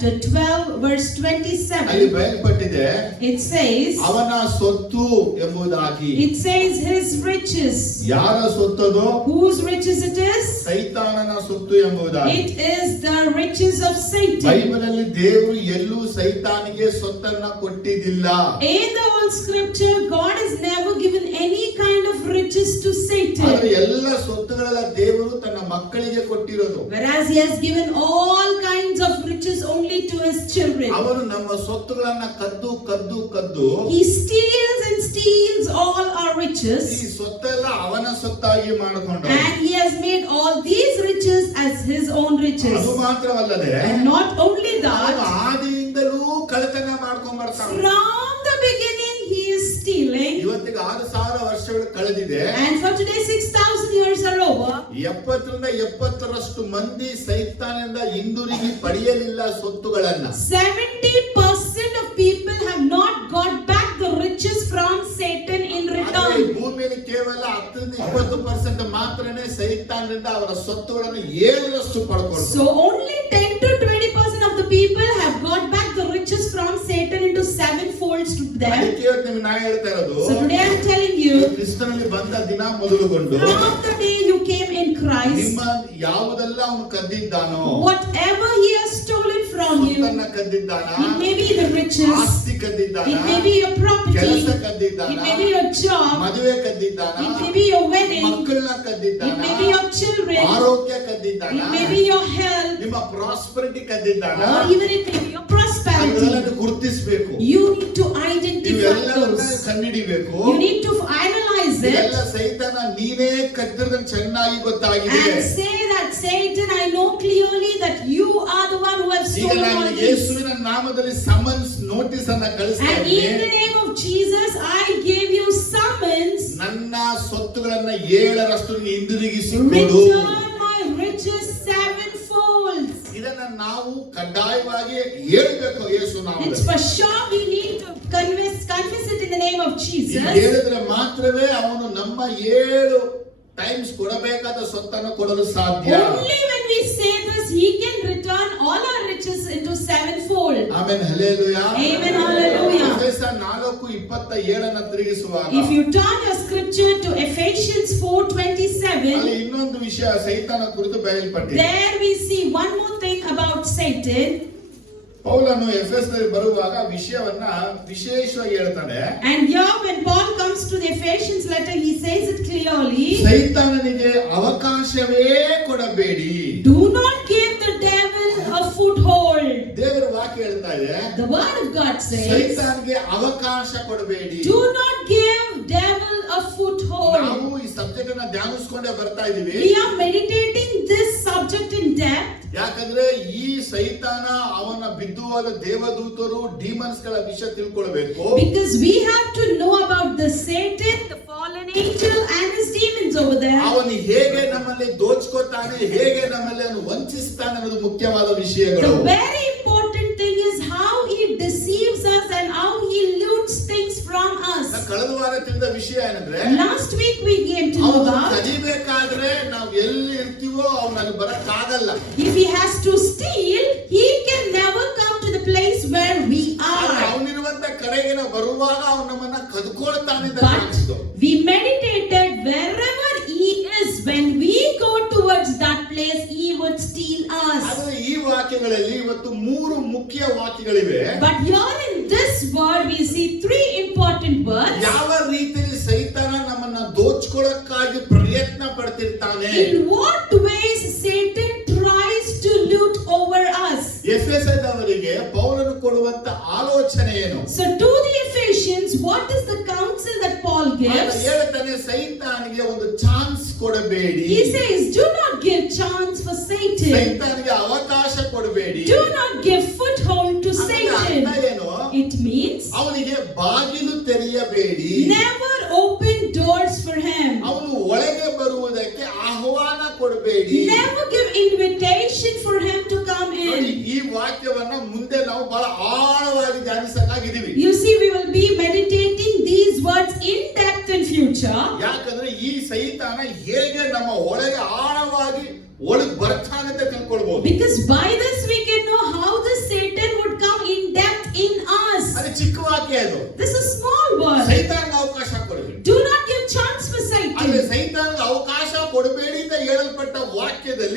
chapter 12 verse 27. ಅಲ್ಲಿ ಬಯಲ್ಪಟ್ಟಿದೆ, It says, ಅವನ ಸೊತ್ತು ಎಂಬುದಾಗಿ. it says his riches. ಯಾರ ಸೊತ್ತದು? Whose riches it is? ಸೈತಾನನ ಸೊತ್ತು ಎಂಬುದಾಗಿ. It is the riches of Satan. ಬೈಬಲಲ್ಲಿ ದೇವರು ಎಲ್ಲೂ ಸೈತಾನಿಗೆ ಸೊತ್ತನ್ನ ಕೊಟ್ಟಿದ್ದಿಲ್ಲ. In the whole scripture, God has never given any kind of riches to Satan. ಆದರೆ ಎಲ್ಲ ಸೊತ್ತುಗಳೆಲ್ಲ ದೇವರು ತನ್ನ ಮಕ್ಕಳಿಗೆ ಕೊಟ್ಟಿರೋದು. Whereas he has given all kinds of riches only to his children. ಅವನು ನಮ್ಮ ಸೊತ್ತುಗಳನ್ನ ಕದ್ದು ಕದ್ದು ಕದ್ದು He steals and steals all our riches. ಈ ಸೊತ್ತೆಲ್ಲ ಅವನ ಸೊತ್ತಾಗಿ ಮಾಡಿಕೊಂಡು, And he has made all these riches as his own riches. ಅದು ಮಾತ್ರವಲ್ಲದೆ And not only ಅವನು that, ಆದಿಯಿಂದಲೂ ಕಳ್ಳತನ ಮಾಡ್ಕೊಂಡ್ ಬರ್ತಾನೆ. from the beginning he is stealing. ಇವತ್ತಿಗೆ 6,000 ವರ್ಷಗಳು ಕಳೆದಿದೆ. And for today 6,000 years are over. 70% ಮಂದಿ ಸೈತಾನದಿಂದ ಹಿಂದಿರುಗಿ ಪಡೆಯಲಿಲ್ಲ ಸೊತ್ತುಗಳನ್ನ. 70% of people have not got back the riches from Satan in ಆದ್ರೆ return. ಭೂಮಿಯಲ್ಲಿ ಕೇವಲ 10-20% ಮಾತ್ರನೇ ಸೈತಾನದಿಂದ ಅವರ ಸೊತ್ತುಗಳನ್ನು 7ರಷ್ಟು ಪಡ್ಕೊಂಡು. So only 10 to 20% of the people have got back the riches from Satan into 7 folds to them. ಅದಕ್ಕೆ ಇವತ್ತು ನಿಮಗೆ ನಾ ಹೇಳ್ತಾ ಇರೋದು, So today I am telling you, ಕ್ರಿಸ್ತನಲ್ಲಿ ಬಂದ ದಿನ ಮೊದಲುಗೊಂಡು from the day you came in Christ, ನಿಮ್ಮ ಯಾವುದೆಲ್ಲ ಅವನು ಕದ್ದಿದ್ದಾನೋ, whatever he has stolen from you, ಸೊತ್ತನ್ನ ಕದ್ದಿದ್ದಾನ, it may be the riches, ಆಸ್ತಿ ಕದ್ದಿದ್ದಾನ, it may be your property, ಕೆಲಸ ಕದ್ದಿದ್ದಾನ, it may be your job, ಮದುವೆ ಕದ್ದಿದ್ದಾನ, it may be your wedding, ಮಕ್ಕಳನ್ನ it ಕದ್ದಿದ್ದಾನ, may be your children, ಆರೋಗ್ಯ ಕದ್ದಿದ್ದಾನ, it may be your health, ನಿಮ್ಮ ಪ್ರಾಸ್ಪರಿಟಿ ಕದ್ದಿದ್ದಾನ. or even it may be your prosperity. ಅದೆಲ್ಲವನ್ನು ಗುರುತಿಸಬೇಕು. You need to identify ಇವೆಲ್ಲವನ್ನ those. ಕಂಡುಹಿಡಿಬೇಕು. You need to analyze ಇದೆಲ್ಲ it ಸೈತಾನ ನೀನೇ ಕದ್ದಿರೋದನ್ನ ಚೆನ್ನಾಗಿ ಗೊತ್ತಾಗಿದೆ. and say that, Satan, I know clearly that you are the one who have ಈಗ stolen ನಾನು all this. ಯೇಸುವಿನ ನಾಮದಲ್ಲಿ ಸಮನ್ಸ್ ನೋಟಿಸ್ ಅನ್ನ ಕಳಿಸ್ತಾ And in the ಇದ್ದೀನಿ. name of Jesus, I gave you summons. ನನ್ನ ಸೊತ್ತುಗಳನ್ನ 7ರಷ್ಟು ಹಿಂದಿರುಗಿಸಿ ಕೊಡು. Return my riches 7-fold. ಇದನ್ನ ನಾವು ಕಡ್ಡಾಯವಾಗಿ ಹೇಳ್ಬೇಕು ಯೇಸು It's ನಾಮದಲ್ಲಿ. for sure we need to confess it in the name of ಇದು Jesus. ಹೇಳಿದ್ರೆ ಮಾತ್ರವೇ ಅವನು ನಮ್ಮ 7 ಟೈಮ್ಸ್ ಕೊಡಬೇಕಾದ ಸೊತ್ತನ್ನು ಕೊಡಲು ಸಾಧ್ಯ. Only when we say this, He can return all our riches into 7-fold. Amen, hallelujah. Amen, hallelujah. ಎಫೆಸ 4:27 ತಿರುಗಿಸುವಾಗ If you turn your scripture to Ephesians ಅಲ್ಲಿ 4:27, ಇನ್ನೊಂದು ವಿಷಯ ಸೈತಾನ ಕುರಿತು ಬಯಲ್ಪಟ್ಟಿದೆ. there we see one more thing about Satan. ಪೌಲನು ಎಫೆಸದಲ್ಲಿ ಬರುವಾಗ ವಿಷಯವನ್ನ ವಿಶೇಷವಾಗಿ ಹೇಳ್ತಾನೆ. And here when Paul comes to the Ephesians letter, he says it clearly. ಸೈತಾನನಿಗೆ ಅವಕಾಶವೇ ಕೊಡಬೇಡಿ. Do not give the devil a foothold. ದೇವರ ವಾಕ್ಯ ಹೇಳ್ತಾ ಇದೆ, The word of God says, ಸೈತಾನ್ಗೆ ಅವಕಾಶ ಕೊಡಬೇಡಿ. do not give devil a foothold. ನಾವು ಈ ಸಬ್ಜೆಕ್ಟ್ ಅನ್ನ ಧ್ಯಾನಿಸ್ಕೊಂಡೇ ಬರ್ತಾ ಇದೀವಿ. We are meditating this subject in depth. ಯಾಕಂದ್ರೆ ಈ ಸೈತಾನ, ಅವನ ಬಿದ್ದು ಹೋದ ದೇವದೂತರು, ಡಿಮನ್ಸ್ ಗಳ ವಿಷಯ ತಿಳ್ಕೊಳ್ಬೇಕು. Because we have to know about the Satan, the fallen angel and his demons over there. ಅವನು ಹೇಗೆ ನಮ್ಮಲ್ಲಿ ದೋಚ್ಕೋತಾನೆ, ಹೇಗೆ ನಮ್ಮಲ್ಲಿ ಅವನು ವಂಚಿಸ್ತಾನೆ ಅನ್ನೋದು ಮುಖ್ಯವಾದ ವಿಷಯಗಳು. The very important thing is how he deceives us and how he loots things from us. ಕಳೆದ ವಾರ ತಿಳಿದ ವಿಷಯ ಏನಂದ್ರೆ, Last week we came to know ಅವನು about, ಕದಿಬೇಕಾದ್ರೆ ನಾವು ಎಲ್ಲಿ ಇರ್ತೀವೋ ಅವನಲ್ಲಿ ಬರಕ್ಕಾಗಲ್ಲ. if he has to steal, he can never come to the place where we are. ಅವನಿರುವಂತ ಕಡೆಗೆ ನಾವು ಬರುವಾಗ ಅವನು ನಮ್ಮನ್ನ ಕದ್ಕೊಳ್ತಾನೆ ಅಂತ But ಕಾಣಿಸ್ತು. we meditated wherever he is, when we go towards that place, he would steal us. ಆದ್ರೆ ಈ ವಾಕ್ಯಗಳಲ್ಲಿ ಇವತ್ತು 3 ಮುಖ್ಯ ವಾಕ್ಯಗಳಿವೆ. But here in this word we see 3 important words. ಯಾವ ರೀತಿಯಲ್ಲಿ ಸೈತಾನ ನಮ್ಮನ್ನ ದೋಚ್ಕೊಳ್ಳಕ್ಕಾಗಿ ಪ್ರಯತ್ನ ಪಡ್ತಿರ್ತಾನೆ. In what ways Satan tries to loot over us. ಎಫೆಸದವರಿಗೆ ಪೌಲನು ಕೊಡುವಂತ ಆಲೋಚನೆ ಏನು? So to the Ephesians, what is the counsel that Paul gives? ಹೇಳ್ತಾನೆ, ಸೈತಾನಿಗೆ ಒಂದು ಚಾನ್ಸ್ ಕೊಡಬೇಡಿ. He says, do not give chance for Satan. ಸೈತಾನಿಗೆ ಅವಕಾಶ ಕೊಡಬೇಡಿ. Do not give foothold to Satan. ಅರ್ಥ ಏನು? It means ಅವನಿಗೆ ಬಾಗಿಲು ತೆರೆಯಬೇಡಿ. never open doors for him. ಅವನು ಒಳಗೆ ಬರುವುದಕ್ಕೆ ಆಹ್ವಾನ ಕೊಡಬೇಡಿ. Never give invitation for him to come ನೋಡಿ, in. ಈ ವಾಕ್ಯವನ್ನ ಮುಂದೆ ನಾವು ಬಹಳ ಆಳವಾಗಿ ಧ್ಯಾನಿಸಕ್ಕಾಗಿದ್ದೀವಿ. You see, we will be meditating these words in depth in future. ಯಾಕಂದ್ರೆ ಈ ಸೈತಾನ ಹೇಗೆ ನಮ್ಮ ಒಳಗೆ ಆಳವಾಗಿ ಒಳಗೆ ಬರ್ತಾನೆ ಅಂತ ತಿಳ್ಕೊಳ್ಬಹುದು. Because by this we can know how the Satan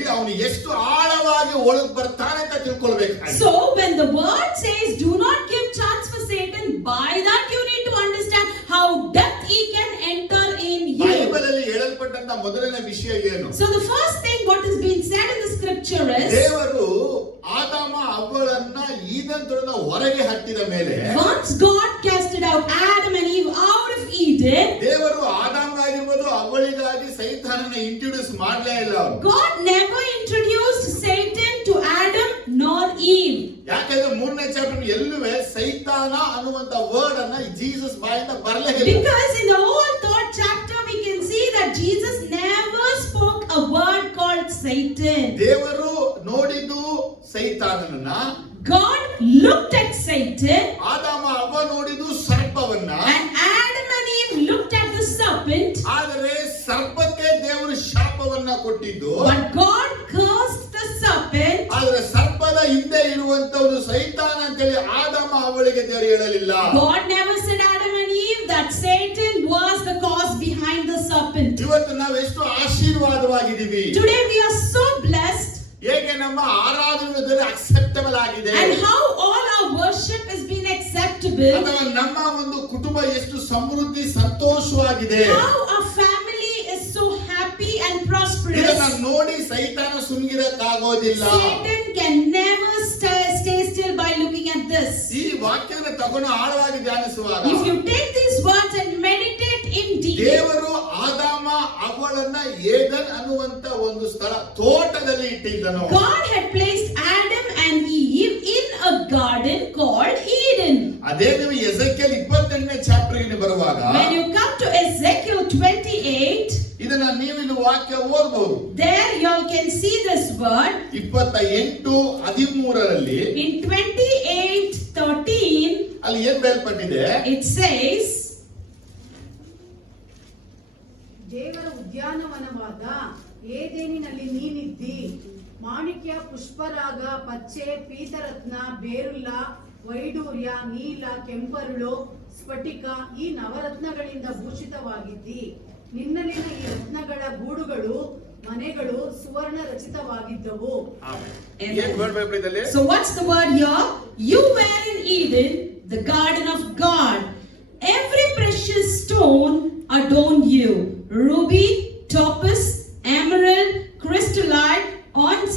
ವಾಕ್ಯದಲ್ಲಿ ಅವನು ಎಷ್ಟು ಆಳವಾಗಿ ಒಳಗೆ ಬರ್ತಾನೆ ಅಂತ ತಿಳ್ಕೊಳ್ಬೇಕು. So when the word says do not give chance for Satan, by that you need to understand how depth he can enter in you. Bible ಅಲ್ಲಿ ಹೇಳಲ್ಪಟ್ಟಂತ ಮೊದಲನೇ ವಿಷಯ ಏನು? So the first thing what is being said in the scripture is, ದೇವರು ಆದಾಮ ಅವ್ವಳನ್ನ ಈದೆನ್ ತೋಟದ ಹೊರಗೆ ಹಟ್ಟಿದ ಮೇಲೆ, once God casted out Adam and Eve out of Eden, ದೇವರು ಆದಾಮಗಾಗಿರ್ಬೋದು ಅವ್ವಳಿಗಾಗಿ ಸೈತಾನನ ಇಂಟ್ರೊಡ್ಯೂಸ್ ಮಾಡಲೇ ಇಲ್ಲ. ಅವರು God never introduced Satan to Adam nor Eve. ಯಾಕಂದ್ರೆ 3ನೇ ಚಾಪ್ಟರ್ ಎಲ್ಲುವೆ ಸೈತಾನ ಅನ್ನುವಂತ ವರ್ಡ್ ಅನ್ನ ಜೀಸಸ್ ಬಾಯಿಂದ ಬರಲೇ ಇಲ್ಲ. Because in the whole 3rd chapter we can see that Jesus never spoke a word called Satan. ದೇವರು ನೋಡಿದ್ದು ಸೈತಾನನನ್ನ, God looked at Satan, ಆದಾಮ ಅವ್ವ ನೋಡಿದ್ದು ಸರ್ಪವನ್ನ, and Adam and Eve looked at the serpent. ಆದರೆ ಸರ್ಪಕ್ಕೆ ದೇವರು ಶಾಪವನ್ನ ಕೊಟ್ಟಿದ್ದು, But God cursed the serpent. ಆದರೆ ಸರ್ಪದ ಹಿಂದೆ ಇರುವಂತವನು ಸೈತಾನ ಅಂತೇಳಿ ಆದಾಮ ಅವಳಿಗೆ ದೇವರು ಹೇಳಲಿಲ್ಲ. God never said Adam and Eve that Satan was the cause behind the serpent. ಇವತ್ತು ನಾವು ಎಷ್ಟು ಆಶೀರ್ವಾದವಾಗಿದ್ದೀವಿ. Today we are so blessed. ಹೇಗೆ ನಮ್ಮ ಆರಾಧನೆ ಅಕ್ಸೆಪ್ಟಬಲ್ ಆಗಿದೆ, And how all our worship has been acceptable. ಅಥವಾ ನಮ್ಮ ಒಂದು ಕುಟುಂಬ ಎಷ್ಟು ಸಮೃದ್ಧಿ ಸಂತೋಷವಾಗಿದೆ. How our family is so happy and prosperous. ಇದನ್ನ ನೋಡಿ ಸೈತಾನ ಸುಮ್ಗಿರಕ್ಕಾಗೋದಿಲ್ಲ. Satan can never stay still by looking at this. ಈ ವಾಕ್ಯನ ತಗೊಂಡು ಆಳವಾಗಿ ಧ್ಯಾನಿಸುವಾಗ, If you take these words and meditate in deep, ದೇವರು ಆದಾಮ ಅವಳನ್ನ ಏದನ್ ಅನ್ನುವಂತ ಒಂದು ಸ್ಥಳ ತೋಟದಲ್ಲಿ ಇಟ್ಟಿದ್ದನು. God had placed Adam and Eve in a garden called Eden. ಅದೇ ನೀವು ಎಸೆಕಿಯೇಲ್ 28ನೇ ಚಾಪ್ಟರ್ಗೆ ಬರುವಾಗ, When you come to Ezekiel 28, ಇದನ್ನ ನೀವು ಇಲ್ಲಿ ವಾಕ್ಯ ಓದಬಹುದು. there you all can see this word. 28:13 In 28:13, ಅಲ್ಲಿ ಏನ್ ಬರೆಯಲ್ಪಟ್ಟಿದೆ? it says, ದೇವರ ಉದ್ಯಾನವನವಾದ ಏದೇನಿನಲ್ಲಿ ನೀನಿದ್ದಿ, ಮಾಣಿಕ್ಯ, ಪುಷ್ಪರಾಗ, ಪಚ್ಚೆ, ಪೀತರತ್ನ, ಬೇರುಲ್ಲ, ವೈಡೂರ್ಯ, ನೀಲ, ಕೆಂಪರುಳು, ಸ್ಫಟಿಕ ಈ ನವರತ್ನಗಳಿಂದ ಭೂಷಿತವಾಗಿದ್ದಿ. ನಿನ್ನಲ್ಲಿನ ಈ ರತ್ನಗಳ ಗೂಡುಗಳು ಮನೆಗಳು ಸುವರ್ಣ ರಚಿತವಾಗಿದ್ದವು. ಏನ್ ಬರೆಯಲ್ಪಟ್ಟಿದೆ? so what's the word here? You were in Eden, the garden of God. Every precious stone adorned you. Ruby, topaz, emerald, chrysolite, onyx,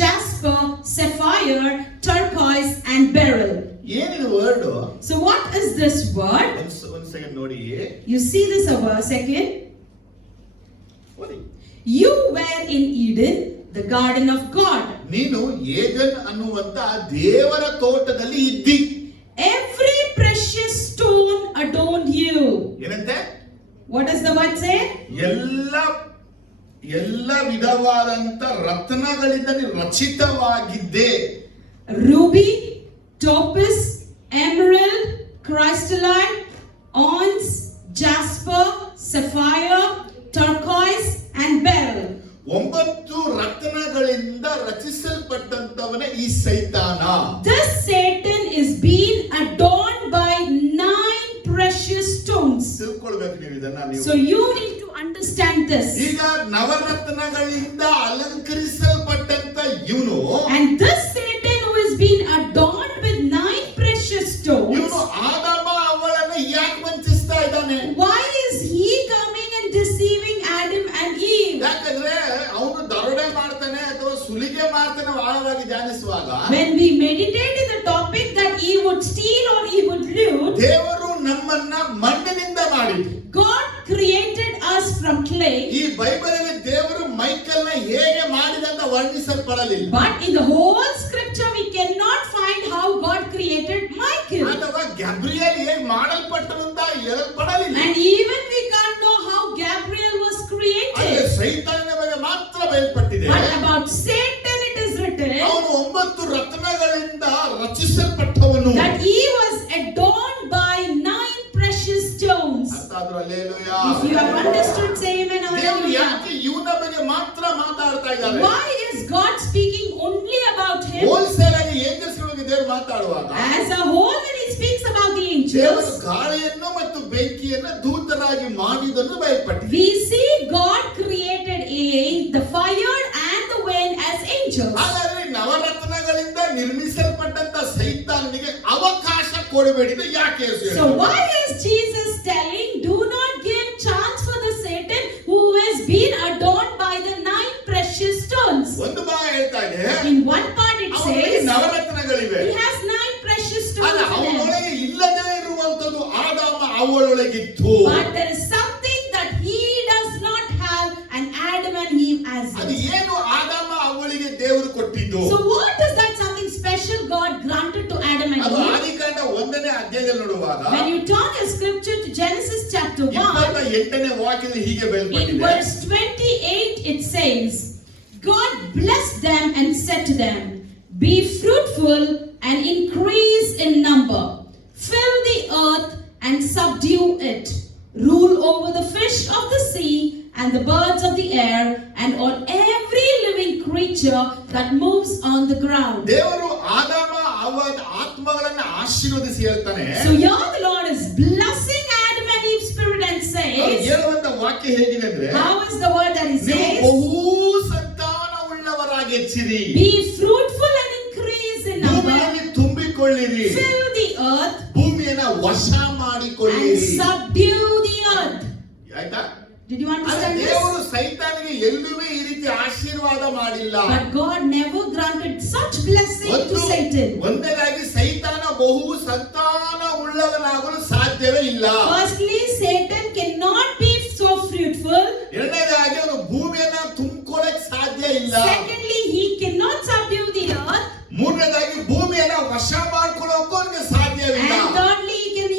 jasper, sapphire, turquoise and beryl. ಏನಿದು word? So what is this word? ಒಂದ್ ಸೆಕೆಂಡ್ ನೋಡಿ. You see this a second? ಓದಿ. You were in Eden, the garden of God. ನೀನು ಏದೆನ್ ಅನ್ನುವಂತ ದೇವರ ತೋಟದಲ್ಲಿ ಇದ್ದಿ. Every precious stone adorned you. ಏನಂತೆ? What does the word say? ಎಲ್ಲ ವಿಧವಾದಂತ ರತ್ನಗಳಿಂದ ನೀನು ರಚಿತವಾಗಿದ್ದೆ. Ruby, topaz, emerald, chrysolite, onyx, jasper, sapphire, turquoise and beryl. 9 ರತ್ನಗಳಿಂದ ರಚಿಸಲ್ಪಟ್ಟಂತವನೇ ಈ ಸೈತಾನ. This Satan is being adorned by 9 precious stones. ತಿಳ್ಕೊಳ್ಬೇಕು ನೀವು ಇದನ್ನ. ನೀವು So you need to understand this. ಈಗ ನವರತ್ನಗಳಿಂದ ಅಲಂಕರಿಸಲ್ಪಟ್ಟಂತ ಇವನು, And this Satan who is being adorned with 9 precious stones, ಇವನು ಆದಾಮ ಅವಳನ್ನು ಯಾಕೆ ವಂಚಿಸ್ತಾ ಇದ್ದಾನೆ? why is he coming and deceiving Adam and Eve? ಯಾಕಂದ್ರೆ ಅವನು ದರೋಡೆ ಮಾಡ್ತಾನೆ ಅಥವಾ ಸುಲಿಗೆ ಮಾಡ್ತಾನೆ. ಆಳವಾಗಿ ಧ್ಯಾನಿಸುವಾಗ When we meditate in the topic that he would steal or he would loot, ದೇವರು ನಮ್ಮನ್ನ ಮಣ್ಣಿನಿಂದ ಮಾಡಿದ್ರು. God created us from clay. ಈ ಬೈಬಲ್ ಅಲ್ಲಿ ದೇವರು ಮೈಕಲ್ನ ಹೇಗೆ ಮಾಡಿದ ಅಂತ ವರ್ಣಿಸಲ್ಪಡಲಿಲ್ಲ. But in the whole scripture we cannot find how God created Michael. ಅಥವಾ ಗ್ಯಾಬ್ರಿಯಲ್ ಹೇಗೆ ಮಾಡಲ್ಪಟ್ಟನು ಅಂತ ಹೇಳಲ್ಪಡಲಿಲ್ಲ. And even we can't know how Gabriel was ಆದರೆ created. ಸೈತಾನನ ಬಗ್ಗೆ ಮಾತ್ರ ಬಯಲ್ಪಟ್ಟಿದೆ. But about Satan it is written ಅವನು 9 ರತ್ನಗಳಿಂದ ರಚಿಸಲ್ಪಟ್ಟವನು. that he was adorned by 9 precious stones. ಅರ್ಥ ಆದ್ರೂ hallelujah. If you have understood, say amen. ದೇವರು Hallelujah. ಯಾಕೆ ಇವನ ಬಗ್ಗೆ ಮಾತ್ರ ಮಾತಾಡ್ತಾ ಇದ್ದಾರೆ? Why is God speaking only about him? Wholesale ಆಗಿ ಏಂಜಲ್ಸ್ ಬಗ್ಗೆ ದೇವರು ಮಾತಾಡುವಾಗ As a whole, when he speaks about the ದೇವರು angels, ಗಾಳಿಯನ್ನು ಮತ್ತು ಬೆಂಕಿಯನ್ನು ದೂತರಾಗಿ ಮಾಡಿದನ್ನು ಬಯಲ್ಪಟ್ಟಿದೆ. we see God created the fire and the ನಿರ್ಮಿಸಲ್ಪಟ್ಟಂತ ಸೈತಾನನಿಗೆ ಅವಕಾಶ ಕೊಡಬೇಡಿ ಅಂತ ಯಾಕೆ ಯೇಸು So ಹೇಳಿದ್ರು? why is Jesus telling, do not give chance for the Satan who has been adorned by the 9 precious stones? ಒಂದು ಭಾಗ ಹೇಳ್ತಾ ಇದೆ, In one part it ಅವನಿಗೆ says, ನವರತ್ನಗಳಿವೆ, he has 9 precious ಆದ್ರೆ stones in him. ಅವನೊಳಗೆ ಇಲ್ಲದೇ ಇರುವಂತದ್ದು ಆದಾಮ ಅವಳೊಳಗಿತ್ತು. But there is something that he does not have and Adam and Eve has ಅದು it. ಏನು ಆದಾಮ ಅವಳಿಗೆ ದೇವರು ಕೊಟ್ಟಿದ್ದು? So what is that something special God granted to Adam and ಅದು Eve? ಆದಿಕಾಂಡ 1ನೇ ಅಧ್ಯಾಯದಲ್ಲಿ ನೋಡುವಾಗ When you turn your scripture to Genesis chapter 1, 28ನೇ ವಾಕ್ಯದಲ್ಲಿ ಹೀಗೆ in ಬರೆಯಲ್ಪಟ್ಟಿದೆ, verse 28 it says, God blessed them and said to them, be fruitful and increase in number, fill the earth and subdue it, rule over the fish of the sea and the birds of the air and on every living creature that moves on the ground. ದೇವರು ಆದಾಮ ಅವನ ಆತ್ಮಗಳನ್ನ ಆಶೀರ್ವದಿಸಿ ಹೇಳ್ತಾನೆ. So here the Lord is blessing Adam and Eve's spirit and ಅವ್ರು says, ಹೇಳುವಂತ ವಾಕ್ಯ ಹೇಗಿದೆ ಅಂದ್ರೆ, how is the word that he ನೀವು says? ಬಹು ಸಂತಾನವುಳ್ಳವರಾಗಿ ಹೆಚ್ಚಿರಿ, Be fruitful and increase in number, ಭೂಮಿಯಲ್ಲಿ ತುಂಬಿಕೊಳ್ಳಿರಿ, fill the earth ಭೂಮಿಯನ್ನ ವಶ and ಮಾಡಿಕೊಳ್ಳಿರಿ. subdue the earth. ಆಯ್ತಾ? Did you ಆದ್ರೆ understand this? ದೇವರು ಸೈತಾನಿಗೆ ಎಲ್ಲೂ ಈ ರೀತಿ ಆಶೀರ್ವಾದ ಮಾಡಿಲ್ಲ. But God never granted such blessing to Satan. ಒಂದನೇದಾಗಿ ಸೈತಾನ ಬಹು ಸಂತಾನ ಉಳ್ಳವನಾಗಲು ಸಾಧ್ಯವೇ ಇಲ್ಲ. Firstly, Satan cannot be so fruitful. ಎರಡನೇದಾಗಿ ಅವನು ಭೂಮಿಯನ್ನ ತುಂಬಿಕೊಳ್ಳಕ್ ಸಾಧ್ಯ ಇಲ್ಲ. Secondly, he cannot subdue the earth. ಮೂರನೇದಾಗಿ ಭೂಮಿಯನ್ನ ವಶ ಮಾಡ್ಕೊಳ್ಳೋಕ್ಕೂ ಅವನಿಗೆ ಸಾಧ್ಯವಿಲ್ಲ. And thirdly, he can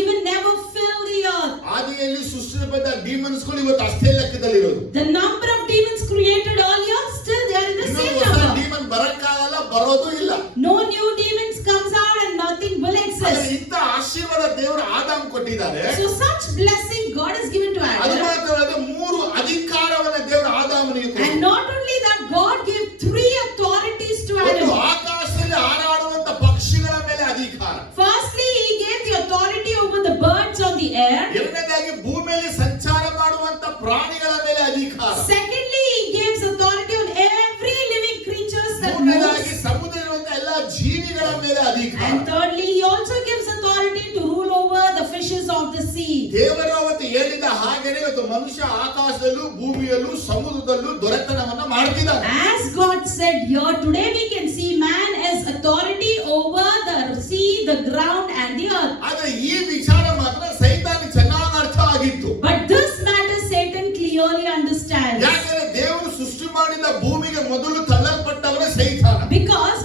even never fill the earth. ಆದಿಯಲ್ಲಿ ಸೃಷ್ಟಿಸಲ್ಪಟ್ಟ ಡಿಮನ್ಸ್ಗಳು ಇವತ್ತು ಅಷ್ಟೇ ಲೆಕ್ಕದಲ್ಲಿರೋದು. The number of demons created earlier, still they are in the same ಇನ್ನೊಂದು ಹೊಸ number. ಡಿಮನ್ ಬರಕ್ಕಾಗಲ್ಲ, ಬರೋದು ಇಲ್ಲ. No new demons comes out and nothing will ಆದ್ರೆ exist. ಇಂಥ ಆಶೀರ್ವಾದ ದೇವರು ಆದಾಮ್ ಕೊಟ್ಟಿದ್ದಾರೆ. So such blessing God has given to ಅದು Adam. ಮಾತ್ರವಲ್ಲದೆ 3 ಅಧಿಕಾರವನ್ನ ದೇವರು ಆದಾಮನಿಗೆ And ಕೊಟ್ಟರು. not only that, God gave 3 authorities to ಒಂದು Adam. ಆಕಾಶದಲ್ಲಿ ಹಾರಾಡುವಂತ ಪಕ್ಷಿಗಳ ಮೇಲೆ ಅಧಿಕಾರ. Firstly, he gave the authority over the birds on the air. ಎರಡನೇದಾಗಿ ಭೂಮಿಯಲ್ಲಿ ಸಂಚಾರ ಮಾಡುವಂತ ಪ್ರಾಣಿಗಳ ಮೇಲೆ ಅಧಿಕಾರ. Secondly, he gives authority on every living creatures that ಮೂರನೇದಾಗಿ moves. ಸಮುದ್ರವಿರುವಂತ ಎಲ್ಲಾ ಜೀವಿಗಳ ಮೇಲೆ ಅಧಿಕಾರ. And thirdly, he also gives authority to rule over the fishes of the sea. ದೇವರು ಅವತ್ತು ಹೇಳಿದ ಹಾಗೆಯೇ ಇವತ್ತು ಮನುಷ್ಯ ಆಕಾಶದಲ್ಲೂ ಭೂಮಿಯಲ್ಲೂ ಸಮುದ್ರದಲ್ಲೂ ದೊರೆತನವನ್ನ ಮಾಡ್ತಿದ್ದಾನೆ. As God said here, today we can see man as authority over the sea, the ground and the earth. ಆದ್ರೆ ಈ ವಿಚಾರ ಮಾತ್ರ ಸೈತಾನಿಗೆ ಚೆನ್ನಾಗಿ ಅರ್ಥ ಆಗಿತ್ತು. But this matter Satan clearly understands. ಯಾಕಂದ್ರೆ ದೇವರು ಸೃಷ್ಟಿ ಮಾಡಿದ ಭೂಮಿಗೆ ಮೊದಲು ತಳ್ಳಲ್ಪಟ್ಟವನೇ ಸೈತಾನ. Because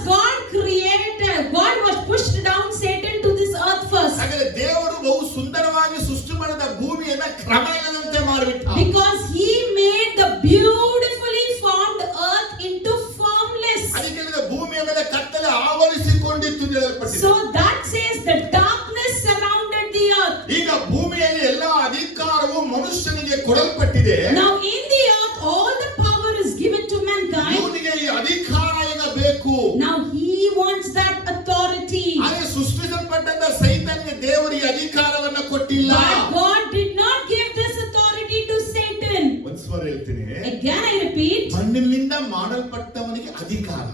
God was pushed down Satan to this earth first. ಹಾಗಾದ್ರೆ ದೇವರು ಬಹು ಸುಂದರವಾಗಿ ಸೃಷ್ಟಿ ಮಾಡಿದ ಭೂಮಿಯನ್ನ ಕ್ರಮಗಳಂತೆ ಮಾಡಿಬಿಟ್ಟ. Because he made the beautifully formed earth into formless. ಅದಕ್ಕೆ ಭೂಮಿಯ ಮೇಲೆ ಕತ್ತಲೆ ಆವರಿಸಿಕೊಂಡಿತ್ತು ಅಂತ ಹೇಳಲ್ಪಟ್ಟಿದೆ. So that says the darkness surrounded the earth. ಈಗ ಭೂಮಿಯಲ್ಲಿ ಎಲ್ಲಾ ಅಧಿಕಾರವು ಮನುಷ್ಯನಿಗೆ ಕೊಡಲ್ಪಟ್ಟಿದೆ. Now in the earth all the power is given to mankind. ಇವನಿಗೆ ಈ ಅಧಿಕಾರ ಈಗ ಬೇಕು. Now he wants that authority. ಆದರೆ ಸೃಷ್ಟಿಸಲ್ಪಟ್ಟಂತ ಸೈತಾನಿಗೆ ದೇವರು ಈ ಅಧಿಕಾರವನ್ನ ಕೊಟ್ಟಿಲ್ಲ. But God did not give this authority to Satan. ಒಂದ್ಸಲ ಹೇಳ್ತೀನಿ, Again I repeat, ಮಣ್ಣಿನಿಂದ ಮಾಡಲ್ಪಟ್ಟವನಿಗೆ ಅಧಿಕಾರ.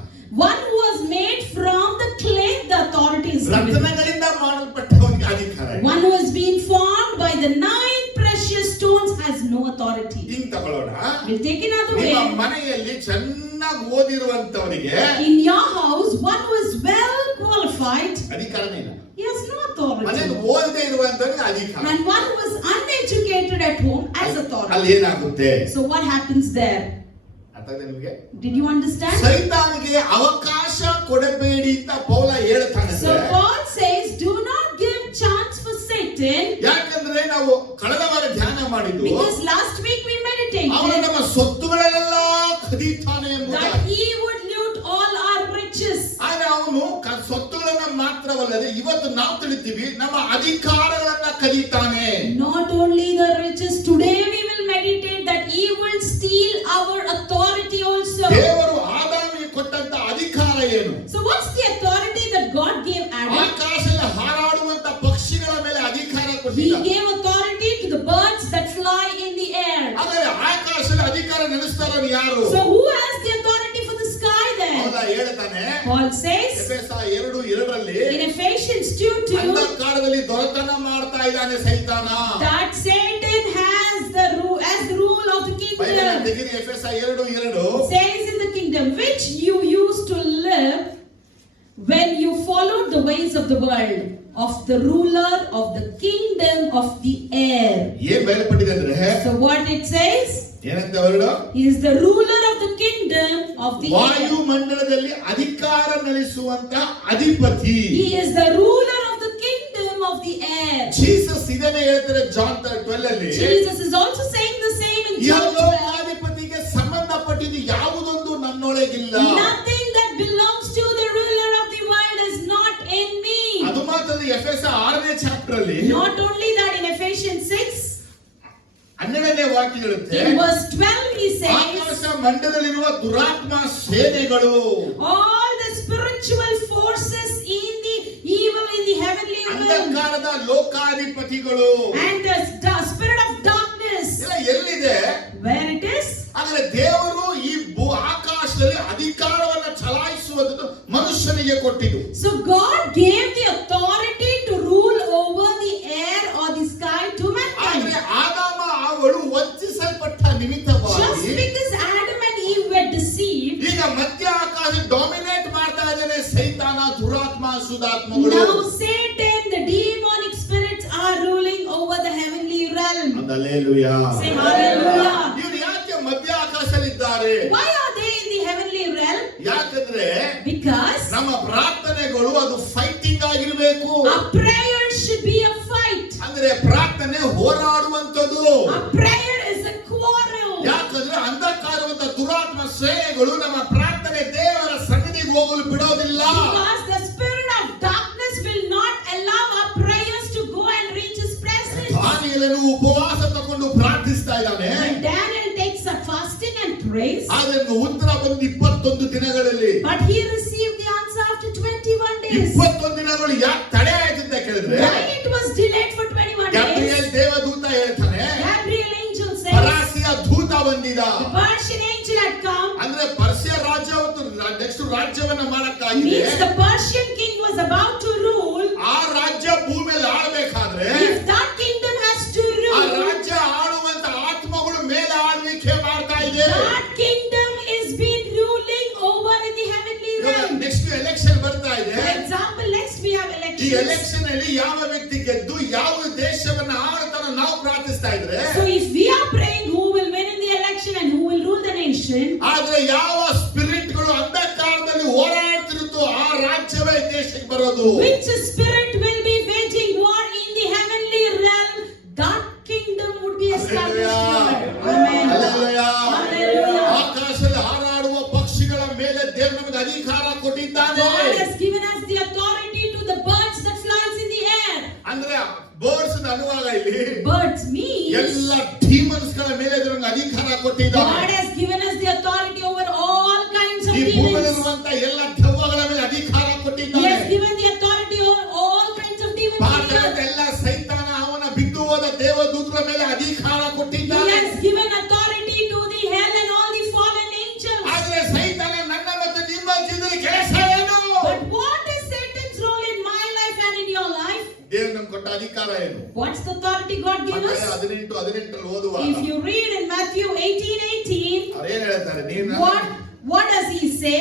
one who was made from the clay, the authority is given. ರತ್ನಗಳಿಂದ ಮಾಡಲ್ಪಟ್ಟವನಿಗೆ ಅಧಿಕಾರ. One who has been formed by the 9 precious stones has no authority. ಹಿಂಗ್ ತಗೊಳ್ಳೋಣ. We'll take another ನಿಮ್ಮ way. ಮನೆಯಲ್ಲಿ ಚೆನ್ನಾಗಿ ಓದಿರುವಂತವನಿಗೆ In your house, one who is well qualified, ಅಧಿಕಾರನೇ ಇಲ್ಲ. he has no authority. ಮನೆಯಲ್ಲಿ ಓದದೇ ಇರುವಂತವನಿಗೆ ಅಧಿಕಾರ. And one who is uneducated at home has ಅಲ್ಲಿ authority. ಏನಾಗುತ್ತೆ? So what happens there? ಅರ್ಥ ಆಗಿದೆ ನಿಮಗೆ? Did you understand? ಸೈತಾನಿಗೆ ಅವಕಾಶ ಕೊಡಬೇಡಿ ಅಂತ ಪೌಲ ಹೇಳ್ತಾನೆ. So Paul says, do not give chance for Satan. ಯಾಕಂದ್ರೆ ನಾವು ಕಳೆದ ವಾರ ಧ್ಯಾನ ಮಾಡಿದ್ದು Because last week we ಅವನು meditated ನಮ್ಮ ಸೊತ್ತುಗಳೆಲ್ಲ ಕದೀತಾನೆ that ಎಂಬುದಾಗಿ. he would loot all our riches. ಆದ್ರೆ ಅವನು ಸೊತ್ತುಗಳನ್ನ ಮಾತ್ರವಲ್ಲದೆ ಇವತ್ತು ನಾವು ತಿಳಿತೀವಿ ನಮ್ಮ ಅಧಿಕಾರಗಳನ್ನ ಕದೀತಾನೆ. Not only the riches, today we will meditate that he will steal our authority also. ದೇವರು ಆದಾಮಿಗೆ ಕೊಟ್ಟಂತ ಅಧಿಕಾರ ಏನು? So what's the authority that God gave Adam? ಆಕಾಶದಲ್ಲಿ ಹಾರಾಡುವಂತ ಪಕ್ಷಿಗಳ ಮೇಲೆ ಅಧಿಕಾರ He ಕೊಟ್ಟಿದ್ದಾನೆ. gave authority to the birds that fly in the air. ಆದರೆ ಆಕಾಶದಲ್ಲಿ ಅಧಿಕಾರ ನಡೆಸ್ತಾರನು ಯಾರು? So who has the authority for the sky then? ಅವನ ಹೇಳ್ತಾನೆ, Paul says ಎಫೆಸ 2:2ರಲ್ಲಿ in Ephesians 2:2 ಅಂಧಕಾರದಲ್ಲಿ ದೊರೆತನ ಮಾಡ್ತಾ ಇದ್ದಾನೆ ಸೈತಾನ. that Satan has the rule of the Bible kingdom. ತೆಗೆದು ಎಫೆಸ 2:2 Says in the kingdom which you used to live when you followed the ways of the world, of the ruler of the kingdom of the air. ಏನ್ ಬಯಲ್ಪಟ್ಟಿದೆ ಅಂದ್ರೆ So what it says? ಏನಂತ word? He is the ruler of the kingdom of the air. ವಾಯುಮಂಡಲದಲ್ಲಿ ಅಧಿಕಾರ ನಡೆಸುವಂತ ಅಧಿಪತಿ. He is the ruler of the kingdom of the air. Jesus ಇದನ್ನೇ ಹೇಳ್ತಾರೆ ಜಾನ್ 12 ಅಲ್ಲಿ. Jesus is also saying the same in John 12. ಲೋಕಾಧಿಪತಿಗೆ ಸಂಬಂಧಪಟ್ಟಿದ್ದು ಯಾವುದೊಂದು ನನ್ನೊಳಗಿಲ್ಲ. Nothing that belongs to the ruler of the world is not in me. ಅದು ಮಾತ್ರ ಎಫೆಸ 6ನೇ ಚಾಪ್ಟರ್ ಅಲ್ಲಿ Not only that, in Ephesians 6 12ನೇ ವಾಕ್ಯ ಹೇಳುತ್ತೆ, in verse 12 he ಆಕಾಶ says ಮಂಡಲದಲ್ಲಿರುವ ದುರಾತ್ಮ ಸೇನೆಗಳು, all the spiritual forces in the evil in the heavenly realm ಅಂಧಕಾರದ ಲೋಕಾಧಿಪತಿಗಳು and the spirit of darkness, ಎಲ್ಲ ಎಲ್ಲಿದೆ? where it is. ಆದರೆ ದೇವರು ಈ ಆಕಾಶದಲ್ಲಿ ಅಧಿಕಾರವನ್ನು ಚಲಾಯಿಸುವುದನ್ನು ಮನುಷ್ಯನಿಗೆ ಕೊಟ್ಟಿದ್ದು. So God gave the authority to rule over the air or the sky to ಆದರೆ mankind. ಆದಾಮ ಅವಳು ವಂಚಿಸಲ್ಪಟ್ಟ Just ನಿಮಿತ್ತವಾಗಿ because Adam and Eve were deceived, ಈಗ ಮಧ್ಯ ಆಕಾಶ ಡಾಮಿನೇಟ್ ಮಾಡ್ತಾ ಇದ್ದಾನೆ ಸೈತಾನ, ದುರಾತ್ಮ, ಶುದ್ಧಾತ್ಮಗಳು. now Satan, the demonic spirits are ruling over the heavenly realm. Hallelujah. Say hallelujah. ಇವರು ಯಾಕೆ ಮಧ್ಯ ಆಕಾಶದಲ್ಲಿದ್ದಾರೆ? Why are they in the heavenly realm? ಯಾಕಂದ್ರೆ Because ನಮ್ಮ ಪ್ರಾರ್ಥನೆಗಳು ಅದು ಫೈಟಿಂಗ್ ಆಗಿರಬೇಕು. our prayer should be a fight. ಅಂದ್ರೆ ಪ್ರಾರ್ಥನೆ ಹೋರಾಡುವಂತದ್ದು. Our prayer is a quarrel. ಯಾಕಂದ್ರೆ ಅಂಧಕಾರವಂತ ದುರಾತ್ಮ ಸೇನೆಗಳು ನಮ್ಮ ಪ್ರಾರ್ಥನೆ ದೇವರ ಸನ್ನಿಧಿಗೆ ಹೋಗಲು ಬಿಡೋದಿಲ್ಲ. Because the spirit of darkness will not allow our prayers to go and reach his presence. ದಾನಿಯೇಲನು ಉಪವಾಸ ತಗೊಂಡು ಪ್ರಾರ್ಥಿಸ್ತಾ ಇದ್ದಾನೆ. When Daniel takes up fasting and prays, ಆದ್ರೆ ಉತ್ತರ ಬಂದು 21 ದಿನಗಳಲ್ಲಿ. but he received the answer after 21 days. 21 ದಿನಗಳು ಯಾಕೆ ತಡೆ ಆಯ್ತು ಅಂತ ಕೇಳಿದ್ರೆ, Why it was delayed for 21 ಗಬ್ರಿಯೇಲ್ days? ದೇವದೂತ ಹೇಳ್ತಾನೆ, Gabriel angel says, ಪರಾಸಿಯ ದೂತ ಬಂದಿದ. the Persian angel had come. ಅಂದ್ರೆ ಪರ್ಷಿಯ ರಾಜ್ಯ ನೆಕ್ಸ್ಟ್ ರಾಜ್ಯವನ್ನ ಮಾಡಕ್ಕಾಗಿದೆ. Means the Persian king was about to rule. ಆ ರಾಜ್ಯ ಭೂಮಿಯಲ್ಲಿ ಆಳ್ಬೇಕಾದ್ರೆ If that kingdom has to ಆ rule, ರಾಜ್ಯ ಆಳುವಂತ ಆತ್ಮಗಳು ಮೇಲೆ ಆಳ್ವಿಕೆ ಮಾಡ್ತಾ ಇದೆ. that kingdom is being ruling over in the heavenly realm. Next election ಬರ್ತಾ ಇದೆ. For example, next we have ಈ elections. ಎಲೆಕ್ಷನ್ ಅಲ್ಲಿ ಯಾವ ವ್ಯಕ್ತಿ ಗೆದ್ದು ಯಾವ ದೇಶವನ್ನ ಆಳ್ತಾನೋ ನಾವು ಪ್ರಾರ್ಥಿಸ್ತಾ ಇದ್ರೆ, So if we are praying who will win in the election and who will rule the nation, ಆದ್ರೆ ಯಾವ ಸ್ಪಿರಿಟ್ಗಳು ಅಂಧಕಾರದಲ್ಲಿ ಹೋರಾಡ್ತಿರುತ್ತೋ ಆ ರಾಜ್ಯವೇ ದೇಶಕ್ಕೆ ಬರೋದು. which spirit will be waging war in the heavenly realm, that kingdom would be established here. Amen. Hallelujah. Hallelujah. ಆಕಾಶದಲ್ಲಿ ಹಾರಾಡುವ ಪಕ್ಷಿಗಳ ಮೇಲೆ ದೇವರು ನಮಗೆ ಅಧಿಕಾರ ಕೊಟ್ಟಿದ್ದಾನೆ. God has given us the authority to the birds that flies in the air. ಅಂದ್ರೆ ಬರ್ಡ್ಸ್ ಅನ್ನುವಾಗ ಇಲ್ಲಿ Birds means ಎಲ್ಲ ಡಿಮನ್ಸ್ ಗಳ ಮೇಲೆ ನಮಗೆ ಅಧಿಕಾರ ಕೊಟ್ಟಿದ್ದಾನೆ. God has given us the authority over all kinds of ಈ demons. ಭೂಮಿಯಲ್ಲಿರುವಂತ ಎಲ್ಲ ದೆವ್ವಗಳ ಮೇಲೆ ಅಧಿಕಾರ He ಕೊಟ್ಟಿದ್ದಾನೆ. has given the authority over all kinds of demons. ಪಾತಾಳದ ಎಲ್ಲ ಸೈತಾನ ಅವನ ಬಿದ್ದು ಹೋದ ದೇವದೂತರ ಮೇಲೆ ಅಧಿಕಾರ He ಕೊಟ್ಟಿದ್ದಾನೆ. has given authority to the hell and all the fallen angels. ಆದ್ರೆ ಸೈತಾನ ನನ್ನ ಮತ್ತು ನಿಮ್ಮ ಜೀವನದಲ್ಲಿ ಕೆಲಸ ಏನು? But what is Satan's role in my life and in your life? ದೇವರು ನಮ್ಗೆ ಕೊಟ್ಟ ಅಧಿಕಾರ ಏನು? What's the authority God gave us? 18 ಓದುವಾಗ If you read in Matthew 18:18, ಅವ್ರೇನ್ ಹೇಳ್ತಾರೆ? ನೀನು what does he say?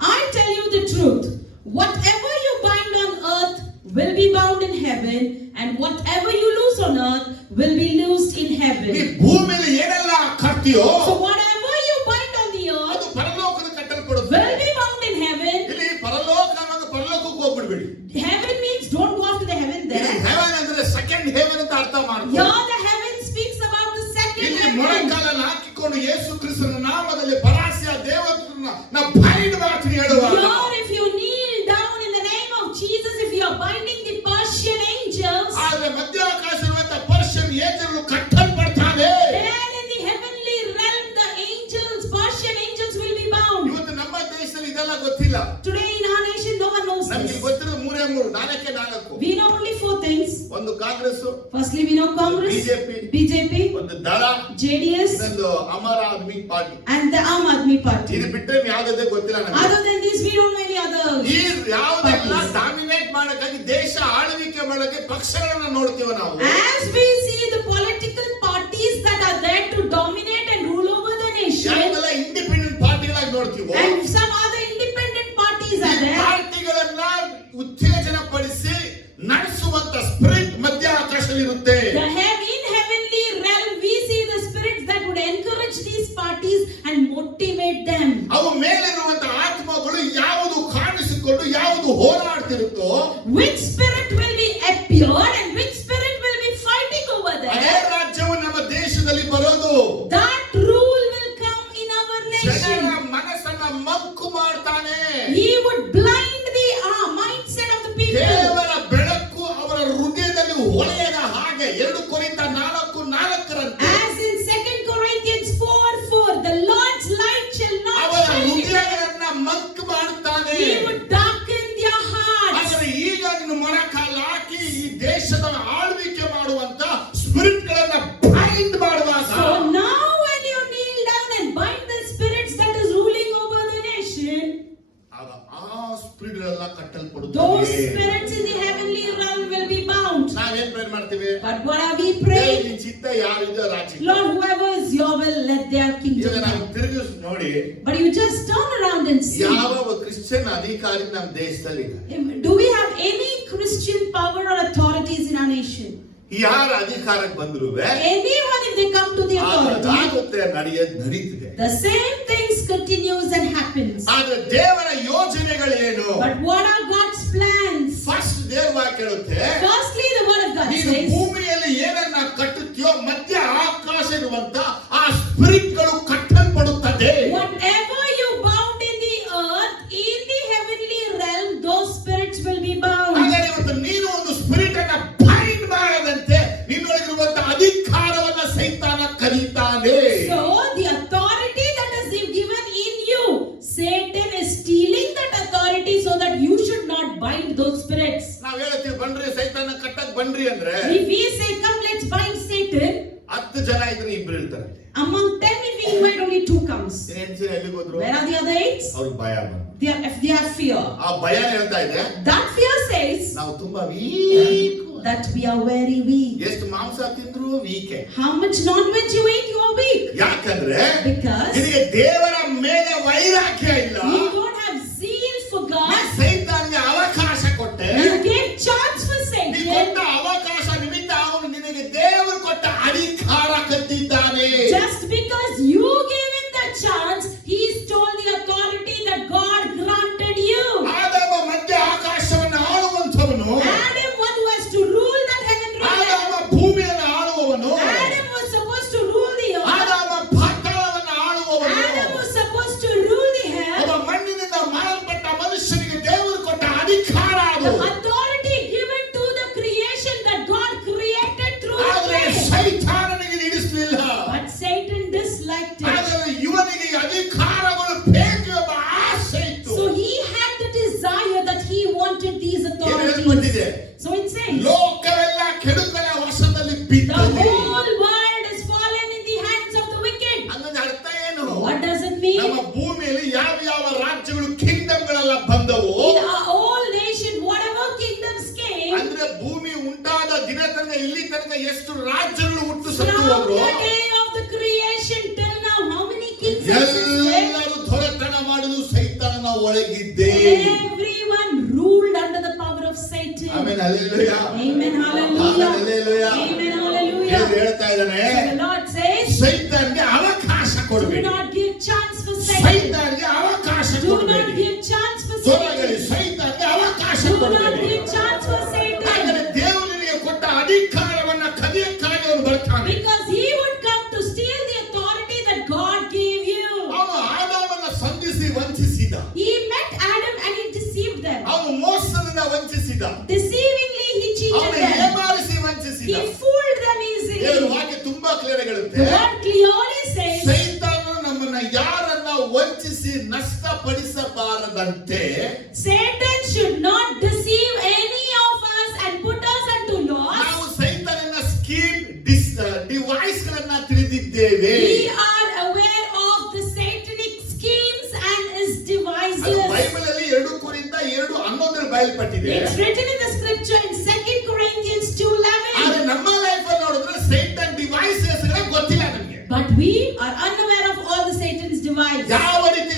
I tell you the truth. Whatever you bind on earth will be bound in heaven, and whatever you loose on earth will be loosed in ಈ heaven. ಭೂಮಿಯಲ್ಲಿ ಏನೆಲ್ಲ ಕಟ್ತೀಯೋ So whatever you bind on the earth ಅದು ಪರಲೋಕದ ಕಟ್ಟಲ್ಪಡುತ್ತೆ. will be bound in heaven. ಇಲ್ಲಿ ಪರಲೋಕ ಅನ್ನೋದು ಪರಲೋಕಕ್ಕೆ ಹೋಗ್ಬಿಡ್ಬೇಡಿ. Heaven means don't go after the heaven there. Heaven ಅಂದ್ರೆ ಸೆಕೆಂಡ್ ಹೆವನ್ ಅಂತ ಅರ್ಥ ಮಾಡ್ಕೊ. Here the heaven speaks about the second ಇಲ್ಲಿ heaven. ಮೊಣಕಾಲನ್ನು ಹಾಕಿಕೊಂಡು ಯೇಸು ಕ್ರಿಸ್ತನ ನಾಮದಲ್ಲಿ ಪರಾಸಿಯ ದೇವದೂತರನ್ನ ನಾವು ಬೈಂಡ್ ಮಾಡ್ತೀನಿ ಹೇಳುವಾಗ, Here if you kneel down in the name of Jesus, if you are binding the Persian angels, ಆದ್ರೆ ಮಧ್ಯ ಆಕಾಶವಿರುವಂತ ಪರ್ಷಿಯನ್ ಏಜರು ಕಟ್ಟಲ್ಪಡ್ತಾನೆ. then in the heavenly realm the angels, Persian angels will be bound. ಇವತ್ತು ನಮ್ಮ ದೇಶದಲ್ಲಿ ಇದೆಲ್ಲ ಗೊತ್ತಿಲ್ಲ. Today in our nation no one knows ನಮಗೆ this. ಗೊತ್ತಿರೋದು 3 ನಾಲ್ಕೇ 4. We know only 4 things. ಒಂದು Congress, Firstly, we know Congress, BJP, ಒಂದು ದಳ, JDS, ಇನ್ನೊಂದು Aam Aadmi party. and the Aam Aadmi Party. ಇದು ಬಿಟ್ಟರೆ ಯಾವುದೇ ಗೊತ್ತಿಲ್ಲ ನಮಗೆ. Other than this, we don't know any other. ಈ ಯಾವುದೆಲ್ಲ ಡಾಮಿನೇಟ್ ಮಾಡಕ್ಕಾಗಿ ದೇಶ ಆಳ್ವಿಕೆ ಮಾಡಕ್ಕೆ ಪಕ್ಷಗಳನ್ನ ನೋಡ್ತೀವಿ ನಾವು. As we see the political parties that are there to dominate and rule over the nation, ಯಾವೆಲ್ಲ ಇಂಡಿಪೆಂಡೆಂಟ್ ಪಾರ್ಟಿಗಳಾಗಿ ನೋಡ್ತೀವೋ, and some other independent parties are there. ಪಾರ್ಟಿಗಳನ್ನ ಉತ್ತೇಜನ ಪಡಿಸಿ ನಡೆಸುವಂತ ಸ್ಪಿರಿಟ್ ಮಧ್ಯ ಆಕಾಶದಲ್ಲಿರುತ್ತೆ. In heavenly realm, we see the spirits that would encourage these parties and motivate them. ಅವು ಮೇಲಿರುವಂತ ಆತ್ಮಗಳು ಯಾವುದು ಕಾಣಿಸಿಕೊಂಡು ಯಾವುದು ಹೋರಾಡ್ತಿರುತ್ತೋ, Which spirit will be appeared and which spirit will be fighting over ಅದೇ there? ರಾಜ್ಯವು ನಮ್ಮ ದೇಶದಲ್ಲಿ ಬರೋದು. That rule will come in our ಜನರ nation. ಮನಸ್ಸನ್ನ ಮಂಕು ಮಾಡ್ತಾನೆ. He would blind the mindset of the people. ಕೇವಲ ಬೆಳಕು ಅವರ ಹೃದಯದಲ್ಲಿ ಹೊಳೆಯದ ಹಾಗೆ 2 ಕೊರಿಂಥ 4:4 As in 2 Corinthians 4:4, the Lord's light shall not ಅವರ shine in them. ಹೃದಯಗಳನ್ನ ಮಂಕು ಮಾಡುತ್ತಾನೆ. He would darken their hearts. ಆದರೆ ಈಗ ನೀನು ಮೊಣಕಾಲು ಹಾಕಿ ಈ ದೇಶದ ಆಳ್ವಿಕೆ ಮಾಡುವಂತ ಸ್ಪಿರಿಟ್ ಗಳನ್ನ ಬೈಂಡ್ ಮಾಡುವಾಗ, So now when you kneel down and bind the spirits that is ruling over the nation, ಆಗ ಆ ಸ್ಪಿರಿಟ್ ಎಲ್ಲ those ಕಟ್ಟಲ್ಪಡುತ್ತವೆ. spirits in the heavenly realm will be bound. ನಾವೇನ್ ಪ್ರೇರ್ ಮಾಡ್ತೀವಿ? But what are we praying? ನಿನ್ನ ಚಿತ್ತ ಯಾರಿದೆಯೋ ರಾಜ್ಯ. Lord, whoever is your will, let their ಈಗ kingdom ನಾವು come. ತಿರುಗಿಸಿ ನೋಡಿ, But you just turn around and see, ಯಾವ ಕ್ರಿಶ್ಚಿಯನ್ ಅಧಿಕಾರಿ ನಮ್ಮ ದೇಶದಲ್ಲಿ ಇಲ್ಲ. do we have any Christian power or authorities in our nation? ಯಾರ ಅಧಿಕಾರಕ್ಕೆ ಬಂದ್ರು Anyone, if they come to the authority, ಆಗುತ್ತೆ, ನಡೀತಿದೆ. the same things continues and happens. ಆದ್ರೆ ದೇವರ ಯೋಜನೆಗಳೇನು? But what are God's plans? First ದೇವ ಕೇಳುತ್ತೆ, Firstly, the word of God ನೀನು says, ಭೂಮಿಯಲ್ಲಿ ಏನನ್ನ ಕಟ್ಟುತ್ತೀಯೋ ಮಧ್ಯ ಆಕಾಶ ಇರುವಂತ ಆ ಸ್ಪಿರಿಟ್ ಗಳು ಕಟ್ಟಲ್ಪಡುತ್ತದೆ. whatever you bound in the earth, in the heavenly realm, those spirits will be bound. ಹಾಗಾದ್ರೆ ಇವತ್ತು ನೀನು ಒಂದು ಸ್ಪಿರಿಟ್ ಅನ್ನ ಬೈಂಡ್ ಮಾಡದಂತೆ ನಿನ್ನೊಳಗಿರುವಂತ ಅಧಿಕಾರವನ್ನ ಸೈತಾನ ಕರೀತಾನೆ. So the authority that is given in you, Satan is stealing that authority so that you should not bind those spirits. ನಾವ್ ಹೇಳ್ತೀವಿ ಬನ್ರಿ ಸೈತಾನ ಕಟ್ಟಕ್ ಬನ್ರಿ ಅಂದ್ರೆ, If we say, come, let's bind Satan, 10 ಜನ ಇದ್ರೆ 2 ಇರ್ತಾರೆ. among 10 if we invite only 2 comes. ಎಲ್ಲಿಗೆ ಹೋದ್ರು? Where are the other 8? ಅವ್ರಿಗೆ ಭಯ ಬಂತು. If they have fear. ಆ ಭಯ ಹೇಳ್ತಾ ಇದೆ, That fear says ನಾವು ತುಂಬಾ weak. that we are very weak. ಎಷ್ಟು ಮಾಂಸ ತಿಂದ್ರು ವೀಕೆ. How much non-veg you eat, you are weak. ಯಾಕಂದ್ರೆ Because ನಿನಗೆ ದೇವರ ಮೇಲೆ ವೈರಾಗ್ಯ ಇಲ್ಲ. you don't have zeal for God. ಸೈತಾನ್ಗೆ ಅವಕಾಶ ಕೊಟ್ಟೆ. You gave chance for ನೀ ಕೊಟ್ಟ Satan. ಅವಕಾಶ ನಿಮಿತ್ತ ಅವನು ನಿನಗೆ ದೇವರು ಕೊಟ್ಟ ಅಧಿಕಾರ ಕದ್ದಿದ್ದಾನೆ. Just because you gave him the chance, he stole the authority that God granted you. ಆದಾಮ ಮಧ್ಯ ಆಕಾಶವನ್ನು ಆಳುವಂತವನು, Adam one who has to rule that heavenly ಆದಾಮ realm. ಭೂಮಿಯನ್ನು ಆಳುವವನು, Adam was supposed to rule the earth. ಆದಾಮ ಪಾತಾಳವನ್ನು ಆಳುವವನು. Adam was supposed to rule the hell. ಒಬ್ಬ ಮಣ್ಣಿನಿಂದ ಮಾಡಲ್ಪಟ್ಟ ಮನುಷ್ಯನಿಗೆ ದೇವರು ಕೊಟ್ಟ ಅಧಿಕಾರ The ಅದು. authority given to the creation that God created through the ಆದ್ರೆ clay. ಸೈತಾನನಿಗೆ ಹಿಡಿಸಲಿಲ್ಲ. But Satan disliked it. ಆದರೆ ಇವನಿಗೆ ಈ ಅಧಿಕಾರಗಳು ಬೇಕು ಎಂಬ ಆಸೆ ಇತ್ತು. So he had the desire that he wanted these ಬಂದಿದೆ. authorities. So it says, ಲೋಕವೆಲ್ಲ ಕೆಡುಕನ ವಶದಲ್ಲಿ the ಬಿದ್ದಿದೆ. whole world is fallen in the hands of the wicked. ಹಂಗಂದ್ರೆ ಅರ್ಥ ಏನು? What does it mean? ನಮ್ಮ ಭೂಮಿಯಲ್ಲಿ ಯಾವ ರಾಜ್ಯಗಳು ಕಿಂಗ್ಡಮ್ಗಳೆಲ್ಲ ಬಂದವು, In our whole nation, whatever kingdoms came, ಅಂದ್ರೆ ಭೂಮಿ ಉಂಟಾದ ದಿನ ತನಕ ಇಲ್ಲಿ ತನಕ ಎಷ್ಟು ರಾಜ್ಯಗಳು ಹುಟ್ಟು ಸತ್ತು from ಹೋದ್ರು, the day of the creation till now, how many kings existed? ಎಲ್ಲರೂ ದೊರೆತನ ಮಾಡುವುದು ಸೈತಾನನ ಒಳಗಿದ್ದೆ. Everyone ruled under the power of Satan. Amen, hallelujah. Amen, hallelujah. Hallelujah. Amen, hallelujah. ಹೇಳ್ತಾ ಇದ್ದಾನೆ, So the Lord says, ಸೈತಾನ್ಗೆ ಅವಕಾಶ do ಕೊಡಬೇಡಿ. not give chance for Satan. ಸೈತಾನ್ಗೆ ಅವಕಾಶ Do not ಕೊಡಬೇಡಿ. give chance for ಜೋರಾಗಲಿ, Satan. ಸೈತಾನ್ಗೆ ಅವಕಾಶ Do not ಕೊಡಬೇಡಿ. give chance for Satan. ಆದರೆ ದೇವರಿಗೆ ಕೊಟ್ಟ ಅಧಿಕಾರವನ್ನ ಕದಿಯಕ್ಕಾಗಿ ಅವನು ಬರ್ತಾನೆ. Because he would come to steal the authority that God gave you. ಅವನು ಆದಾಮನ ಸಂಧಿಸಿ ವಂಚಿಸಿದ. He met Adam and he deceived them. ಅವನು ಮೋಸದಿಂದ ವಂಚಿಸಿದ. Deceivingly he cheated ಅವನು them. ಏಮಾರಿಸಿ ವಂಚಿಸಿದ. He fooled them ದೇವರು easily. ವಾಕ್ಯ ತುಂಬಾ ಕ್ಲಿಯರ್ The ಹೇಳುತ್ತೆ, word clearly says, ಸೈತಾನನು ನಮ್ಮನ್ನ ಯಾರನ್ನ ವಂಚಿಸಿ ನಷ್ಟಪಡಿಸಬಾರದಂತೆ Satan should not deceive any of us and put us unto loss. ಬರೆಯಲ್ಪಟ್ಟಿದೆ. It's written in the scripture in 2 Corinthians 2:11. ಆದ್ರೆ ನಮ್ಮ ಲೈಫ್ ಅಲ್ಲಿ ನೋಡಿದ್ರೆ ಸೈತಾನ್ ಡಿವೈಸಸ್ ಗೊತ್ತಿಲ್ಲ ನಮಗೆ. But we are unaware of all the Satan's devices. ಯಾವ ರೀತಿ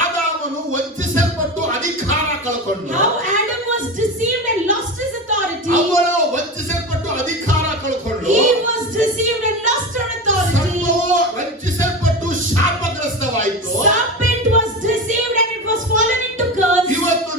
ಆದಾಮನು ವಂಚಿಸಲ್ಪಟ್ಟು ಅಧಿಕಾರ ಕಳ್ಕೊಂಡು, How Adam was deceived and lost his authority. ಅವನು ವಂಚಿಸಲ್ಪಟ್ಟು ಅಧಿಕಾರ ಕಳ್ಕೊಂಡು, Eve was deceived and lost her authority. ಸರ್ಪವು ವಂಚಿಸಲ್ಪಟ್ಟು ಶಾಪಗ್ರಸ್ತವಾಯಿತು. Serpent was deceived and it was fallen into curse. ಇವತ್ತು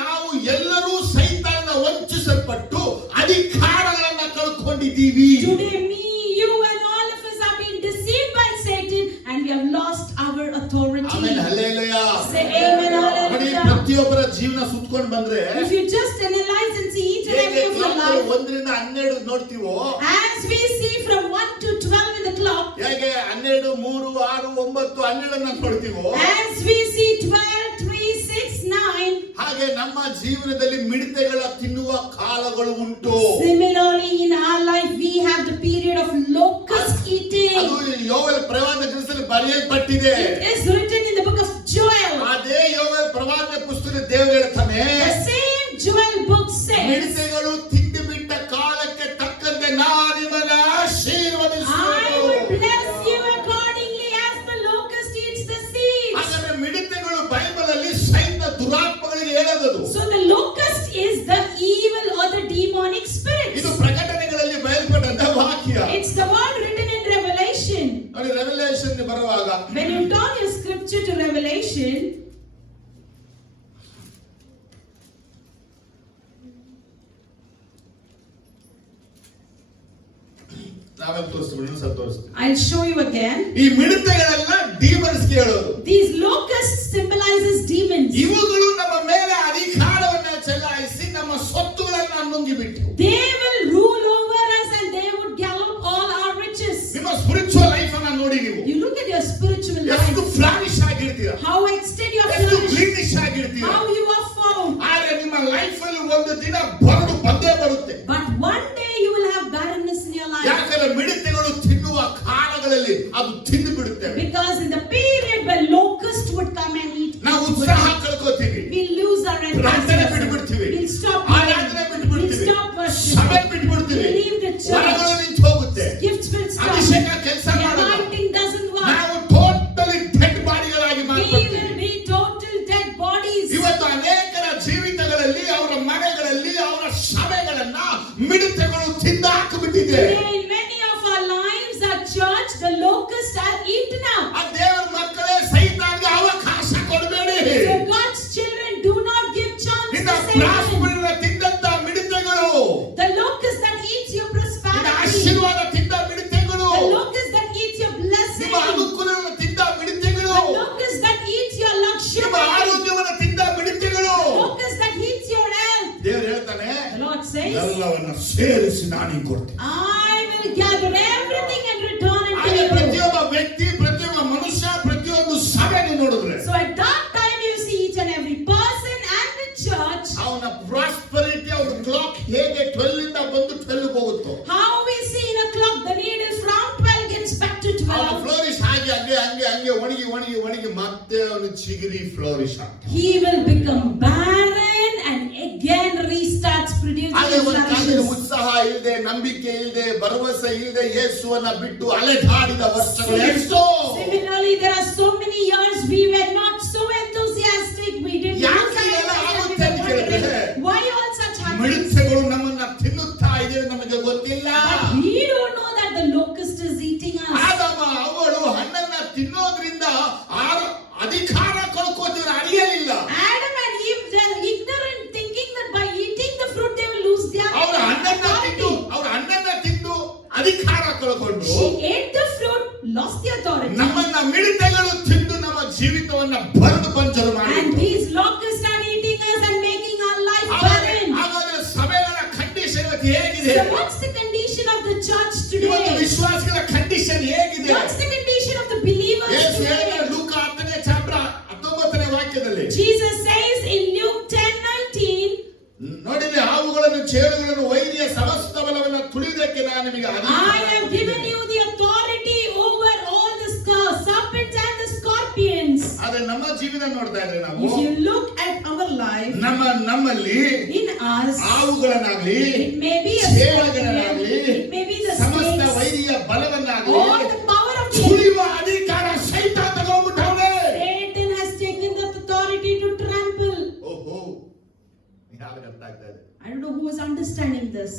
ನಾವು ಎಲ್ಲರೂ ಸೈತಾನನ ವಂಚಿಸಲ್ಪಟ್ಟು ಅಧಿಕಾರಗಳನ್ನ ಕಳ್ಕೊಂಡಿದ್ದೀವಿ. Today me, you and all of us are being deceived by Satan and we have lost our authority. Amen, hallelujah. Say amen, ನೋಡಿ, hallelujah. ಪ್ರತಿಯೊಬ್ಬರ ಜೀವನ ಸುತ್ತಕೊಂಡು ಬಂದ್ರೆ If you just analyze and see each and every of your life, 1 ರಿಂದ 12 ನೋಡ್ತೀವೋ, as we see from 1 to 12 in the clock, ಹೇಗೆ 12, 3, 6, 9, 12 ನೋಡ್ತೀವೋ, as we see 12, 3, 6, 9, ಹಾಗೆ ನಮ್ಮ ಜೀವನದಲ್ಲಿ ಮಿಡತೆಗಳ ತಿನ್ನುವ ಕಾಲಗಳು ಉಂಟು. similarly in our life we have the period of locust eating. ಅದು ಯೋವೇಲ ಪ್ರವಾದನ ಗ್ರಂಥದಲ್ಲಿ ಬರೆಯಲ್ಪಟ್ಟಿದೆ. It is written in the book of Joel. ಅದೇ ಯೋವೇಲ ಪ್ರವಾದನ ಪುಸ್ತಕದಲ್ಲಿ ದೇವರು ಹೇಳ್ತಾನೆ, The same Joel book says, ಮಿಡತೆಗಳು ತಿಂದು ಬಿಟ್ಟ ಕಾಲಕ್ಕೆ ತಕ್ಕಂತೆ ನಾನು ನಿಮ್ಮನ್ನ I ಆಶೀರ್ವದಿಸುವೆನು. will bless you accordingly as the locust eats the seeds. ಹಾಗಾದ್ರೆ ಮಿಡತೆಗಳು ಬೈಬಲ್ ಅಲ್ಲಿ ಸೈತ ದುರಾತ್ಮಗಳಿಗೆ ಹೇಳೋದು. So the locust is the evil or the demonic spirit. ಇದು ಪ್ರಕಟಣೆಗಳಲ್ಲಿ ಬಯಲ್ಪಟ್ಟಂತ ವಾಕ್ಯ. It's the word written in Revelation. ನೋಡಿ, ರೆವಲ್ಯೂಷನ್ ಬರುವಾಗ When you turn your scripture to Revelation, ನಾವೆಲ್ಲ ತೋರಿಸ್ತೀವಿ, ಸ್ವಲ್ಪ ತೋರಿಸ್ತೀವಿ. I'll show you again. ಈ ಮಿಡತೆಗಳೆಲ್ಲ ಡೀಮನ್ಸ್ ಹೇಳೋದು. These locusts symbolizes demons. ಇವುಗಳು ನಮ್ಮ ಮೇಲೆ ಅಧಿಕಾರವನ್ನ ಚಲಾಯಿಸಿ ನಮ್ಮ ಸೊತ್ತುಗಳನ್ನ ನುಂಗಿಬಿಟ್ಟು They will rule over us and they would gallop all our riches. ನಿಮ್ಮ ಸ್ಪಿರಿಚುವಲ್ ಲೈಫ್ ಅನ್ನ ನೋಡಿ ನೀವು You look at your spiritual ಎಷ್ಟು life, ಫ್ಲಾರಿಶ್ ಆಗಿರ್ತೀರಾ, how extend your ಎಷ್ಟು flourish, ಗ್ರೀನಿಶ್ ಆಗಿರ್ತೀರಾ. how you are found. ಆದ್ರೆ ನಿಮ್ಮ ಲೈಫ್ ಅಲ್ಲಿ ಒಂದು ದಿನ ಬರಡು ಬಂದೇ ಬರುತ್ತೆ. But one day you will have barrenness in your life. ಯಾಕಂದ್ರೆ ಮಿಡತೆಗಳು ತಿನ್ನುವ ಕಾಲಗಳಲ್ಲಿ ಅದು ತಿಂದು ಬಿಡುತ್ತೇವೆ. Because in the period when locust would come and eat, ನಾವು ಉತ್ಸಾಹ ಕಳ್ಕೋತೀವಿ, we lose our ಪ್ರಾರ್ಥನೆ enthusiasm. ಬಿಟ್ಬಿಡ್ತೀವಿ, We'll stop ಆರಾಧನೆ praying. We'll ಬಿಟ್ಬಿಡ್ತೀವಿ, stop ಸಭೆ worshiping. ಬಿಟ್ಬಿಡ್ತೀವಿ, We leave the ಹೊರಗಡೆ church. ನಿಂತು ಹೋಗುತ್ತೆ, Gifts will stop. ಅಭಿಷೇಕ ಕೆಲಸ The ಮಾಡಲ್ಲ, anointing doesn't work. ನಾವು ಟೋಟಲಿ ಡೆಡ್ ಬಾಡಿಗಳಾಗಿ We ಮಾರ್ಪಡ್ತೀವಿ. will be total dead bodies. ಇವತ್ತು ಅನೇಕರ ಜೀವಿತಗಳಲ್ಲಿ, ಅವರ ಮನೆಗಳಲ್ಲಿ, ಅವರ ಸಭೆಗಳನ್ನ ಮಿಡತೆಗಳು ತಿಂದಾಕಿಬಿಟ್ಟಿದೆ. Today in many of our lives, our church, the locusts are eaten up. ಆ ದೇವರ ಮಕ್ಕಳೇ, ಸೈತಾನ್ಗೆ ಅವಕಾಶ ಕೊಡಬೇಡಿ. So God's children, do not give chance ನಿನ್ನ to Satan. ಪ್ರಾಸ್ಪರಿಟಿನ ತಿಂದಂತ ಮಿಡತೆಗಳು, The locust that eats your ನಿನ್ನ prosperity. ಆಶೀರ್ವಾದ ತಿಂದ ಮಿಡತೆಗಳು, The locust that eats your blessing. ನಿಮ್ಮ ಅನುಕೂಲವನ್ನು ತಿಂದ ಮಿಡತೆಗಳು, The locust that eats your luxury. ನಿಮ್ಮ ಆರೋಗ್ಯವನ್ನು ತಿಂದ ಮಿಡತೆಗಳು. The locust that eats your health. ದೇವರು ಹೇಳ್ತಾನೆ, The Lord says, ಎಲ್ಲವನ್ನ ಸೇರಿಸಿ ನಾನು ಕೊಡ್ತೇನೆ. I will gather everything and return it ಹಾಗೆ to you. ಪ್ರತಿಯೊಬ್ಬ ವ್ಯಕ್ತಿ, ಪ್ರತಿಯೊಬ್ಬ ಮನುಷ್ಯ, ಪ್ರತಿಯೊಂದು ಸಭೆಯನ್ನು ನೋಡಿದ್ರೆ So at that time you see each and every person and the church, ಅವನ ಪ್ರಾಸ್ಪರಿಟಿ, ಅವನ ಕ್ಲಾಕ್ ಹೇಗೆ 12 ಇಂದ ಬಂದು 12 ಹೋಗುತ್ತೋ, how we see in a clock the needle from 12 gets back to ಅವನ 12. ಫ್ಲೋರಿಶ್ ಹಾಗೆ ಹಂಗೆ ಒಣಗಿ ಮತ್ತೆ ಅವನು ಚಿಗುರಿ ಫ್ಲೋರಿಶ್ ಆಗ್ತಾನೆ. He will become barren and again restarts producing ಹಾಗೆ ಒಂದು ಕಾಲದಲ್ಲಿ flourishes. ಉತ್ಸಾಹ ಇಲ್ಲದೆ, ನಂಬಿಕೆ ಇಲ್ಲದೆ, ಭರವಸೆ ಇಲ್ಲದೆ ಯೇಸುವನ್ನ ಬಿಟ್ಟು ಅಲೆದಾಡಿದ ವರ್ಷಗಳು ಎಷ್ಟೋ. Similarly, there are so many years we were not so enthusiastic. We didn't ಯಾಕೆ lose our ಇದೆಲ್ಲ enthusiasm. ಆಗುತ್ತೆ ಅಂತ ಕೇಳಿದ್ರೆ, Why all such happens? ಮಿಡತೆಗಳು ನಮ್ಮನ್ನ ತಿನ್ನುತ್ತಾ ಇದೆ, ನಮಗೆ ಗೊತ್ತಿಲ್ಲ. But we don't know that the locust is eating us. ಆದಾಮ ಅವಳು ಹಣ್ಣನ್ನ ತಿನ್ನೋದ್ರಿಂದ ಅಧಿಕಾರ ಕಳ್ಕೋತಿದ್ರು, ಅರಿಯಲಿಲ್ಲ. Adam and Eve, they are ignorant, thinking that by eating the fruit they will lose their ಅವ್ರ ಹಣ್ಣನ್ನ ತಿಂದು ಅಧಿಕಾರ ಕಳ್ಕೊಂಡ್ರು. She ate the fruit, lost the authority. ನಮ್ಮನ್ನ ಮಿಡತೆಗಳು ತಿಂದು ನಮ್ಮ ಜೀವಿತವನ್ನ ಬರಡು ಬಂಜರು ಮಾಡಿ. And these locusts are eating us and making our life barren. ಹಾಗಾದ್ರೆ ಸಭೆಗಳ ಕಂಡೀಷನ್ ಇವತ್ತು ಹೇಗಿದೆ? So what's the condition of the church ಇವತ್ತು today? ವಿಶ್ವಾಸಿಗಳ ಕಂಡೀಷನ್ ಹೇಗಿದೆ? What's the condition of the believers ಯೇಸು ಹೇಳಿದ today? ಲೂಕ 10ನೇ ಚಾಪ್ಟರ್ 19ನೇ ವಾಕ್ಯದಲ್ಲಿ Jesus says in Luke 10:19, ನೋಡಿದ್ರೆ, ಹಾವುಗಳನ್ನು, ಚೇಳುಗಳನ್ನು, ವೈರಿಯ ಸಮಸ್ತ ಬಲವನ್ನು ತುಳಿಯುವುದಕ್ಕೆ ನಾನು ನಿಮಗೆ I have given you the authority over all the serpents and the scorpions. ಆದ್ರೆ ಆದ್ರೆ ನಮ್ಮ ಜೀವನ ನೋಡ್ತಾ ಇದ್ರೆ ನಾವು If you look at our life, ನಮ್ಮಲ್ಲಿ in us, ಹಾವುಗಳನ್ನಾಗ್ಲಿ it may be a ಚೇಳುಗಳನ್ನಾಗ್ಲಿ scorpion, it may be the ಸಮಸ್ತ snakes, ವೈರಿಯ ಬಲವನ್ನಾಗ್ಲಿ all the power of the ಸುಳಿಯುವ ಅಧಿಕಾರ ಸೈತಾನ ತಗೊಂಡ್ಬಿಟ್ಟವನೇ. Satan has taken the authority to trample. ಓಹೋ, ಯಾರಿಗೆ ಅರ್ಥ ಆಗ್ತಾ ಇದೆ? I don't know who is understanding this.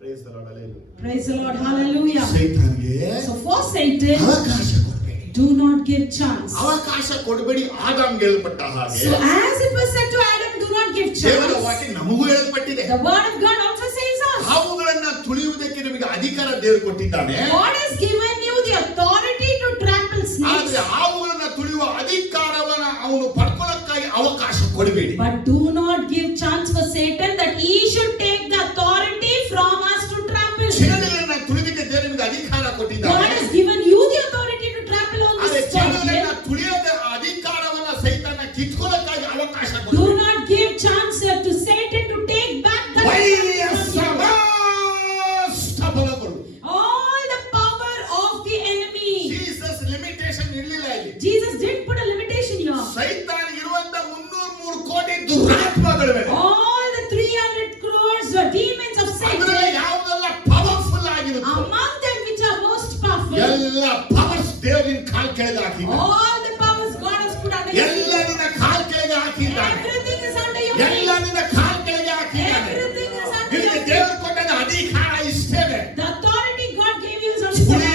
Praise the Lord, hallelujah. Praise the Lord, hallelujah. ಸೈತಾನ್ಗೆ So for Satan, ಅವಕಾಶ ಕೊಡಬೇಡಿ, do not give chance. ಅವಕಾಶ ಕೊಡಬೇಡಿ. ಆದಾಮ್ಗೆ ಹೇಳಲ್ಪಟ್ಟ ಹಾಗೆ So as it was said to Adam, do not give ದೇವರ chance. ವಾಕ್ಯ ನಮಗೂ ಹೇಳಲ್ಪಟ್ಟಿದೆ. The word of God also says us. ಹಾವುಗಳನ್ನ ತುಳಿಯುವುದಕ್ಕೆ ನಮಗೆ ಅಧಿಕಾರ ದೇವರು ಕೊಟ್ಟಿದ್ದಾನೆ. God has given you the authority to trample snakes. ಆದ್ರೆ ಹಾವುಗಳನ್ನ ತುಳಿಯುವ ಅಧಿಕಾರವನ್ನ ಅವನು ಪಡ್ಕೊಳ್ಳಕ್ಕಾಗಿ ಅವಕಾಶ ಕೊಡಬೇಡಿ. But do not give chance for Satan that he should take the authority from us to trample. ಚೇಳುಗಳನ್ನ ತುಳಿದಕ್ಕೆ ದೇವರು ನಿಮಗೆ ಅಧಿಕಾರ God ಕೊಟ್ಟಿದ್ದಾನೆ. has given you the authority to trample on ಆದ್ರೆ this ಚೇಳುಗಳನ್ನ scorpion. ತುಳಿಯದ ಅಧಿಕಾರವನ್ನ ಸೈತಾನ ಕಿತ್ಕೊಳ್ಳಕ್ಕಾಗಿ ಅವಕಾಶ Do ಕೊಡಬೇಡಿ. not give chance to Satan to take back the ವೈರಿಯ authority. ಸಮಸ್ತ ಬಲಗಳು, All the power of the enemy. Jesus limitation ಇರಲಿಲ್ಲ ಇಲ್ಲಿ. Jesus didn't put a limitation here. ಸೈತಾನ ಇರುವಂತ 303 ಕೋಟಿ ದುರಾತ್ಮಗಳಿವೆ. All the 300 crores demons of ಅಂದ್ರೆ Satan, ಯಾವುದೆಲ್ಲ ಪವರ್ಫುಲ್ ಆಗಿರುತ್ತೆ among them which are most powerful, ಎಲ್ಲ ಪವರ್ಸ್ ದೇವರಿನ ಕಾಲ್ ಕೆಳಗೆ ಹಾಕಿದ್ದಾನೆ. all the powers God has put under your ಎಲ್ಲ feet. ನಿನ್ನ ಕಾಲ್ ಕೆಳಗೆ ಹಾಕಿದ್ದಾನೆ. Everything is under your ಎಲ್ಲ feet. ನಿನ್ನ ಕಾಲ್ ಕೆಳಗೆ ಹಾಕಿದ್ದಾನೆ. Everything is under ನಿನಗೆ your ದೇವರು feet. ಕೊಟ್ಟ ಅಧಿಕಾರ ಇಷ್ಟೇನೆ. The authority God gave you is ತುಳಿ,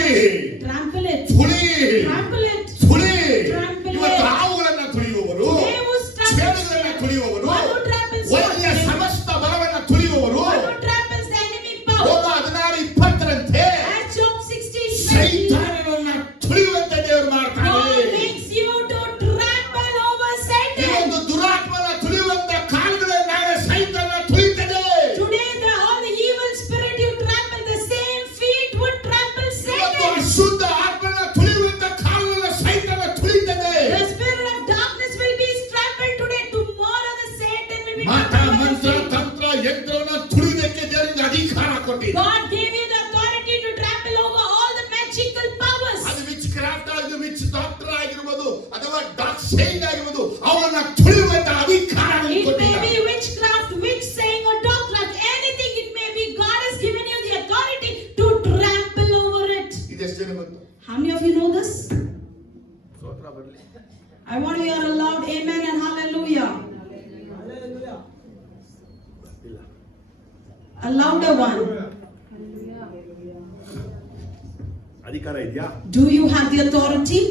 trample it. ತುಳಿ, Trample it. ತುಳಿ. Trample ಇವತ್ತು it. ಹಾವುಗಳನ್ನ ತುಳಿಯುವವರು, They who trample ಚೇಳುಗಳನ್ನ ತುಳಿಯುವವರು, one who tramples ವೈರಿಯ Satan, ಸಮಸ್ತ ಬಲವನ್ನ ತುಳಿಯುವವರು, one who tramples the enemy power. ರೋಮ 16:20ರಂತೆ As Job 16:20, ಸೈತಾನನನ್ನ ತುಳಿಯುವಂತ ದೇವರು ಮಾಡ್ತಾನೆ. God makes you to trample over ಈ Satan. ಒಂದು ದುರಾತ್ಮನ ತುಳಿಯುವಂತ ಕಾಲುಗಳನ್ನಾಗ ಸೈತಾನ ತುಳಿತದೆ. Today, all the evil spirit you trample, the same feet would trample ಇವತ್ತು Satan. ಅಶುದ್ಧ ಆತ್ಮನ ತುಳಿಯುವಂತ ಕಾಲುಗಳ ಸೈತಾನ ತುಳಿತದೆ. The spirit of darkness will be trampled today. Tomorrow, the Satan will be ಮಾಟ trampled over ಮಂತ್ರ Satan. ತಂತ್ರ ಯಂತ್ರವನ್ನ ತುಳಿದಕ್ಕೆ ದೇವರಿಗೆ ಅಧಿಕಾರ ಕೊಟ್ಟಿದೆ. God gave you the authority to trample over all the magical powers. ಅದು ವಿಚ್ ಕ್ರಾಫ್ಟ್ ಆಗಿರ್ಬೋದು, ವಿಚ್ ಡಾಕ್ಟರ್ ಆಗಿರ್ಬೋದು, ಅಥವಾ ಡಾಕ್ ಸೇಯಿಂಗ್ ಆಗಿರ್ಬೋದು, ಅವನ್ನ ತುಳಿಯುವಂತ ಅಧಿಕಾರ It may ಕೊಟ್ಟಿದ್ದಾರೆ. be witchcraft, witch saying, or doctrine, anything it may be. God has given you the authority to trample over it. ಇದೆಷ್ಟು ಜನ ಗೊತ್ತು? How many of you know this? ಸ್ತೋತ್ರ ಬರಲಿ. I want to hear a loud amen and hallelujah. ಇಲ್ಲ. A louder one. ಅಧಿಕಾರ ಇದೆಯಾ? Do you have the authority?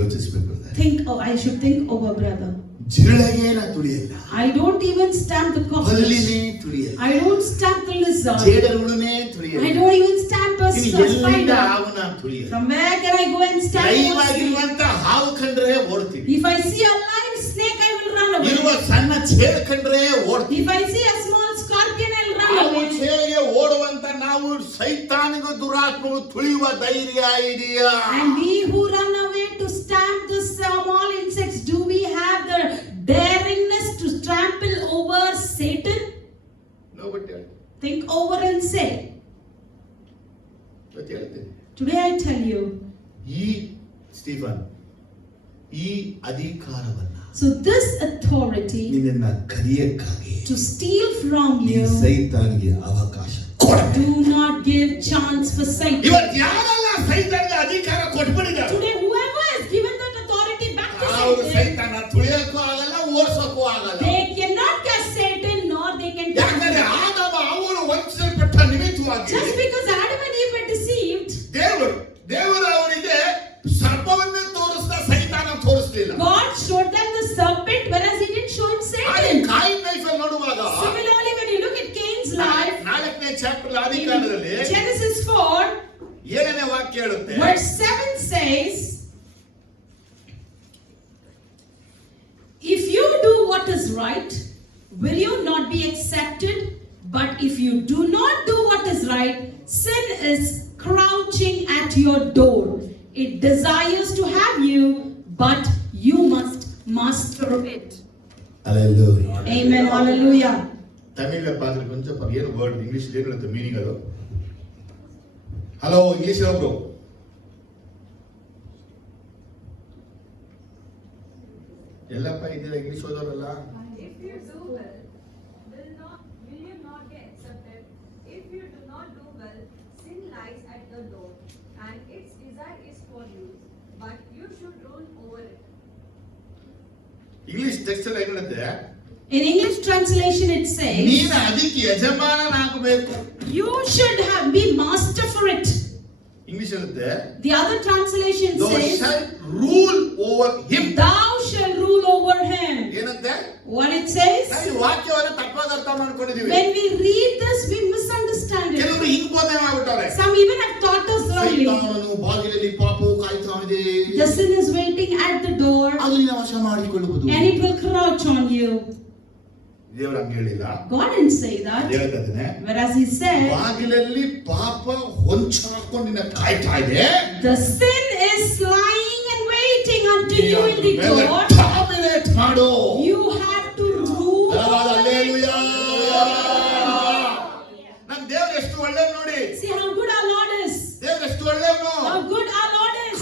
ಯೋಚಿಸಬೇಕು. Think, oh, I should think over, brother. ಜಿರಳೆಗೇನ ತುಳಿಯಲ್ಲ, I don't even stamp the cockroach. ಹಲ್ಲಿನೇ ತುಳಿಯಲ್ಲ, I don't stamp the lizard. ಜೇಡರುಗಳನ್ನೇ ತುಳಿಯಲ್ಲ. I don't even stamp a ಇನ್ನು ಎಲ್ಲಿಂದ spider. ಹಾವನ್ನ ತುಳಿಯಲ್ಲ. From where can I go and stamp a live snake? ಆಗಿರುವಂತ ಹಾವು ಕಂಡ್ರೆ ಓಡ್ತೀವಿ. If I see a live snake, I will run ಇರುವ away. ಸಣ್ಣ ಚೇಳು ಕಂಡ್ರೆ ಓಡ್ತೀವಿ. If I see a small scorpion, I'll run ಹಾವು away. ಚೇಳಿಗೆ ಓಡುವಂತ ನಾವು ಸೈತಾನಿಗ ದುರಾತ್ಮವು ತುಳಿಯುವ ಧೈರ್ಯ ಇದೆಯಾ? And we who run away to stamp the small insects, do we have the daringness to trample over Satan? ನೋಡ್ಬಿಟ್ಟು ಹೇಳಿ. Think over and say. ಇವತ್ತು ಹೇಳ್ತೀನಿ. Today I tell you. ಈ ಸ್ಟೀಫನ್ ಈ ಅಧಿಕಾರವನ್ನ So this authority ನಿನ್ನನ್ನ ಕದಿಯಕ್ಕಾಗಿ to steal from ಈ you, ಸೈತಾನಿಗೆ ಅವಕಾಶ ಕೊಡಬೇಡ. do not give chance for Satan. ಇವತ್ತು ಯಾರೆಲ್ಲ ಸೈತಾನಿಗೆ ಅಧಿಕಾರ ಕೊಟ್ಬಿಟ್ಟಿದ್ದಾರೆ, Today whoever has given that authority back to ಅವರು Satan, ಸೈತಾನ ತುಳಿಯಕ್ಕೂ ಆಗಲ್ಲ, ಓಡಿಸಕ್ಕೂ ಆಗಲ್ಲ. they cannot cast Satan nor they can ಯಾಕಂದ್ರೆ trample. ಆದಾಮ ಅವನು ವಂಚಿಸಲ್ಪಟ್ಟ ನಿಮಿತ್ತವಾಗಿ Just because Adam and Eve were deceived, ದೇವರು ಅವರಿಗೆ ಸರ್ಪವನ್ನೇ ತೋರಿಸ್ದ, ಸೈತಾನ ತೋರಿಸಲಿಲ್ಲ. God showed them the serpent, whereas He didn't show him ಹಾಗೆ Satan. ಕಾಯಿನ್ ಲೈಫ್ ಅಲ್ಲಿ ನೋಡುವಾಗ Similarly, when you look at Cain's life, 4ನೇ ಚಾಪ್ಟರ್ ಆದಿಕಾಂಡದಲ್ಲಿ in Genesis 4, 7ನೇ ವಾಕ್ಯ ಹೇಳುತ್ತೆ, verse 7 says, if you do what is right, will you not be accepted? But if you do not do what is right, sin is crouching at your door. It desires to have you, but you must master it. Hallelujah. Amen. Hallelujah. ತಮಿಳ್ನ ಪಾತ್ರ ಕೊಂಚ ಏನು word English ಏನು ಹೇಳುತ್ತೆ ಮೀನಿಂಗ್ ಅದು? Hello English ಒಬ್ರು ಎಲ್ಲಪ್ಪ ಇದ್ದೀರಾ ಇಂಗ್ಲಿಷ್ ಓದೋರಲ್ಲ? If you do well, will you not get accepted? If you do not do well, sin lies at the door, and its desire is for you, but you should rule over it. English text ಅಲ್ಲಿ ಹೇಳುತ್ತೆ, In English translation it says, ನೀನು ಅದಕ್ಕೆ ಯಜಮಾನನಾಗಬೇಕು. you should be master for it. English ಹೇಳುತ್ತೆ, The other translation thou says, shalt rule over him. thou shall rule over him. ಏನಂತೆ? What it says? ನಾವು ಈ ವಾಕ್ಯವನ್ನು ತಪ್ಪಾಗಿ ಅರ್ಥ ಮಾಡ್ಕೊಂಡಿದೀವಿ. When we read this, we misunderstand it. ಕೆಲವರು ಹಿಂಗ್ ಬೋಧನೆ ಮಾಡ್ಬಿಟ್ಟವ್ರೆ. Some even have taught us wrongly. ಸೈತಾನನು ಬಾಗಿಲಲ್ಲಿ ಪಾಪವು ಕಾಯ್ತಾ ಇದೆ. The sin is waiting at the door, ಅದು ನಿನ್ನ ವಶ ಮಾಡಿಕೊಳ್ಳುವುದು. and it will crouch on you. ದೇವರು ಹಂಗೆ ಹೇಳಿಲ್ಲ. God didn't say that. ಹೇಳ್ತದನೆ, Whereas He said, ಬಾಗಿಲಲ್ಲಿ ಪಾಪ ಹೊಂಚಾಕೊಂಡು ನಿನ್ನ ಕಾಯ್ತಾ ಇದೆ. the sin is lying and waiting until you in the door. Dominate ಮಾಡು. You have to rule. Hallelujah. ನಮ್ಮ ದೇವರು ಎಷ್ಟು ಒಳ್ಳೆಯವರು ನೋಡಿ. See how good our Lord is. ದೇವರು ಎಷ್ಟು ಒಳ್ಳೆಯವನು. How good our Lord is.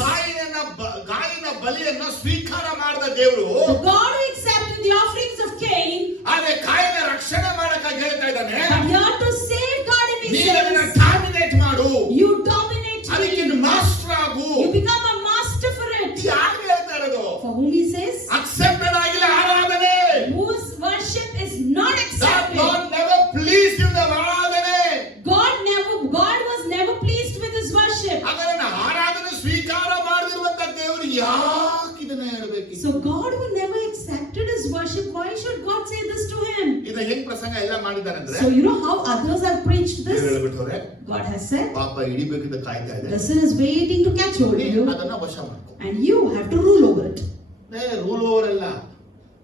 ಗಾಯಿನ ಬಲಿಯನ್ನ ಸ್ವೀಕಾರ ಮಾಡಿದ ದೇವರು, The God who accepted the offerings of Cain, ಆದ್ರೆ ಕಾಯಿನ ರಕ್ಷಣೆ ಮಾಡಕ್ಕಾಗಿ ಹೇಳ್ತಾ ಇದ್ದಾನೆ, but you have to safeguard him. He ನೀನು ಅದನ್ನ says, ಡಾಮಿನೇಟ್ ಮಾಡು. you dominate ಅದಕ್ಕೆ him. ಮಾಸ್ಟರ್ ಆಗು. You become a master for it. ಯಾರು ಹೇಳ್ತಾ ಇರೋದು? For whom He says, accepted ಆಗಿಲ್ಲ ಆರಾಧನೆ. whose worship is not That accepted. God never pleased in the ಆರಾಧನೆ. God was never pleased with His worship. ಅದನ್ನ ಆರಾಧನೆ ಸ್ವೀಕಾರ ಮಾಡದಿರುವಂತ ದೇವರು ಯಾಕೆ ಇದನ್ನ ಹೇಳಬೇಕು? So God who never accepted His worship, why should God say this to him? ಇದನ್ನ ಹೆಂಗ್ ಪ್ರಸಂಗ ಎಲ್ಲ ಮಾಡಿದಾರೆ ಅಂದ್ರೆ, So you know how others have preached ದೇವರು this? ಹೇಳ್ಬಿಟ್ಟವ್ರೆ, God has said, ಪಾಪ ಹಿಡಿಬೇಕಿಂತ ಕಾಯ್ತಾ ಇದೆ, the sin is waiting to catch hold of you, ಅದನ್ನ ವಶ ಮಾಡ್ಕೊ. and you have to rule over it. Rule over ಅಲ್ಲ,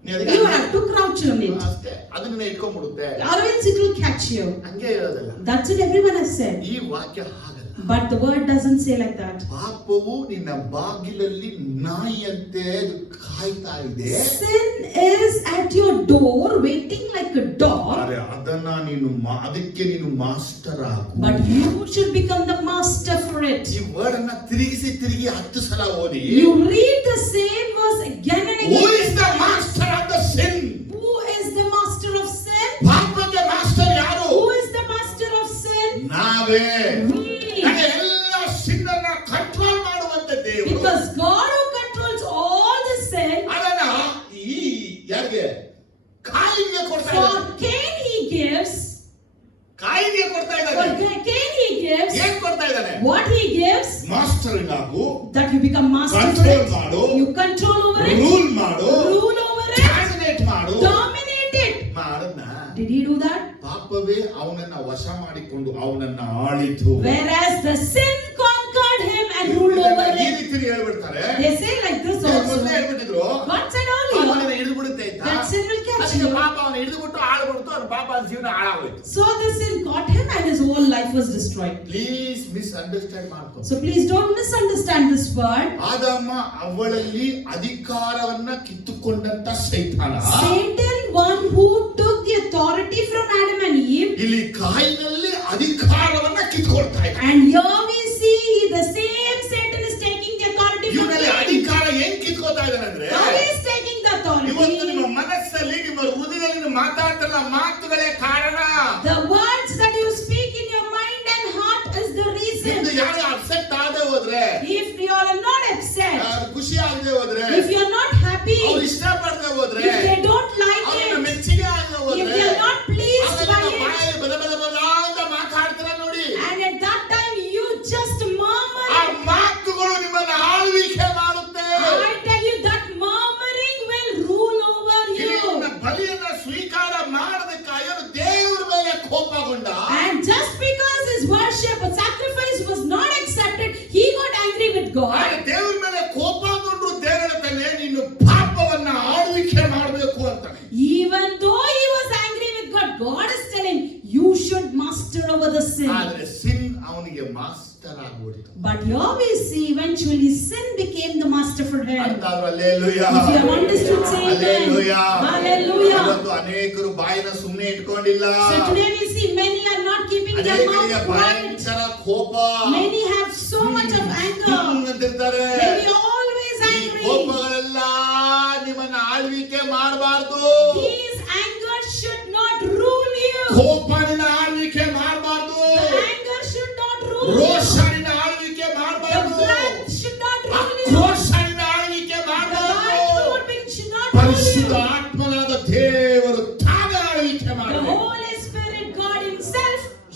ನೀ You ಅದಕ್ಕೆ have to crouch on it. ಅಷ್ಟೇ, ಅದನ್ನ ಇಟ್ಕೊಂಡ್ಬಿಡುತ್ತೆ. Otherwise it will catch you. ಹಂಗೆ ಹೇಳೋದಲ್ಲ. That's what everyone has said. ಈ ವಾಕ್ಯ ಹಾಗಲ್ಲ. But the word doesn't say like that. ಪಾಪವು ನಿನ್ನ ಬಾಗಿಲಲ್ಲಿ ನಾಯಿಯಂತೆ ಅದು ಕಾಯ್ತಾ ಇದೆ. Sin is at your door waiting like a dog. ಆದ್ರೆ ಅದನ್ನ ಅದಕ್ಕೆ ನೀನು ಮಾಸ್ಟರ್ ಆಗು. But you should become the master for it. ಈ ವರ್ಡ್ ಅನ್ನ ತಿರುಗಿಸಿ 10 ಸಲ ಓದಿ. You read the same verse again and Who again. is the master of the sin? Who is the master of sin? ಪಾಪಕ್ಕೆ ಮಾಸ್ಟರ್ ಯಾರು? Who is the master of sin? ನಾವೇ. We. ಎಲ್ಲ ಸಿನ್ ಅನ್ನ ಕಂಟ್ರೋಲ್ ಮಾಡುವಂತ ದೇವರು. Because God who controls all the sin, ಅದನ್ನ ಈ ಯಾರಿಗೆ? ಕಾಯಿನ್ಗೆ ಕೊಡ್ತಾ ಇದ್ದಾನೆ. for Cain He gives. ಕಾಯಿನ್ಗೆ ಕೊಡ್ತಾ For ಇದ್ದಾನೆ. Cain He gives. ಏನ್ ಕೊಡ್ತಾ ಇದ್ದಾನೆ? What He gives, ಮಾಸ್ಟರಿಂಗ್ ಆಗು, that you become master for control it. ಮಾಡು, You control over it. Rule ಮಾಡು, Rule over it. ಡಾಮಿನೇಟ್ ಮಾಡು. Dominate it. ಮಾಡದ್ನ Did He do that? ಪಾಪವೇ ಅವನನ್ನ ವಶ ಮಾಡಿಕೊಂಡು ಅವನನ್ನ ಆಳಿತು. Whereas the sin conquered him and ruled over ಈ it. ರೀತಿ ಹೇಳ್ಬಿಡ್ತಾರೆ. They say like this ಮೊದಲೇ also. ಹೇಳ್ಬಿಟ್ಟಿದ್ರು, God said ಪಾಪನ earlier ಹಿಡಿದು ಬಿಡುತ್ತೆ ಅಂತ. that sin will catch ಅದಕ್ಕೆ you. ಪಾಪ ಅವನ ಹಿಡಿದು ಬಿಟ್ಟು ಆಳ್ಬಿಡ್ತು, ಅವ್ನ ಪಾಪ ಅವನ ಜೀವನ ಹಾಳಾಗೋಯ್ತು. So the sin caught him and his whole life was destroyed. Please misunderstand ಮಾಡ್ಕೊ. So please don't misunderstand this word. ಆದಾಮ ಅವಳಲ್ಲಿ ಅಧಿಕಾರವನ್ನ ಕಿತ್ತುಕೊಂಡಂತ ಸೈತಾನ Satan, one who took the authority from Adam and Eve, ಇಲ್ಲಿ ಕಾಯಿನಲ್ಲಿ ಅಧಿಕಾರವನ್ನ ಕಿತ್ಕೊಳ್ತಾ ಇದ್ದ. and here we see the same Satan is taking the authority from ಇವನಲ್ಲಿ Eve. ಅಧಿಕಾರ ಹೆಂಗ್ ಕಿತ್ಕೊಳ್ತಾ ಇದ್ದಾನಂದ್ರೆ, How he is taking the ಇವತ್ತು authority? ನಿಮ್ಮ ಮನಸ್ಸಲ್ಲಿ ನಿಮ್ಮ ಹೃದಯದಲ್ಲಿ ಮಾತಾಡ್ತಿರೋ ಮಾತುಗಳೇ ಕಾರಣ. The words that you speak in your mind and heart is the reason. ನಿಮ್ದು ಯಾರು ಅಪ್ಸೆಟ್ ಆಗದೆ ಹೋದ್ರೆ, If you are not upset, ಖುಷಿ ಆಗದೆ ಹೋದ್ರೆ, if you are not happy, ಅವ್ರು ಇಷ್ಟಪಡದೆ ಹೋದ್ರೆ, if they don't like ಅವ್ರನ್ನ it, ಮೆಚ್ಚಿಗೆ ಆಗದೆ if ಹೋದ್ರೆ, they are not pleased ಆಗ by ನಿಮ್ಮ it, ಬಾಯಲ್ಲಿ ಬದ ಬದ ಬದ ಅಂತ ಮಾತಾಡ್ತೀರ ನೋಡಿ. and at that time you just murmur, ಆ ಮಾತುಗಳು ನಿಮ್ಮನ್ನ ಆಳ್ವಿಕೆ ಮಾಡುತ್ತೆ. I tell you that murmuring will rule over ಇಲ್ಲಿ you. ನಿಮ್ಮ ಬಲಿಯನ್ನ ಸ್ವೀಕಾರ ಮಾಡದಕ್ಕಾಗಿ ಅವನು ದೇವರ ಮೇಲೆ ಕೋಪಗೊಂಡ. And just because his worship or sacrifice was not accepted, he got angry with God. ಆಗ ದೇವರ ಮೇಲೆ ಕೋಪಗೊಂಡ್ರು ದೇವರ ಹೇಳ್ತಾನೆ, ನೀನು ಪಾಪವನ್ನ ಆಳ್ವಿಕೆ ಮಾಡಬೇಕು ಅಂತ. Even though he was angry with God, God is telling you should master over the sin. ಆದ್ರೆ ಸಿನ್ ಅವನಿಗೆ ಮಾಸ್ಟರ್ ಆಗ್ಬಿಡ್ತು. But here we see eventually sin became the master for him. ಅಂತಾದ್ರು hallelujah. If you have understood, say amen. Hallelujah. Hallelujah. ಇವತ್ತು ಅನೇಕರು ಬಾಯಿನ ಸುಮ್ಮನೆ ಇಟ್ಕೊಂಡಿಲ್ಲ. So today we see many are not keeping their ಅನೇಕರಿಗೆ mouth quiet. ಭಯಂಕರ ಕೋಪ. Many have so much of anger. ಅಂತಿರ್ತಾರೆ. They be always ಈ angry. ಕೋಪಗಳೆಲ್ಲ ನಿಮ್ಮನ್ನ ಆಳ್ವಿಕೆ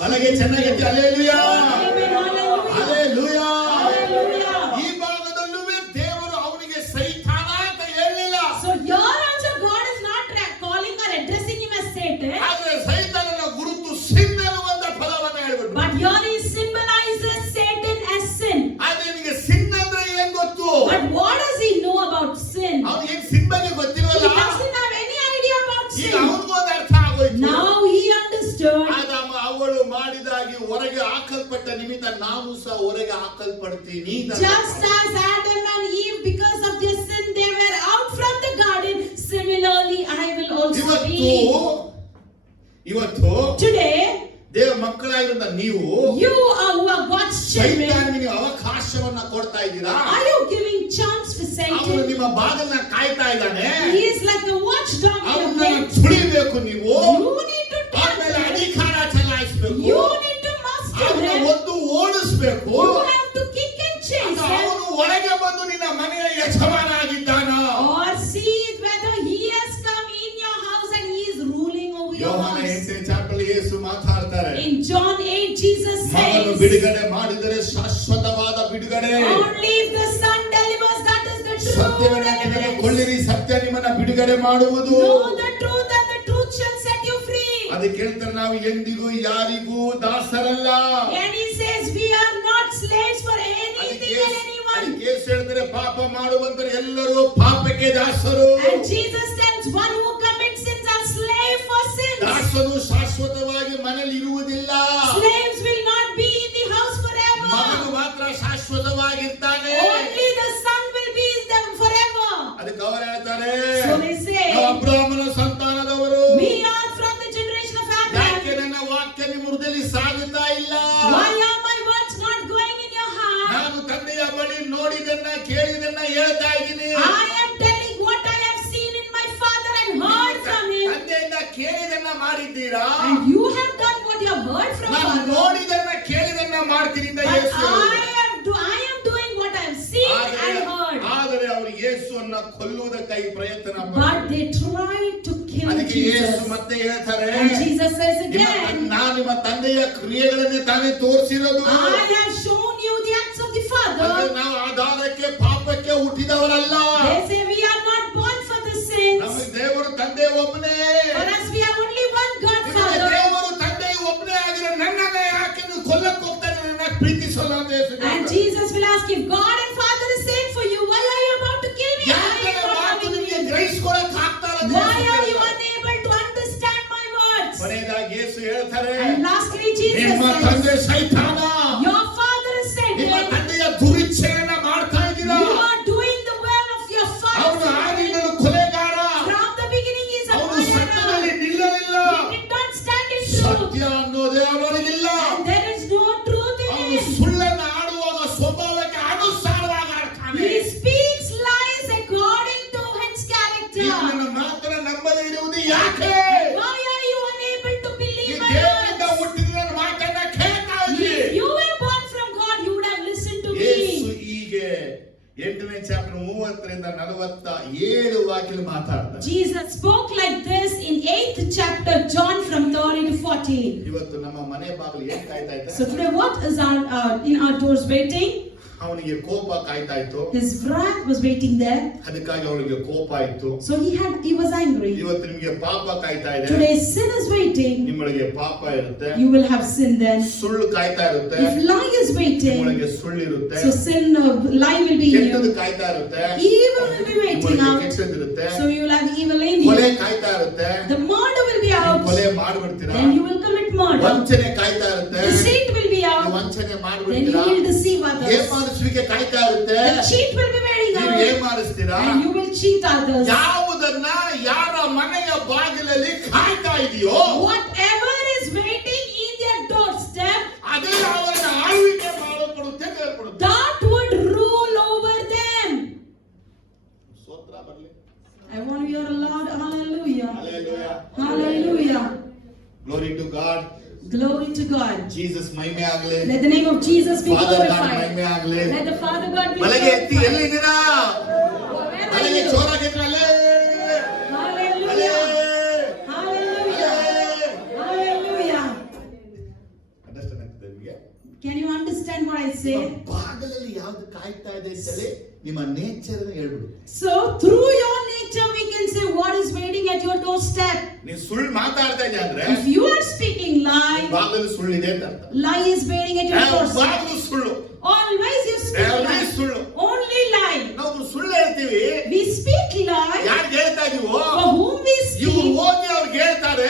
ಬಲಗೆ ಚೆನ್ನಾಗಿ ಎತ್ತಿ hallelujah Amen. Hallelujah. Hallelujah. Hallelujah. ಈ ಭಾಗದಲ್ಲೂ ದೇವರು ಅವನಿಗೆ ಸೈತಾನ ಅಂತ ಹೇಳಲಿಲ್ಲ. So here also God is not calling or addressing him as Satan. ಆದ್ರೆ ಸೈತಾನನ ಗುರುತು ಸಿನ್ ಅನ್ನುವಂತ ಪದವನ್ನು ಹೇಳ್ಬಿಟ್ರು. But here he symbolizes Satan as sin. ಆದ್ರೆ ನಿನಗೆ ಸಿನ್ ಅಂದ್ರೆ ಏನ್ ಗೊತ್ತು? But what does he know about sin? ಅವನಿಗೆ ಏನ್ ಸಿನ್ ಬಗ್ಗೆ He ಗೊತ್ತಿಲ್ವಲ್ಲ. doesn't have any idea about ಈಗ sin. ಅವನಿಗೂ ಒಂದು ಅರ್ಥ ಆಗೋಯ್ತು. Now he understood. ಆದಾಮ ಅವಳು ಮಾಡಿದಾಗಿ ಹೊರಗೆ ಹಾಕಲ್ಪಟ್ಟ ನಿಮಿತ್ತ ನಾನು ಸಹ ಹೊರಗೆ ಹಾಕಲ್ಪಡ್ತೀನಿ. Just as Adam and Eve, because of their sin, they were out from the garden. Similarly, I will also be. ಇವತ್ತು Today, ದೇವ ಮಕ್ಕಳಾಗಿರೋದ ನೀವು you are who are God's children. ಸೈತಾನನಿಗೆ ನೀವು ಅವಕಾಶವನ್ನ ಕೊಡ್ತಾ ಇದ್ದೀರಾ. Are you giving chance for ಅವನು Satan? ನಿಮ್ಮ ಬಾಗಿಲನ್ನ ಕಾಯ್ತಾ ಇದ್ದಾನೆ. He is like the watchdog in the ಅವನ್ನ gate. ತುಳಿಬೇಕು ನೀವು. You need to ಆಮೇಲೆ tackle him. ಅಧಿಕಾರ ಚಲಾಯಿಸಬೇಕು. You need to master ಅವನ him. ಒಂದು ಓಡಿಸ್ಬೇಕು. You have to kick and chase him. ಅವನು ಒಳಗೆ ಬಂದು ನಿನ್ನ ಮನೆಯ ಯಜಮಾನ ಆಗಿದ್ದಾನ. Or see whether he has come in your house and he is ruling over your ಯೋಹಾನ house. 8ನೇ ಚಾಪ್ಟರ್ಲಿ ಯೇಸು ಮಾತಾಡ್ತಾರೆ. In John 8, Jesus ಮಗನು says, ಬಿಡುಗಡೆ ಮಾಡಿದರೆ ಶಾಶ್ವತವಾದ ಬಿಡುಗಡೆ. only if the Son delivers, that is the true ಸತ್ಯವನ್ನು deliverance. ಕೊಳ್ಳಿರಿ, ಸತ್ಯ ನಿಮ್ಮನ್ನ ಬಿಡುಗಡೆ ಮಾಡುವುದು. Know the truth and the truth shall set you free. ಅದಕ್ಕೆ ಹೇಳ್ತಾರೆ ನಾವು ಎಂದಿಗೂ ಯಾರಿಗೂ ದಾಸರಲ್ಲ. And he says we are not slaves for anything ಅದಕ್ಕೆ and anyone. ಯೇಸು ಹೇಳ್ತಾರೆ ಪಾಪ ಮಾಡುವಂತರು ಎಲ್ಲರೂ ಪಾಪಕ್ಕೆ ದಾಸರು. And Jesus tells one who commits sins are slave for sins. ದಾಸನು ಶಾಶ್ವತವಾಗಿ ಮನೆಯಲ್ಲಿ ಇರುವುದಿಲ್ಲ. Slaves will not be in the house ಮಗನು forever. ಮಾತ್ರ ಶಾಶ್ವತವಾಗಿರ್ತಾನೆ. Only the Son will be them forever. ಅದಕ್ಕೆ ಅವರು ಹೇಳ್ತಾರೆ So they say, ನಾವು ಅಬ್ರಹಾಮನ ಸಂತಾನದವರು. we are from the generation of ಯಾಕೆ Abraham. ನನ್ನ ವಾಕ್ಯ ನಿಮ್ಮ ಹೃದಯದಲ್ಲಿ ಸಾಗುತ್ತಾ ಇಲ್ಲ? Why are my words not going in your heart? ನಾನು ತಂದೆಯ ಬಳಿ ನೋಡಿದನ್ನ ಕೇಳಿದನ್ನ ಹೇಳ್ತಾ ಇದ್ದೀನಿ. I am telling what I have seen in my father and heard from him. ತಂದೆಯಿಂದ ಕೇಳಿದನ್ನ ಮಾಡಿದ್ದೀರಾ? And you have done what you have heard from ನಾನು father. ನೋಡಿದನ್ನ ಕೇಳಿದನ್ನ ಮಾಡ್ತೀನಿ ಅಂತ But ಯೇಸು ಹೇಳಿದ್ರು. I am doing what I have seen and heard. ಆದರೆ ಅವರು ಯೇಸುವನ್ನ ಕೊಲ್ಲುವುದಕ್ಕಾಗಿ ಪ್ರಯತ್ನ But ಪಟ್ಟರು. they tried to kill ಅದಕ್ಕೆ ಯೇಸು Jesus. ಮತ್ತೆ ಹೇಳ್ತಾರೆ And Jesus says again, ನಾನು ನಿಮ್ಮ ತಂದೆಯ ಕ್ರಿಯೆಗಳನ್ನೇ ತಾನೇ ತೋರಿಸಿರೋದು. I have shown you the acts of the ಅಂದ್ರೆ Father. ನಾವು ಆಧಾರಕ್ಕೆ ಪಾಪಕ್ಕೆ ಹುಟ್ಟಿದವರಲ್ಲ. They say we are not born for the sins. ನಮಗೆ ದೇವರು ತಂದೆ ಒಬ್ಬನೇ. For us we have only one God ನಿಮಗೆ Father. ದೇವರು ತಂದೆ ಒಬ್ಬನೇ ಆಗಿರೋ ನನ್ನನ್ನ ಯಾಕೆ ನೀವು ಕೊಲ್ಲಕ್ಕೆ ಹೋಗ್ತಾನೆ? ನನ್ನ ಪ್ರೀತಿಸೋಲ್ಲ ಅಂತ ಯೇಸು And ಹೇಳ್ತಾರೆ. Jesus will ask, if God and Father is same for you, why are you about to kill me? Why ಯಾಕೆ are you ನನ್ನ not ಮಾತು loving ನಿಮಗೆ me? ಗ್ರಹಿಸಿಕೊಳ್ಳಕ್ಕೆ ಆಗ್ತಾ ಇಲ್ಲ ಅಂತ Why ಯೇಸು are you ಹೇಳ್ತಾರೆ. unable to understand my words? ಕೊನೆಯದಾಗಿ ಯೇಸು ಹೇಳ್ತಾರೆ And lastly Jesus ನಿಮ್ಮ ತಂದೆ says, ಸೈತಾನ. your father is ನಿಮ್ಮ Satan. ತಂದೆಯ ದುರಿಚ್ಛೆಯನ್ನ ಮಾಡ್ತಾ ಇದ್ದೀರಾ. You are doing the will of your ಅವನು father. ಆದಿಯಿಂದಲೂ ಕೊಲೆಗಾರ. From the beginning he is a ಅವನು ಸತ್ಯದಲ್ಲಿ murderer. ನಿಲ್ಲಲಿಲ್ಲ. He did not stand in truth. ಸತ್ಯ ಅನ್ನೋದೇ ಅವನಿಗಿಲ್ಲ. And there is no truth in ಅವನು him. ಸುಳ್ಳನ್ನು ಆಡುವಾಗ ಸ್ವಭಾವಕ್ಕೆ ಅನುಸಾರವಾಗಿ ಆಡ್ತಾನೆ. He speaks lies according to his character. ನೀವು ನನ್ನ ಮಾತನ್ನ ನಂಬದೇ ಇರುವುದು ಯಾಕೆ? Why are you unable to ಈ believe my ದೇವರಿಂದ words? ಹುಟ್ಟಿದ ನನ್ನ ಮಾತನ್ನ ಕೇಳ್ತಾ ಇದ್ರಿ. If you were born from God, you would have listened to ಯೇಸು me. ಹೀಗೆ 8ನೇ ಚಾಪ್ಟರ್ 30ರಿಂದ 47 ವಾಕ್ಯ ಮಾತಾಡ್ತಾರೆ. Jesus spoke like this in 8th chapter, John from 30 to 40. ಇವತ್ತು ನಮ್ಮ ಮನೆ ಬಾಗಿಲು ಏನ್ ಕಾಯ್ತಾ ಇದೆ? So today what is in our doors waiting? ಅವನಿಗೆ ಕೋಪ ಕಾಯ್ತಾ ಇತ್ತು. His wrath was waiting there. ಅದಕ್ಕಾಗಿ ಅವನಿಗೆ ಕೋಪ ಇತ್ತು. So he was angry. ಇವತ್ತು ನಿಮಗೆ ಪಾಪ ಕಾಯ್ತಾ ಇದೆ. Today sin is waiting. ನಿಮ್ಮೊಳಗೆ ಪಾಪ ಇರುತ್ತೆ. You will have sin then. ಸುಳ್ಳು ಕಾಯ್ತಾ ಇರುತ್ತೆ. If lie is waiting, ನಿಮ್ಮೊಳಗೆ ಸುಳ್ಳು ಇರುತ್ತೆ. so sin, lie will be in ಕೆಟ್ಟದ್ದು you. ಕಾಯ್ತಾ ಇರುತ್ತೆ. Evil will be waiting ನಿಮ್ಮೊಳಗೆ out. ಕೆಟ್ಟದಿರುತ್ತೆ. So you will have evil in ಕೊಲೆ you. ಕಾಯ್ತಾ ಇರುತ್ತೆ. The murder will be out. ಕೊಲೆ ಮಾಡ್ಬಿಡ್ತೀರಾ. Then you will commit murder. ವಂಚನೆ ಕಾಯ್ತಾ ಇರುತ್ತೆ. Deceit will be ನೀವು out. ವಂಚನೆ Then you ಮಾಡ್ಬಿಡ್ತೀರಾ. will deceive others. ಏಮಾರಿಸುವಿಕೆ ಕಾಯ್ತಾ ಇರುತ್ತೆ. The cheat will be wearing ನೀವು out. ಏಮಾರಿಸ್ತೀರಾ. And you will cheat others. ಯಾವುದನ್ನ ಯಾರ ಮನೆಯ ಬಾಗಿಲಲ್ಲಿ ಕಾಯ್ತಾ ಇದೆಯೋ Whatever is waiting in their doorstep, ಅದೇ ಅವರನ್ನ ಆಳ್ವಿಕೆ ಮಾಡಲ್ಪಡುತ್ತೆ ಅಂತ ಹೇಳ್ಕೊಡುತ್ತೆ. that would rule over them. ಸ್ತೋತ್ರ ಬರಲಿ. I want to hear a loud hallelujah. Hallelujah. Hallelujah. Glory to God. Glory to God. Jesus ಮಹಿಮೆ ಆಗಲಿ. Let the name of Jesus be father god glorified. ಮಹಿಮೆ ಆಗಲಿ. Let the Father God be ಬಲಗೆ ಎತ್ತಿ glorified. ಎಲ್ಲಿದ್ದೀರಾ? Where are ಬಲಗೆ you? ಜೋರಾಗಿ ಎತ್ತಿ ಅಲ್ಲೇ. Hallelujah. Hallelujah. Hallelujah. ಅಂತೇಳಿ ನಿಮ್ಮ ನೇಚರ್ ಹೇಳ್ಬಿಡು. So through your nature we can say what is waiting at your doorstep. ನೀನ್ ಸುಳ್ಳು ಮಾತಾಡ್ತಾ ಇದ್ದೆ ಅಂದ್ರೆ If you are speaking lie, ಬಾಗಿಲು ಸುಳ್ಳಿದೆ ಅಂತ ಅರ್ಥ. lie is waiting at your doorstep. ಬಾಗಿಲು ಸುಳ್ಳು, Always you speak every lie. ಸುಳ್ಳು. Only lie. ನಾವು ಸುಳ್ಳು ಹೇಳ್ತೀವಿ, We speak lie. ಯಾರು ಹೇಳ್ತಾ ಇದೀವೋ For whom we ಇವ್ರು speak, ಹೋಗಿ ಅವ್ರಿಗೆ ಹೇಳ್ತಾರೆ,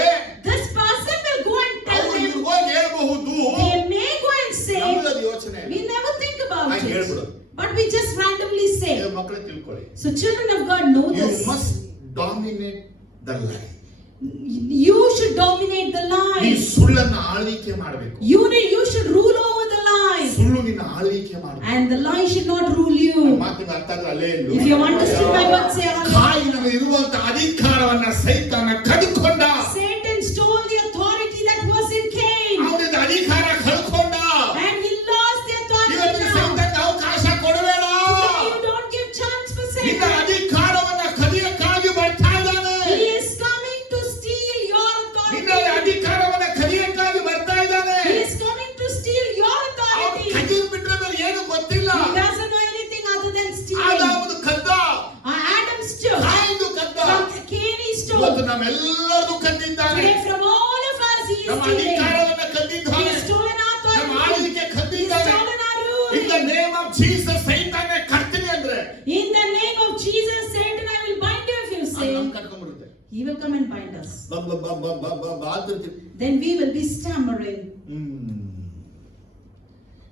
this person will go and tell ಅವ್ರು them. ಇವ್ರಿಗೆ ಹೋಗಿ ಹೇಳ್ಬಹುದು. They may go and say, ನಮ್ಗದು ಯೋಚನೆ we never think about ಹಾಗೆ it. ಹೇಳ್ಬಿಡು. But we just randomly say. ಮಕ್ಕಳು ತಿಳ್ಕೊಳ್ಳಿ, So children of God know you this. must dominate the lie. You should dominate the ನೀ lie. ಸುಳ್ಳನ್ನ ಆಳ್ವಿಕೆ ಮಾಡಬೇಕು. You should rule over the lie. ಸುಳ್ಳು ನಿನ್ನ ಆಳ್ವಿಕೆ ಮಾಡಬೇಕು. And the lie should not rule you. ಮಾತಿನ ಅರ್ಥ ಆದ್ರೆ ಅಲ್ಲೇ ಇರು. If you have understood my word, say amen. ಕಾಯಿನ ಇರುವಂತ ಅಧಿಕಾರವನ್ನ ಸೈತಾನ ಕದಿಕೊಂಡ. Satan stole the authority that was in Cain. ಅವನಿಂದ ಅಧಿಕಾರ ಕಳ್ಕೊಂಡ. And he lost the ಇವತ್ತು authority now. ಸೈತಾನಕ್ಕೆ ಅವಕಾಶ ಕೊಡಬೇಡ. Today you don't give chance for ನಿನ್ನ Satan. ಅಧಿಕಾರವನ್ನ ಕದಿಯಕ್ಕಾಗಿ ಬರ್ತಾ ಇದ್ದಾನೆ. He is coming to steal your ನಿನ್ನ authority. ಅಧಿಕಾರವನ್ನ ಕದಿಯಕ್ಕಾಗಿ ಬರ್ತಾ ಇದ್ದಾನೆ. He is coming to steal your ಅವನು authority. ಕದಿರ್ ಬಿಟ್ರೆ ಬೇರೆ ಏನು ಗೊತ್ತಿಲ್ಲ. He doesn't know anything other than ಆಗ stealing. ಅವನು ಕದ್ದ, Adam stole. ಕಾಯಿನು ಕದ್ದ. From Cain he ಇವತ್ತು stole. ನಮ್ಮೆಲ್ಲರೂ ಕದ್ದಿದ್ದಾನೆ. Today from all of us he is ನಮ್ಮ stealing. ಅಧಿಕಾರವನ್ನ He ಕದ್ದಿದ್ದಾನೆ. has stolen our ನಮ್ಮ authority. ಆಳ್ವಿಕೆ He has ಕದ್ದಿದ್ದಾನೆ. stolen our In the rule. name of Jesus, ಸೈತಾನ ಕರ್ತೀನಿ ಅಂದ್ರೆ In the name of Jesus, Satan, I will bind you if you ಅವ್ನು say. ನಮ್ ಕರ್ಕೊಂಡ್ಬಿಡುತ್ತೆ. He will come and bind us. ಅಂತಿರ್ತೀವಿ. Then we will be stammering.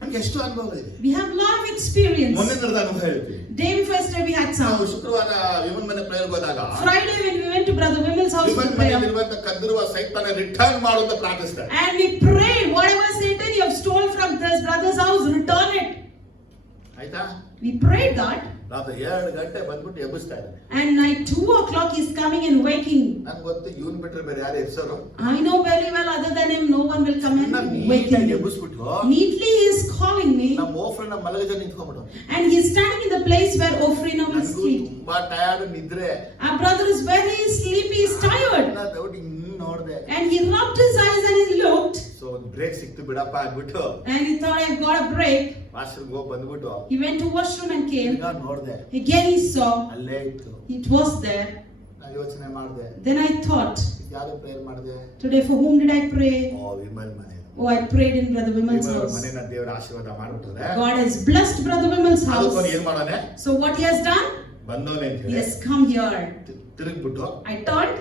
ನಮ್ಗೆ ಎಷ್ಟು ಅನುಭವ ಇದೆ. We have a lot of experience. ಮೊನ್ನೆ ನಡೆದ ಅನುಭವ ಹೇಳ್ತೀವಿ. Day before yesterday we had ನಾವು some. ಶುಕ್ರವಾರ ವಿಮನ್ ಮನೆ ಪ್ರೇಯರ್ ಹೋದಾಗ Friday when we went to Brother Vimal's house for women prayer. ಮನೆಯಲ್ಲಿರುವಂತ ಕದ್ದಿರುವ ಸೈತಾನ ರಿಟರ್ನ್ ಮಾಡುವಂತ ಪ್ರಾರ್ಥಿಸ್ತಾರೆ. And we prayed, whatever Satan you have stole from this brother's house, return it. ಆಯ್ತಾ? We prayed that. ರಾತ್ರಿ 2 ಗಂಟೆ ಬಂದ್ಬಿಟ್ಟು ಎಬ್ಬಿಸ್ತಾ ಇದ್ದಾರೆ. And night 2 o'clock he's coming and waking. ನಂಗೆ ಗೊತ್ತು ಇವನ್ ಬಿಟ್ರೆ ಬೇರೆ ಯಾರು ಎಬ್ಸೋರು. I know very well other than him no one will come and wake ನೀಟಾಗಿ me. ಎಬ್ಬಿಸ್ಬಿಟ್ಟು Neatly he is calling me. ನಮ್ಮ ಓಫ್ರನ್ನ ಮಲಗಜ ನಿಂತ್ಕೊಂಡ್ಬಿಡು. And he is standing in the place where Ophrina will ನನಗೂ sleep. ತುಂಬಾ ಟಯರ್ಡ್ ನಿದ್ರೆ. Our brother is very sleepy, he is tired. ನಾನು ದೌಡಿ ನೋಡ್ದೆ. And he rubbed his eyes and he looked. So ಒಂದು ಬ್ರೇಕ್ ಸಿಕ್ತು ಬಿಡಪ್ಪ ಅಂದ್ಬಿಟ್ಟು And he thought I've got a break. Washroom ಹೋಗಿ ಬಂದ್ಬಿಟ್ಟು He went to washroom and came. ಈಗ ನೋಡ್ದೆ. Again he saw. ಅಲ್ಲೇ ಇತ್ತು. It was there. ನಾನು ಯೋಚನೆ ಮಾಡಿದೆ. Then I thought, ಯಾರು ಪ್ರೇಯರ್ ಮಾಡಿದೆ? today for whom did I pray? ಓ ವಿಮಲ್ ಮನೆ. Oh, I prayed in Brother Vimal's Vimal house. ಮನೆನ ದೇವರ ಆಶೀರ್ವಾದ ಮಾಡ್ಬಿಟ್ರೆ God has blessed Brother Vimal's ಅದಕ್ಕೊಂದು house. ಏನ್ ಮಾಡೋನೆ? So what he has done? ಬಂದವನೇ ಅಂತ He ಹೇಳಿ has come here. ತಿರುಗ್ಬಿಟ್ಟು I turned,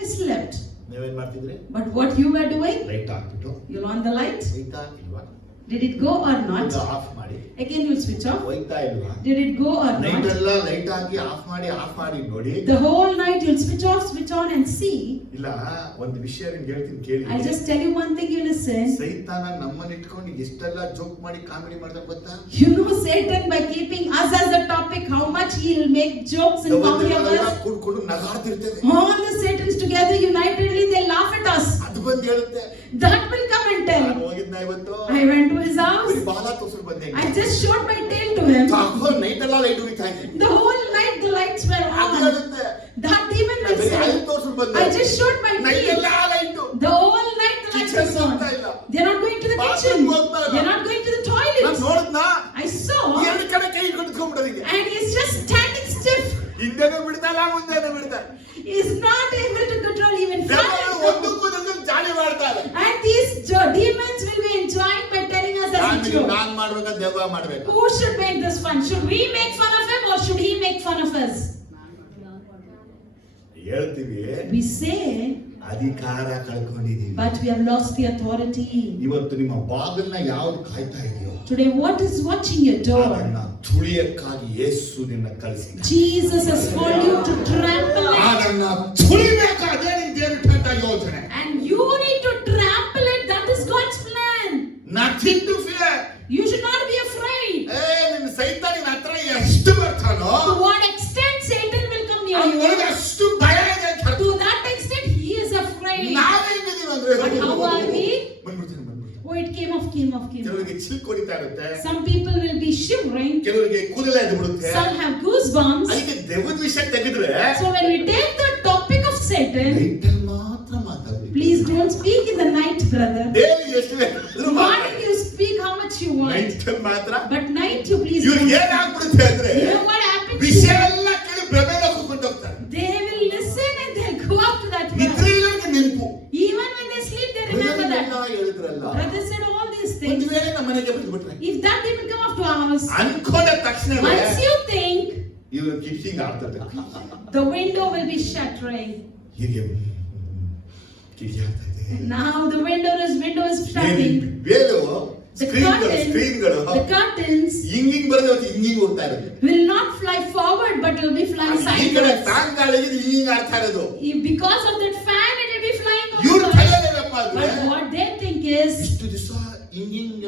I slept. ನೀವೇನ್ ಮಾಡ್ತಿದ್ರಿ? But what you were doing? Light ಹಾಕ್ಬಿಟ್ಟು You'll on the light? ಹೋಯ್ತಾ ಇಲ್ವಾ? Did it go or ಈಗ not? ಆಫ್ ಮಾಡಿ. Again you'll switch off. ಹೋಯ್ತಾ ಇಲ್ವಾ? Did it go or night not? ಎಲ್ಲ ಲೈಟ್ ಹಾಕಿ ಆಫ್ ಮಾಡಿ ನೋಡಿ. The whole night you'll switch off, switch on and see. ಇಲ್ಲ ಒಂದು ವಿಷಯ ನಿಮ್ಗೆ ಹೇಳ್ತೀನಿ ಕೇಳಿ. I'll just tell you one thing, you listen. ಸೈತಾನ ನಮ್ಮನ್ನ ಇಟ್ಕೊಂಡು ಎಷ್ಟೆಲ್ಲ ಜೋಕ್ ಮಾಡಿ ಕಾಮಿಡಿ ಮಾಡ್ತಾರೆ ಗೊತ್ತಾ? You know Satan by keeping us as a topic, how much he'll make jokes and comedy of us. ಕೂಡ್ಕೊಂಡು ನಗಾಡ್ತಿರ್ತೇವೆ. All the Satans together unitedly they laugh at us. ಅದು ಬಂದು ಹೇಳುತ್ತೆ. That will come and tell. ನಾನು ಹೋಗಿದ್ನ ಇವತ್ತು. I went to his house. ಬರೀ ಬಾಲ ತೋರ್ಸ್ಬಿಟ್ಟು ಬಂದೆ. I just showed my tail to him. Night ಎಲ್ಲ ಲೈಟ್ ಉರಿತಾ ಇದೆ. The whole night the lights were ಅದು on. ಹೇಳುತ್ತೆ. That demon will ಬರೀ ಐದು say, ತೋರ್ಸ್ಬಿಟ್ಟು ಬಂದೆ. I just showed my night tail. ಎಲ್ಲ light. The whole night the lights Kitchen was on. ಹೋಗ್ತಾ ಇಲ್ಲ. They're not going to the Bathroom kitchen. ಹೋಗ್ತಾ ಇಲ್ಲ. They're not going to the ನಾನು toilet. ನೋಡಿದ್ನ I saw. ಎರಡು ಕಡೆ ಕೈ ಹಿಡ್ಕೊಂಡ್ಬಿಡೋದಿಗೆ. And he's just standing stiff. ಹಿಂದೆನೂ ಬಿಡ್ತಾಲ್ಲ ಮುಂದೆನೂ ಬಿಡ್ತಾರೆ. He's not able to control even ದೆವ್ವಗಳು front. ಒಂದಕ್ಕೂ ಜಾಲಿ ಮಾಡ್ತಾರೆ. And these demons will be enjoying by telling us as a joke. ನಾನ್ ಮಾಡ್ಬೇಕಾ ದೆವ್ವ ಮಾಡ್ಬೇಕಾ? Who should make this fun? Should we make fun of him or should he make fun of us? ಹೇಳ್ತೀವಿ We say, ಅಧಿಕಾರ ಕಳ್ಕೊಂಡಿದೀವಿ. but we have lost the authority. ಇವತ್ತು ನಿಮ್ಮ ಬಾಗಿಲನ್ನ ಯಾವ್ದು ಕಾಯ್ತಾ ಇದೆಯೋ Today, what is watching your door? ಅದನ್ನ ತುಳಿಯಕ್ಕಾಗಿ ಯೇಸು ನಿನ್ನ ಕಳಿಸಿದ. Jesus has called you to trample it. ಅದನ್ನ ತುಳಿಬೇಕಾದ್ರೆ ನಿನ್ ದೇವರಿಟ್ಟಂತ ಯೋಜನೆ. And you need to trample it. That is God's plan. Nothing to fear. You should not be afraid. ನಿನ್ನ ಸೈತಾನಿನ ಹತ್ರ ಎಷ್ಟು ಬರ್ತಾನೋ To what extent Satan will come near you, ಅವನಿಗೆ ಅಷ್ಟು ಭಯ ಇದೆ ಅಂತ ಅರ್ಥ. to that extent he is afraid. ನಾವೇ ಹೆಂಗಿದೀವಿ ಅಂದ್ರೆ But how are we? ಬಂದ್ಬಿಡ್ತೀನಿ. Oh, it came off. ಕೆಲವರಿಗೆ ಚಿಲ್ಕ್ ಹೊಡಿತಾ ಇರುತ್ತೆ. Some people will be shivering. ಕೆಲವರಿಗೆ ಕೂದಲ ಎದ್ದು ಬಿಡುತ್ತೆ. Some have goosebumps. ಅದಕ್ಕೆ ದೆವ್ವದ ವಿಷಯ ತೆಗೆದ್ರೆ So when we take the topic of Satan, ನೈಟಲ್ಲಿ ಮಾತ್ರ ಮಾತಾಡ್ಬೇಕು. please don't speak in the night, brother. Daily ಎಷ್ಟು ಬೇಕಾದ್ರೂ Morning you speak how much you want. ನೈಟಲ್ಲಿ ಮಾತ್ರ But night you please ಇವ್ರಿಗೆ don't. ಏನಾಗ್ಬಿಡುತ್ತೆ ಮಾಡ್ತಿರ್ಬೇಕು. The window will be shattering. ಹೀಗೆ ಕಿಡಿ ಆಗ್ತಾ ಇದೆ. Now the window is shattering. Velu The ಸ್ಕ್ರೀನ್ಗಳು curtains ಹಿಂಗಿಂಗ್ ಬರೋದು ಹಿಂಗಿಂಗ್ ಹೋಗ್ತಾ ಇರೋದು. will not fly forward but will be flying ಈ ಕಡೆ sideways. ಫ್ಯಾನ್ ಗಾಳಿಗೆ ಹಿಂಗಿಂಗ್ ಆಗ್ತಾ ಇರೋದು. Because of that fan, it will be flying ಇವ್ರ over. ತಲೆಯಲ್ಲೇನಪ್ಪ ಅಂದ್ರೆ But what they think is, ಇಷ್ಟು ದಿವಸ ಹಿಂಗಿಂಗ್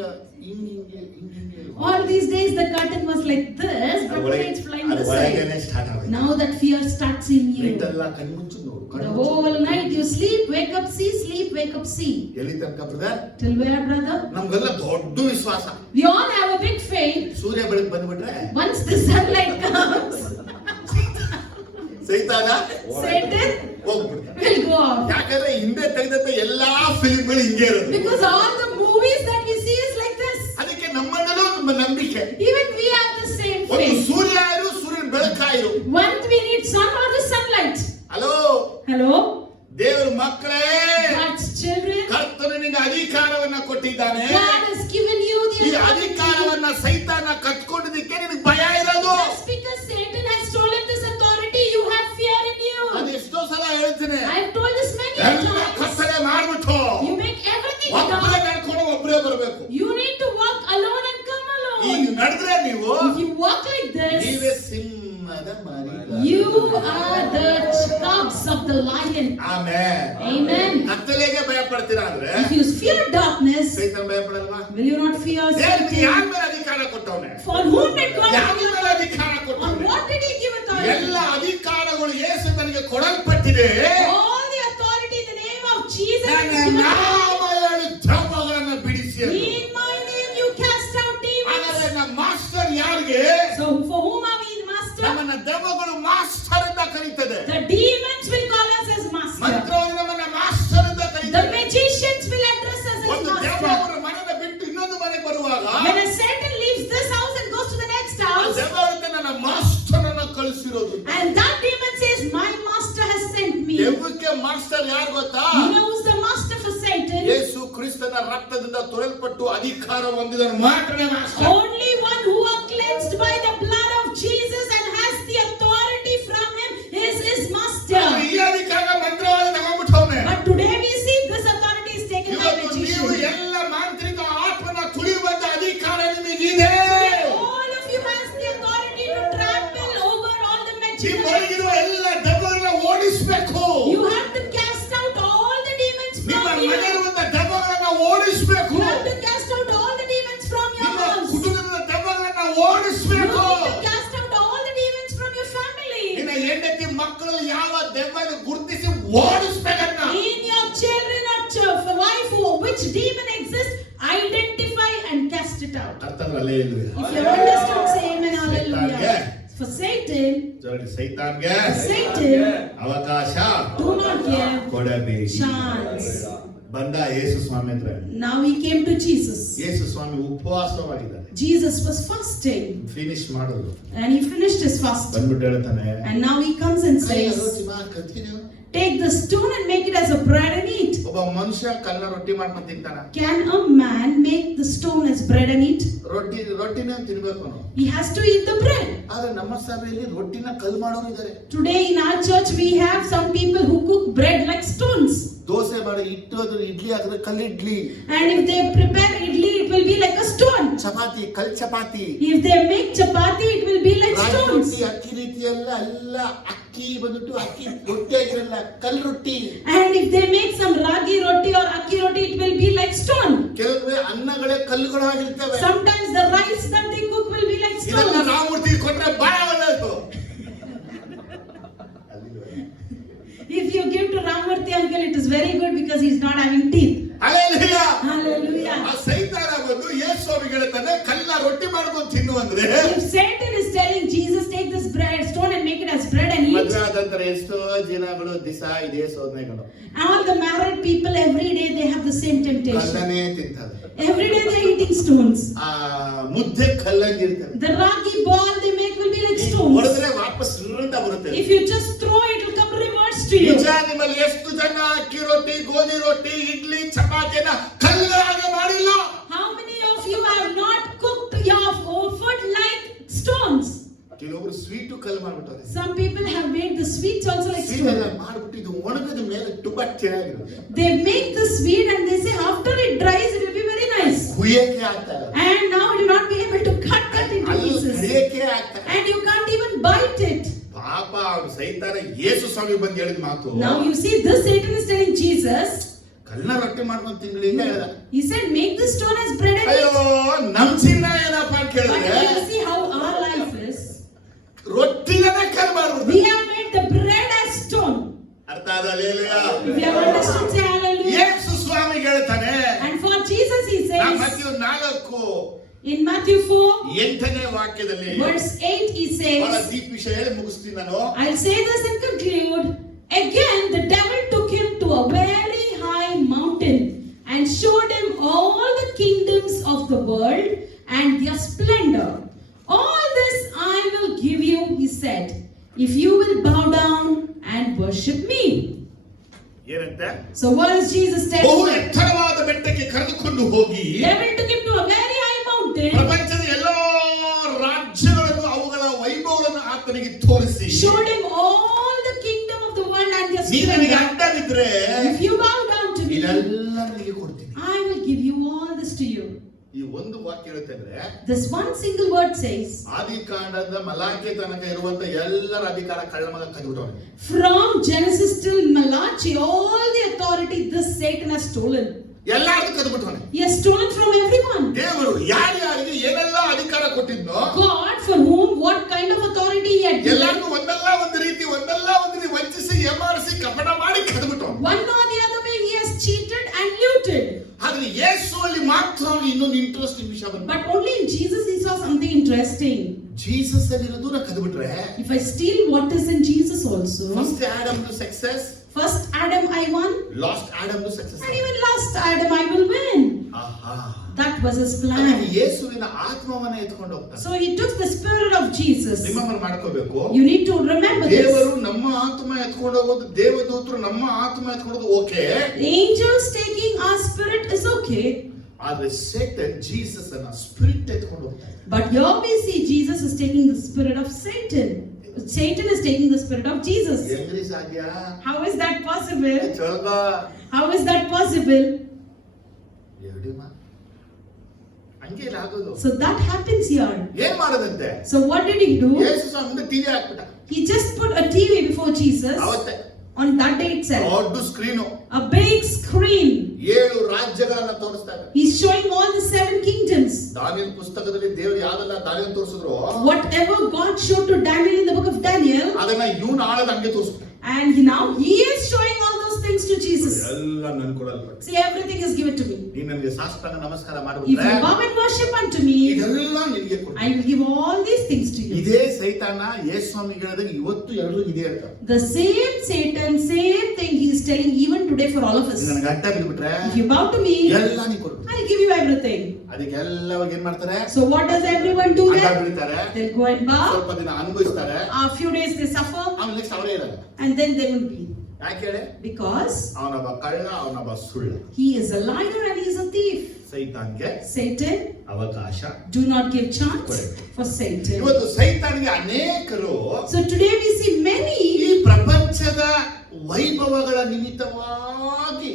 all these days the curtain was like this, but today it's flying this side. ಒಳಗೇನೆ ಸ್ಟಾರ್ಟ್ ಆಗುತ್ತೆ. Now that fear starts in you. ನೈಟೆಲ್ಲ ಕಣ್ಮುಚ್ಚು ನೋಡು. The whole night you sleep, wake up, see, sleep, wake up, see. ಎಲ್ಲಿ ತನಕ brother? Till where, brother? ನಮ್ಗೆಲ್ಲ ದೊಡ್ಡ ವಿಶ್ವಾಸ. We all have a big faith. ಸೂರ್ಯ ಬೆಳಕು ಬಂದ್ಬಿಟ್ರೆ Once the sunlight comes, ಸೈತಾನ Satan ಹೋಗ್ಬಿಡ್ತಾರೆ. will go off. ಯಾಕಂದ್ರೆ ಹಿಂದೆ ತೆಗೆದಂತ ಎಲ್ಲಾ ಫಿಲ್ಮ್ಗಳು ಹಿಂಗೆ ಇರೋದು. Because all the movies that we see is like this. ಅದಕ್ಕೆ ನಮ್ಮಲ್ಲೂ ನಮ್ಮ ನಂಬಿಕೆ. Even we have the same ಒಂದು faith. ಸೂರ್ಯ ಇರು, ಸೂರ್ಯನ ಬೆಳಕಾಯಿರು. Once we need sun or the sunlight. Hello Hello? ದೇವರ ಮಕ್ಕಳೇ, God's children. ಕರ್ತನು ನಿನಗೆ ಅಧಿಕಾರವನ್ನ ಕೊಟ್ಟಿದ್ದಾನೆ. God has given you ಈ the authority. ಅಧಿಕಾರವನ್ನ ಸೈತಾನ ಕತ್ಕೊಂಡಿದ್ದಕ್ಕೆ ನಿನಗೆ ಭಯ ಇರೋದು. Just because Satan has stolen this authority, you have fear in you. ನಾನು ಎಷ್ಟೋ ಸಲ ಹೇಳ್ತೀನಿ, I have told this many ಎಲ್ಲ times. ಕತ್ತಲೆ ಮಾಡ್ಬಿಟ್ಟು You make everything ಒಬ್ಬರೇ dark. ನಡ್ಕೊಂಡು ಒಬ್ಬರೇ ಬರಬೇಕು. You need to walk alone and come ಈಗ alone. ನಡೆದ್ರೆ ನೀವು If you walk like ನೀವೇ this, ಸಿಂಹದ ಮರಿ. you are the cubs of the lion. ಆಮೇಲೆ Amen. ಕತ್ತಲೆಗೆ ಭಯ ಪಡ್ತೀರಾ ಅಂದ್ರೆ If you fear darkness, ಸೈತಾನ ಭಯ ಪಡಲ್ವಾ? will you not fear ದೇವ್ರಿಗೆ Satan? ಯಾರ ಮೇಲೆ ಅಧಿಕಾರ ಕೊಟ್ಟವನೆ? For whom did God ಯಾರ give ಮೇಲೆ ಅಧಿಕಾರ On ಕೊಟ್ಟವನೆ? what did He give authority? ಎಲ್ಲ ಅಧಿಕಾರಗಳು ಯೇಸು ನನಗೆ ಕೊಡಲ್ಪಟ್ಟಿದೆ. All the authority in the name of Jesus is ನನ್ನ given. ನಾಮ ಹೇಳಿ ದೆವ್ವಗಳನ್ನು ಬಿಡಿಸಿ ಅಂತ. In my name you cast out ಹಾಗಾದ್ರೆ demons. ನಮ್ಮ ಮಾಸ್ಟರ್ ಯಾರಿಗೆ? So for whom are we the master? ನಮ್ಮನ್ನ ದೆವ್ವಗಳು ಮಾಸ್ಟರ್ ಅಂತ ಕರೀತದೆ. The demons will call us as master. ಮಂತ್ರಗಳು ನಮ್ಮನ್ನ ಮಾಸ್ಟರ್ ಅಂತ The ಕರೀತದೆ. magicians will address us as ಒಂದು ದೆವ್ವ master. ಅವರ ಮನೆಯ ಬಿಟ್ಟು ಇನ್ನೊಂದು ಮನೆಗೆ ಬರುವಾಗ When a Satan leaves this house and goes to the next ಆ house, ದೆವ್ವ ಹೇಳುತ್ತೆ, ನನ್ನ ಮಾಸ್ಟರ್ ಅನ್ನ ಕಳಿಸಿರೋದು. and that demon says, my master has sent me. ದೆವ್ವಕ್ಕೆ ಮಾಸ್ಟರ್ ಯಾರು ಗೊತ್ತಾ? You know who's the master for Satan? ಯೇಸು ಕ್ರಿಸ್ತನ ರಕ್ತದಿಂದ ತೊಳೆಯಲ್ಪಟ್ಟು ಅಧಿಕಾರ ಹೊಂದಿದವನು ಮಾತ್ರನೇ master. Only one who are cleansed by the blood of Jesus and has the authority from him is his master. ಈ ಅಧಿಕಾರ ಮಂತ್ರವಾದ ತಗೊಂಡ್ಬಿಟ್ಟವನೆ. But today we see this authority is taken by ಇವತ್ತು ನೀವು magicians. ಎಲ್ಲ ಮಾಂತ್ರಿಕ ಆತ್ಮನ ತುಳಿಯುವಂತ ಅಧಿಕಾರ ನಿಮಗಿದೆ. All of you has the authority to trample over all the ನಿಮ್ಮ magicians. ಒಳಗಿರುವ ಎಲ್ಲ ದೆವ್ವಗಳನ್ನ ಓಡಿಸಬೇಕು. You have to cast out all the demons ನಿಮ್ಮ from you. ಮನೆಯಲ್ಲಿರುವ ದೆವ್ವಗಳನ್ನ ಓಡಿಸಬೇಕು. You have to cast out all the demons from your ನಿಮ್ಮ house. ಕುಟುಂಬದ ದೆವ್ವಗಳನ್ನ You ಓಡಿಸಬೇಕು. need to cast out all the demons from your family. ನಿನ್ನ ಹೆಂಡತಿ ಮಕ್ಕಳು ಯಾವ ದೆವ್ವನ ಗುರುತಿಸಿ ಓಡಿಸಬೇಕನ್ನ. In your children or wife, which demon exists, identify and cast it out. ಅರ್ಥವಲ್ಲೇ ಇಲ್ಲ. If you understand, say amen, hallelujah. Satan. For Satan, ಸೈತಾನ್ಗೆ ಅವಕಾಶ do not give ಕೊಡಬೇಡಿ. chance. ಬಂದ ಯೇಸು ಸ್ವಾಮಿ ಹತ್ರ. Now he came to Jesus. Yesu ಸ್ವಾಮಿ ಉಪವಾಸವಾಗಿದ್ದಾರೆ. Jesus was fasting ಫಿನಿಶ್ ಮಾಡಿದ್ರು. and he finished his fast. ಬಂದ್ಬಿಟ್ಟು ಹೇಳ್ತಾನೆ, And now he comes and says, take the stone and make it as a bread and eat. ಒಬ್ಬ ಮನುಷ್ಯ ಕಲ್ಲ ರೊಟ್ಟಿ ಮಾಡ್ಕೊಂಡು ತಿಂತಾನ? Can a man make the stone as bread and eat? ರೊಟ್ಟಿನೇ ತಿನ್ಬೇಕು ಅವನು. He has to eat the bread. ಆದ್ರೆ ನಮ್ಮ ಸಭೆಯಲ್ಲಿ ರೊಟ್ಟಿನ ಕಲ್ಲು ಮಾಡೋರು ಇದ್ದಾರೆ. Today in our church we have some people who cook bread like stones. Dosa ಮಾಡಿ ಇಟ್ಟು ಅದ್ರ ಇಡ್ಲಿ ಹಾಕಿದ್ರೆ ಕಲ್ಲು idli. And if they prepare idli, it will be like a stone. Chapati ಕಲ್ chapati. If they make chapati, it will be like ರಾಗಿ stones. ರೊಟ್ಟಿ ಅಕ್ಕಿ ರೀತಿ ಎಲ್ಲ ಅಕ್ಕಿ ಬಂದ್ಬಿಟ್ಟು ಅಕ್ಕಿ ರೊಟ್ಟಿ ಆಗಿರಲ್ಲ, ಕಲ್ಲು ರೊಟ್ಟಿ. And if they make some ragi roti or akki roti, it will be like stone. ಕೆಲವೊಮ್ಮೆ ಅನ್ನಗಳೇ ಕಲ್ಲುಗಳಾಗಿರ್ತವೆ. Sometimes the rice that they cook will be like ಇದೆಲ್ಲ stones. ರಾಮಮೂರ್ತಿ ಕೊಟ್ರೆ ಬಹಳ ಒಳ್ಳೆಯದು. If you give to Ramurthy uncle, it is very good because he is not having teeth. Hallelujah. Hallelujah. ಆ ಸೈತಾನ ಬಂದು ಯೇಸು ಸ್ವಾಮಿಗೆ ಹೇಳ್ತಾನೆ, ಕಲ್ಲ ರೊಟ್ಟಿ ಮಾಡ್ಕೊಂಡು ತಿನ್ನು ಅಂದ್ರೆ. If Satan is telling Jesus, take this bread stone and make it as bread and eat. ಮದುವೆ ಆದಂತರ ಎಷ್ಟೋ ಜನಗಳು ದಿಸ ಇದೇ ಶೋಧನೆಗಳು. All the married people every day they have the same temptation. ಕಲ್ಲನೇ ತಿಂತಾರೆ. Every day they are eating stones. ಆ ಮುದ್ದೆ ಕಲ್ಲಂಗಿರ್ತದೆ. The ragi ball they make will be like stones. ಹೊಡೆದ್ರೆ ವಾಪಸ್ ಅಂತ ಬರುತ್ತೆ. If you just throw it will come reverse to you. ನಿಜ ನಿಮ್ಮಲ್ಲಿ ಎಷ್ಟು ಜನ ಅಕ್ಕಿ ರೊಟ್ಟಿ, ಗೋಧಿ ರೊಟ್ಟಿ, ಇಡ್ಲಿ, ಚಪಾತಿನ ಕಲ್ಲುಗಳಾಗಿ ಮಾಡಿಲ್ಲ? How many of you have not cooked your food like stones? ಕೆಲವರು ಸ್ವೀಟು ಕಲ್ ಮಾಡ್ಬಿಟ್ಟವ್ರೆ. Some people have made the sweets also like sweet ಎಲ್ಲ stone. ಮಾಡ್ಬಿಟ್ಟು ಇದು ಒಣಗದ ಮೇಲೆ ತುಂಬಾ ಚೆನ್ನಾಗಿರುತ್ತೆ. They make the sweet and they say after it dries it will be very nice. ಕುಯ್ಯಕ್ಕೆ ಆಗ್ತಾ ಇಲ್ಲ. And now you not be able to cut that into ಅಲ್ಲಿ pieces. ಕಡಿಯಕ್ಕೆ ಆಗ್ತಾ ಇಲ್ಲ. And you can't even bite it. ಪಾಪ ಅವ್ನು ಸೈತಾನ ಯೇಸು ಸ್ವಾಮಿ ಬಂದು ಹೇಳಿದ ಮಾತು. Now you see this Satan is telling Jesus. ಕಲ್ಲನ್ನ ರೊಟ್ಟಿ ಮಾಡ್ಕೊಂಡು ತಿನ್ಲಿ ಅಂತ ಹೇಳ್ದ. He said make the stone as bread and ಅಯ್ಯೋ eat. ನಮ್ ಚಿನ್ನ ಏನಪ್ಪ ಅಂತ But ಕೇಳಿದ್ರೆ you see how our life is. ರೊಟ್ಟಿನೇ ಕಲ್ ಮಾಡ್ಬಿಡ್ತಾರೆ. We have made the bread as stone. ಅರ್ಥ ಆದ hallelujah. If you have understood, say hallelujah. ಯೇಸು ಸ್ವಾಮಿ ಹೇಳ್ತಾನೆ. And for Jesus he says ಮತ್ತಿಯು 4 in Matthew 4 8ನೇ ವಾಕ್ಯದಲ್ಲಿ verse 8 he ಬಹಳ says, ಡೀಪ್ ವಿಷಯ ಹೇಳಿ ಮುಗಿಸ್ತೀನಿ ನಾನು. I'll say this and conclude. Again the devil took him to a very high mountain and showed him all the kingdoms of the world and their splendor. All this I will give you, he said, if you will bow down and worship me. ಏನಂತೆ? So what is Jesus ಬಹು telling? ಎತ್ತರವಾದ ಬೆಟ್ಟಕ್ಕೆ ಕರೆದುಕೊಂಡು ಹೋಗಿ Devil took him to a very high mountain, ಪ್ರಪಂಚದ ಎಲ್ಲಾ ರಾಜ್ಯಗಳನ್ನು ಅವುಗಳ ವೈಭವಗಳನ್ನು ಆತನಿಗೆ ತೋರಿಸಿ, showed him all the kingdom of the world and their ನೀ ನನಗೆ splendor. ಅಡ್ಡ ಬಿದ್ರೆ If you bow down to me, ಇದೆಲ್ಲ ನನಗೆ ಕೊಡ್ತೀನಿ. I will give you all this to you. ಈ ಒಂದು ವಾಕ್ಯ ಹೇಳುತ್ತೆ ಅಂದ್ರೆ This one single word says, ಆದಿಕಾಂಡದ ಮಲಾಖಿ ತನಕ ಇರುವಂತ ಎಲ್ಲರ ಅಧಿಕಾರ ಕಳ್ಳ ಮಗ ಕದ್ಬಿಟ್ಟವನು. from Genesis till Malachi, all the authority this Satan has stolen. ಎಲ್ಲಾರ್ದು ಕದ್ಬಿಟ್ಟವನು. He has stolen from everyone. ದೇವರು ಯಾರ್ಯಾರಿಗೆ ಏನೆಲ್ಲ ಅಧಿಕಾರ ಕೊಟ್ಟಿದ್ನೋ God, for whom what kind of authority he had given, ಎಲ್ಲಾರ್ಗೂ ಒಂದಲ್ಲ ಒಂದು ರೀತಿ ವಂಚಿಸಿ ಏಮಾರಿಸಿ ಕಪಟ ಮಾಡಿ ಕದ್ಬಿಟ್ಟವನು. one or the other way he has cheated and looted. ಆದ್ರೆ ಯೇಸುವಲ್ಲಿ ಮಾತ್ರ ಅವನಿಗೆ ಇನ್ನೊಂದು ಇಂಟ್ರೆಸ್ಟಿಂಗ್ ವಿಷಯ ಬಂತು. But only in Jesus he saw something interesting. Jesus ಅಲ್ಲಿರೋದು ನಾ ಕದ್ಬಿಟ್ರೆ If I steal what is in Jesus also, first Adam success, first Adam I won, last Adam success. and even last Adam I will win. ಆಹಾ. That was his ಅದಕ್ಕೆ plan. ಯೇಸುವಿನ ಆತ್ಮವನ್ನ ಎತ್ಕೊಂಡು ಹೋಗ್ತಾನೆ. So he took the spirit of Jesus. Remember ಮಾಡ್ಕೋಬೇಕು. You need to remember this. ದೇವರು ನಮ್ಮ ಆತ್ಮ ಎತ್ಕೊಂಡು ಹೋಗೋದು, ದೇವದೂತರು ನಮ್ಮ ಆತ್ಮ ಎತ್ಕೊಳ್ಳೋದು okay. The angels taking our spirit is okay. ಆದ್ರೆ ಸೇಟನ್ ಜೀಸಸ್ ಅನ್ನ ಸ್ಪಿರಿಟ್ ಎತ್ಕೊಂಡು ಹೋಗ್ತಾನೆ. But here we see Jesus is taking the spirit of Satan. Satan is taking the spirit of Jesus. ಹೆಂಗ್ರಿ ಸಾಧ್ಯ? How is that possible? ಚೊಲ್ಗ How is that possible? ಎರಡಿಮ ಹಂಗೆ ಆಗೋದು. So that happens here. ಏನ್ ಮಾಡೋದಂತೆ? So what did he do? Yesu ಸ್ವಾಮಿ ಮುಂದೆ ಟಿವಿ ಹಾಕ್ಬಿಟ್ಟ. He just put a TV before Jesus ಅವತ್ತೆ on that day itself. ದೊಡ್ಡ ಸ್ಕ್ರೀನು, A big screen. 7 ರಾಜ್ಯಗಳನ್ನ ತೋರಿಸ್ತಾರೆ. He's showing all the 7 kingdoms. Daniel ಪುಸ್ತಕದಲ್ಲಿ ದೇವರು ಯಾವ್ದೆಲ್ಲ ದಾನಿಯೇಲ್ ತೋರಿಸಿದ್ರು, Whatever God showed to Daniel in the book of Daniel, ಅದನ್ನ ಇವನು ಆಳದ ಹಂಗೆ ತೋರಿಸ್ತಾರೆ. and now he is showing all those things to Jesus. ಎಲ್ಲ ನನ್ ಕೊಡಲ್ಲ. See, everything is given to me. ನೀನ್ ನನಗೆ ಸಾಷ್ಟಾಂಗ ನಮಸ್ಕಾರ If ಮಾಡ್ಬಿಟ್ರೆ you bow and worship unto me, ಇದೆಲ್ಲ ನಿನಗೆ ಕೊಡ್ತೀನಿ. I will give all these things to you. ಇದೇ ಸೈತಾನ ಯೇಸು ಸ್ವಾಮಿಗೆ ಹೇಳಿದಾಗ ಇವತ್ತು ಎಲ್ಲರೂ ಇದೆ ಹೇಳ್ತಾರೆ. The same Satan, same thing he is telling even today for all of us. ನೀನ್ ನನಗೆ ಅಡ್ಡ ಬಿದ್ಬಿಟ್ರೆ If you bow to me, ಎಲ್ಲ ನೀ ಕೊಡ್ತೀನಿ. I'll give you everything. ಅದಕ್ಕೆ ಎಲ್ಲವಾಗ ಏನ್ ಮಾಡ್ತಾರೆ? So what does everyone do ಅಡ್ಡ then? ಬೀಳ್ತಾರೆ, They'll go and bow. ಸ್ವಲ್ಪ ದಿನ ಅನುಭವಿಸ್ತಾರೆ, A few days they suffer, ಆಮೇಲೆ ನೆಕ್ಸ್ಟ್ ಅವರೇ ಇರಲ್ಲ. and then they will be. ಯಾಕೆ ಹೇಳಿ? Because ಅವನೊಬ್ಬ ಕಳ್ಳ, ಅವನೊಬ್ಬ ಸುಳ್ಳು. he is a liar and he is a thief. ಸೈತಾನ್ಗೆ Satan, ಅವಕಾಶ. do not give chance for Satan. ಇವತ್ತು ಸೈತಾನ್ಗೆ ಅನೇಕರು So today we see many, ಈ ಪ್ರಪಂಚದ ವೈಭವಗಳ ನಿಮಿತ್ತವಾಗಿ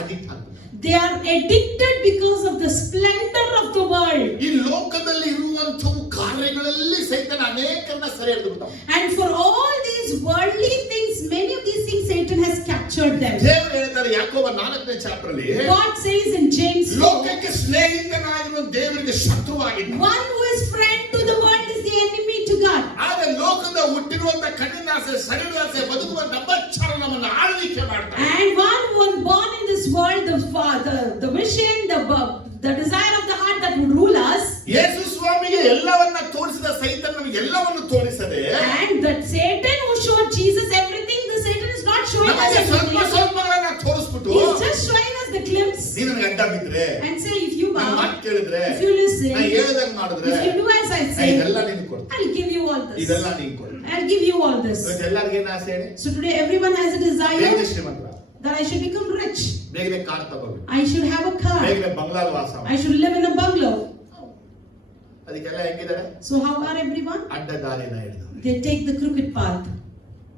ಅಡಿಕ್ಟ್ ಆಗ್ತಾರೆ. they are addicted because of the splendor of the world. ಈ ಲೋಕದಲ್ಲಿ ಇರುವಂತವು ಕಾರ್ಯಗಳಲ್ಲಿ ಸೈತಾನ ಅನೇಕರನ್ನ ಸೆರೆ ಹಿಡಿದುಬಿಟ್ಟ. And for all these worldly things, many of these things Satan has captured them. ದೇವರು ಹೇಳ್ತಾರೆ ಯಾಕೋಬ 4ನೇ ಚಾಪ್ಟರ್ ಅಲ್ಲಿ, God says in James 4, ಲೋಕಕ್ಕೆ ಸ್ನೇಹಿತನಾಗಿರುವ ದೇವರಿಗೆ ಶತ್ರುವಾಗಿದ್ದ. one who is friend to the world is the enemy to God. ಆದ್ರೆ ಲೋಕದ ಹುಟ್ಟಿರುವಂತ ಕಣ್ಣಿನಾಸೆ, ಶರೀರಾಸೆ, ಬದುಕುವ ಡಬ್ಬಚ್ಚಾರ ನಮ್ಮನ್ನು ಆಳ್ವಿಕೆ ಮಾಡ್ತಾರೆ. And one who was born in this world, the vision, the desire of the heart that would rule us. ಯೇಸು ಸ್ವಾಮಿಗೆ ಎಲ್ಲವನ್ನ ತೋರಿಸಿದ ಸೈತಾನ ನಮಗೆ ಎಲ್ಲವನ್ನು ತೋರಿಸದೆ, And that Satan who showed Jesus everything, the Satan is not showing us ನಮಗೆ ಸ್ವಲ್ಪ everything. ಸ್ವಲ್ಪಗಳನ್ನ ತೋರಿಸ್ಬಿಟ್ಟು, He's just showing us the glimpse ನೀನು ನನಗೆ ಅಡ್ಡ ಬಿದ್ರೆ, and say, if you ನನ್ನ bow, ಮಾತು ಕೇಳಿದ್ರೆ, if you listen, ನಾ ಹೇಳ್ದಂಗ್ ಮಾಡಿದ್ರೆ, if you do as I ನಾ say, ಇದೆಲ್ಲ ನೀನು ಕೊಡು, I'll give you all this. ಇದೆಲ್ಲ ನೀನು ಕೊಡು. I'll give you all this. ಇವತ್ತು ಎಲ್ಲರಿಗೂ ಏನು ಆಸೆ ಹೇಳಿ? So today everyone has a desire ಬೇಗನೆ ಶ್ರೀಮಂತರ, that I should become rich. ಬೇಗನೆ ಕಾರ್ ತಗೋಬೇಕು, I should have a car. ಬೇಗನೆ ಬಂಗ್ಲಾಲ್ ವಾಸ ಮಾಡು. I should live in a bungalow. ಅದಕ್ಕೆಲ್ಲ ಹೆಂಗಿದ್ದಾರೆ? So how are everyone? ಅಡ್ಡ ದಾರಿನ ಹಿಡಿದು They take the crooked path.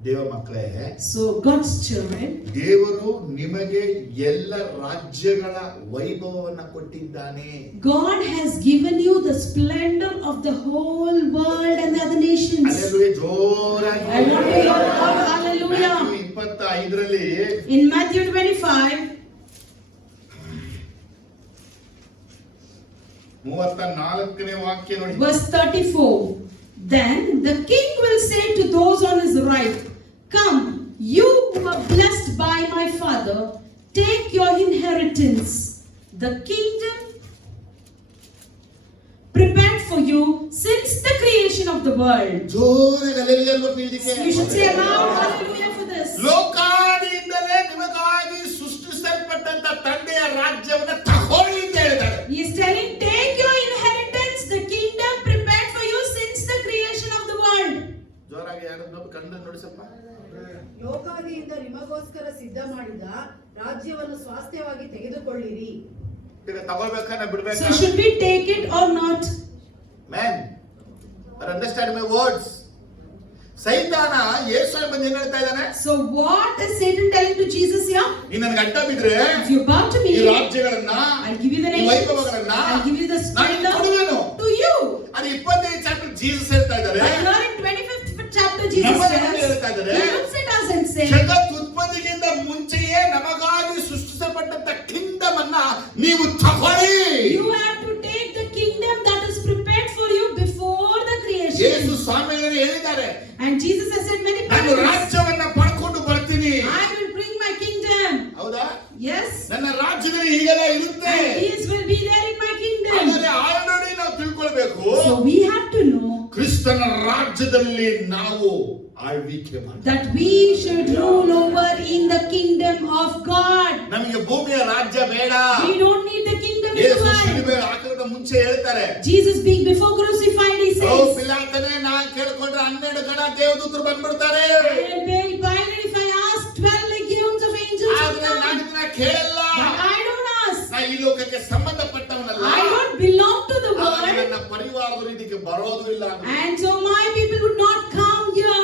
ದೇವ ಮಕ್ಕಳೇ, So God's children, ದೇವರು ನಿಮಗೆ ಎಲ್ಲ ರಾಜ್ಯಗಳ ವೈಭವವನ್ನ ಕೊಟ್ಟಿದ್ದಾನೆ. God has given you the splendor of the whole world and the other nations. Hallelujah, ಜೋರಾಗಿ. I want to hear all hallelujah. Matthew 25ರಲ್ಲಿ In Matthew 25, 34ನೇ ವಾಕ್ಯ ನೋಡಿ. verse 34, then the king will say to those on his right, come, you who are blessed by my father, take your inheritance, the kingdom prepared for you since the creation of the world. ಜೋರಾಗಿ ಹಲ್ಲೆಲೂಯಾ ಅನ್ಬೇಕು ಇದಕ್ಕೆ. You should say aloud hallelujah for this. ಲೋಕಾದಿಯಿಂದಲೇ ನಿಮಗಾಗಿ ಸೃಷ್ಟಿಸಲ್ಪಟ್ಟಂತ ತಂದೆಯ ರಾಜ್ಯವನ್ನ ತಗೊಳ್ಳಿ ಅಂತ ಹೇಳ್ತಾರೆ. He is telling, take your inheritance, the kingdom prepared for you since the creation of the world. ಜೋರಾಗಿ ಯಾರನ್ನ ಕಣ್ಣು ನೋಡಿಸಪ್ಪ. ಲೋಕಾದಿಯಿಂದ ನಿಮಗೋಸ್ಕರ ಸಿದ್ಧ ಮಾಡಿದ ರಾಜ್ಯವನ್ನು ಸ್ವಾಸ್ಥ್ಯವಾಗಿ ತೆಗೆದುಕೊಳ್ಳಿರಿ. ಈಗ ತಗೊಳ್ಬೇಕಾ ಬಿಡ್ಬೇಕಾ? So should we take it or not? Man, understand my words. ಸೈತಾನ ಯೇಸುವಿನ ಬಂದು ಏನ್ ಹೇಳ್ತಾ ಇದ್ದಾನೆ? So what is Satan telling to Jesus here? ನೀನು ನನಗೆ ಅಡ್ಡ ಬಿದ್ರೆ If you bow to me, ಈ ರಾಜ್ಯಗಳನ್ನ, I'll give you the ಈ nations, ವೈಭವಗಳನ್ನ I'll give you the ನಾನು splendor ಕೊಡುವೆನು. to you. ಅದು 25ನೇ ಚಾಪ್ಟರ್ ಜೀಸಸ್ ಹೇಳ್ತಾ ಇದ್ದಾರೆ. But here in 25th chapter Jesus ನಮ್ಮನ್ನ tells, ಹೇಳ್ತಾ ಇದ್ದಾರೆ, he looks at us and says, ಜಗತ್ ಉತ್ಪತ್ತಿಗಿಂತ ಮುಂಚೆಯೇ ನಮಗಾಗಿ ಸೃಷ್ಟಿಸಲ್ಪಟ್ಟಂತ ಕಿಂಗ್ಡಮ್ ಅನ್ನ ನೀವು ತಗೊಳ್ಳಿ. you have to take the kingdom that is prepared for you before the creation. ಯೇಸು ಸ್ವಾಮಿಗಳನ್ನು ಹೇಳಿದ್ದಾರೆ, And Jesus has said many ನಾನು parables, ರಾಜ್ಯವನ್ನ ಪಡ್ಕೊಂಡು ಬರ್ತೀನಿ. I will bring my kingdom. ಹೌದಾ? Yes, ನನ್ನ ರಾಜ್ಯದಲ್ಲಿ ಹೀಗೆಲ್ಲ ಇರುತ್ತೆ. and these will be there in my kingdom. ಆದರೆ ಆಲ್ರೆಡಿ ನಾವು ತಿಳ್ಕೊಳ್ಬೇಕು, So we have to know ಕ್ರಿಸ್ತನ ರಾಜ್ಯದಲ್ಲಿ ನಾವು ಆಳ್ವಿಕೆ ಮಾಡಿ that we should rule over in the kingdom of God. ನಮಗೆ ಭೂಮಿಯ ರಾಜ್ಯ ಬೇಡ. We don't need the kingdom in the ಯೇಸು world. ಶಿಲುಬೆ ಹಾಕೋದ ಮುಂಚೆ ಹೇಳ್ತಾರೆ, Jesus being before crucified, he ಓ says, ಪಿಲಾತನೇ, ನಾನ್ ಕೇಳ್ಕೊಂಡ್ರೆ 12 ಗಣ ದೇವದೂತರು ಬಂದ್ಬಿಡ್ತಾರೆ. I'll be invited if I ask 12 legions of angels to ಆದ್ರೆ come. ನಾನು ಇದನ್ನ ಕೇಳಲ್ಲ. But I don't ask. ನಾ ಈ ಲೋಕಕ್ಕೆ ಸಂಬಂಧಪಟ್ಟವನಲ್ಲ. I don't belong to the ಆದ್ರೆ world. ನನ್ನ ಪರಿವಾರದವರು ಇದಕ್ಕೆ ಬರೋದು ಇಲ್ಲ. And so my people would not come here.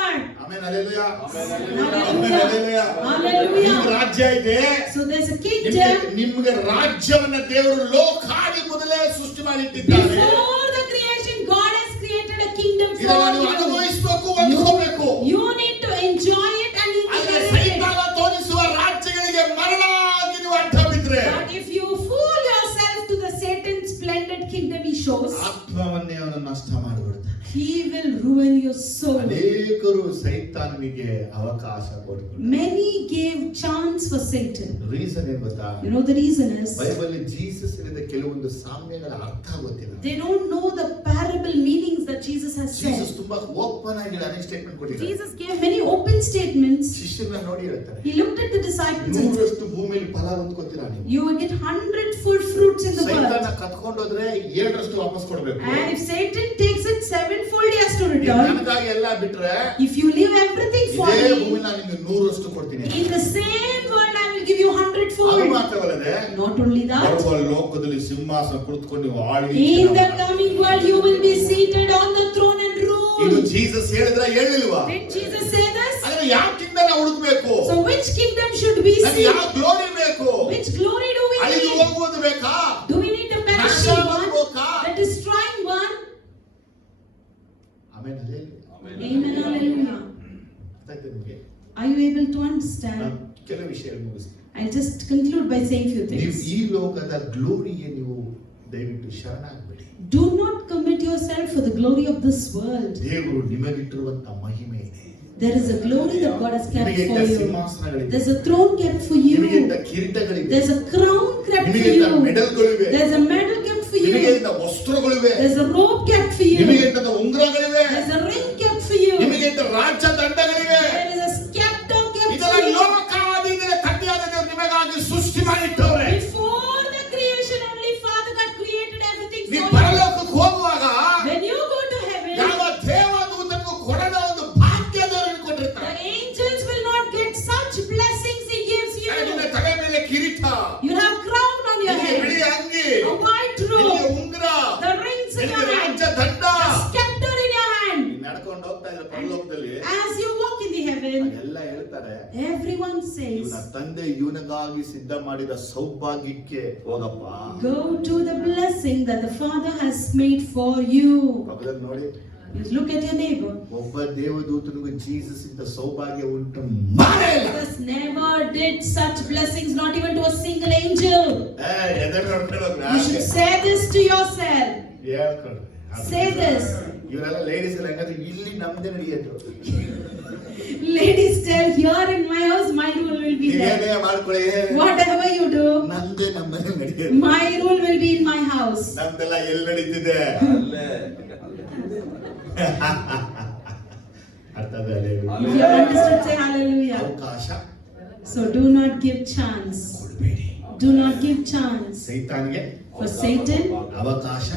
Amen, hallelujah. Hallelujah. Hallelujah. Hallelujah. ನಿಮ್ಗೆ ರಾಜ್ಯ ಇದೆ. So there's a kingdom. ನಿಮ್ಗೆ ರಾಜ್ಯವನ್ನ ದೇವರು ಲೋಕಾದಿ ಮೊದಲೇ ಸೃಷ್ಟಿ ಮಾಡಿಟ್ಟಿದ್ದಾನೆ. Before the creation, God has created a kingdom ಇದನ್ನ ನೀವು for you. ಅನುಭವಿಸಬೇಕು, ಹೊಂದ್ಕೋಬೇಕು. You need to enjoy it and ಆದ್ರೆ inherit it. ಸೈತಾನ ತೋರಿಸುವ ರಾಜ್ಯಗಳಿಗೆ ಮರಳಾಗಿ ನೀವು ಅಡ್ಡ ಬಿದ್ರೆ But if you fool yourself to the Satan's splendid kingdom he shows, ಆತ್ಮವನ್ನೇ ಅವನು ನಷ್ಟ ಮಾಡಿಬಿಡ್ತಾನೆ. he will ruin your soul. ಅನೇಕರು ಸೈತಾನನಿಗೆ ಅವಕಾಶ ಕೊಡ್ತಾರೆ. Many gave chance for Satan. Reason ಏನ್ ಗೊತ್ತಾ? You know the reason is Bible Jesus ಹೇಳಿದ ಕೆಲವೊಂದು ಸಾಮ್ಯಗಳ ಅರ್ಥ ಗೊತ್ತಿಲ್ಲ. they don't know the parable meanings that Jesus has Jesus said. ತುಂಬಾ ಓಪನ್ ಆಗಿ ಅನೇಕ ಸ್ಟೇಟ್ಮೆಂಟ್ ಕೊಟ್ಟಿದ್ದಾರೆ. Jesus gave many open statements. ಶಿಷ್ಯರನ್ನ ನೋಡಿ ಹೇಳ್ತಾರೆ, He looked at the disciples and said, 100ರಷ್ಟು ಭೂಮಿಯಲ್ಲಿ ಫಲ ಹೊಂದ್ಕೋತೀರಾ ನೀವು. you will get 100-fold fruits in the ಸೈತಾನ world. ಕತ್ಕೊಂಡೋದ್ರೆ 7ರಷ್ಟು ವಾಪಸ್ ಕೊಡ್ಬೇಕು. And if Satan takes it 7-fold, he has to return. ನನಗಾಗಿ ಎಲ್ಲ ಬಿಟ್ರೆ If you leave everything for ಇದೇ me, ಭೂಮಿ ನಾನು ನಿಮಗೆ 100ರಷ್ಟು ಕೊಡ್ತೀನಿ. in the same world I will give you ಅದು 100-fold. ಮಾತ್ರವಲ್ಲದೆ Not only that, ಬರುವ ಲೋಕದಲ್ಲಿ ಸಿಂಹಾಸನ ಕುಳಿತುಕೊಂಡು ನೀವು in the ಆಳ್ವಿಕೆ. coming world you will be seated on the throne and ಇದು rule. ಜೀಸಸ್ ಹೇಳಿದ್ರ ಹೇಳಿಲ್ವಾ? Did Jesus say this? ಅಂದ್ರೆ ಯಾವ ಕಿಂಗ್ಡಮ್ ಹುಡುಕ್ಬೇಕು? So which kingdom should we ನಮಗೆ seek? ಯಾವ ಗ್ಲೋರಿ ಬೇಕು? Which glory do we ಅಳಿದು need? ಹೋಗುವುದು ಬೇಕಾ? Do we need the ನಾಶ perishing one, ಆಗಬೇಕಾ? the destroying one? ಆಮೇಲೆ Amen, hallelujah. ನಿಮಗೆ Are you able to understand? ನಾನು ಕೆಲವು ವಿಷಯ ಮುಗಿಸ್ತೀನಿ. I'll just conclude by saying few ನೀವು things. ಈ ಲೋಕದ ಗ್ಲೋರಿಗೆ ನೀವು ದಯವಿಟ್ಟು ಶರಣಾಗಬೇಡಿ. Do not commit yourself for the glory of this world. ದೇವರು ನಿಮಗಿಟ್ಟಿರುವಂತ ಮಹಿಮೆ ಇದೆ. There is a glory that God has kept ನಿಮಗೆ for you. ಸಿಂಹಾಸನಗಳಿವೆ. There's a throne kept for ನಿಮಗೆ you. ಕಿರೀಟಗಳಿವೆ. There's a crown kept for ನಿಮಗೆ you. ಮೆಡಲ್ಗಳಿವೆ. There's a medal kept for ನಿಮಗೆ you. ವಸ್ತ್ರಗಳಿವೆ. There's a robe kept for you. ನಿಮಗೆ ಉಂಗುರಗಳಿವೆ. There's a ring kept for you. ನಿಮಗೆ ರಾಜ್ಯ ದಂಡಗಳಿವೆ. There is a scepter kept ಇದೆಲ್ಲ for you. ಲೋಕಾದಿಗಳ ತಂದೆಯಾದ ದೇವರು ನಿಮಗಾಗಿ ಸೃಷ್ಟಿ ಮಾಡಿಟ್ಟವ್ರೆ. Before the creation, only Father God created everything ನೀವು for you. ಪರಲೋಕಕ್ಕೆ ಹೋಗುವಾಗ When you go to heaven, ಯಾವ ದೇವದೂತನಿಗೂ ಕೊಡದ ಒಂದು ಭಾಗ್ಯ ದೇವರಿಗೆ ಕೊಟ್ಟಿರ್ತಾರೆ. the angels will not get such blessings He gives you. ನಿನ್ನ ತಲೆ ಮೇಲೆ ಕಿರೀಟ, You have crown on your ನಿನಗೆ ಬಿಳಿ head, ಅಂಗಿ, a white ನಿನಗೆ robe, ಉಂಗುರ, the rings in ನಿನಗೆ your hand, ರಾಜ್ಯ ದಂಡ. the scepter in your hand. ನೀನು ನಡ್ಕೊಂಡು ಹೋಗ್ತಾ ಇದ್ರೆ And him. ಎಲ್ಲ ಹೇಳ್ತಾರೆ, Everyone ಇವನ says, ತಂದೆ ಇವನಿಗಾಗಿ ಸಿದ್ಧ ಮಾಡಿದ ಸೌಭಾಗ್ಯಕ್ಕೆ ಹೋಗಪ್ಪ. go to the blessing that the Father has made for you. ಪಕ್ಕದಲ್ಲಿ ನೋಡಿ, You look at your neighbor. ಒಬ್ಬ ದೇವದೂತನಿಗೂ ಜೀಸಸ್ ಇಂದ ಸೌಭಾಗ್ಯ ಉಂಟು ಮಾಡೇ ಇಲ್ಲ. Jesus never did such blessings, not even to a single angel. ಎದೆಗೆ ಹೊಡ್ಕೊಳ್ಳೋದು You should say this to yourself. ಹೇಳ್ಕೊಳ್ಳಿ. Say this. ಇವರೆಲ್ಲ ಲೇಡೀಸ್ ಎಲ್ಲ ಹೆಂಗಂದ್ರೆ ಇಲ್ಲಿ ನಮ್ದೇ ನಡೆಯೋದು. Ladies tell, here in my house, my rule will be there. ನೀವೇನೇ ಮಾಡ್ಕೊಳ್ಳಿ, Whatever you do, ನಮ್ದೇ ನಮ್ಮನೆ ನಡೆಯೋದು. my rule will be in my house. ನಮ್ದೆಲ್ಲ ಎಲ್ಲಿ ನಡೀತಿದೆ ಅರ್ಥದಲ್ಲಿ If you have understood, say hallelujah. ಅವಕಾಶ So do not give chance. ಕೊಡಬೇಡಿ. Do not give chance. ಸೈತಾನ್ಗೆ For Satan, ಅವಕಾಶ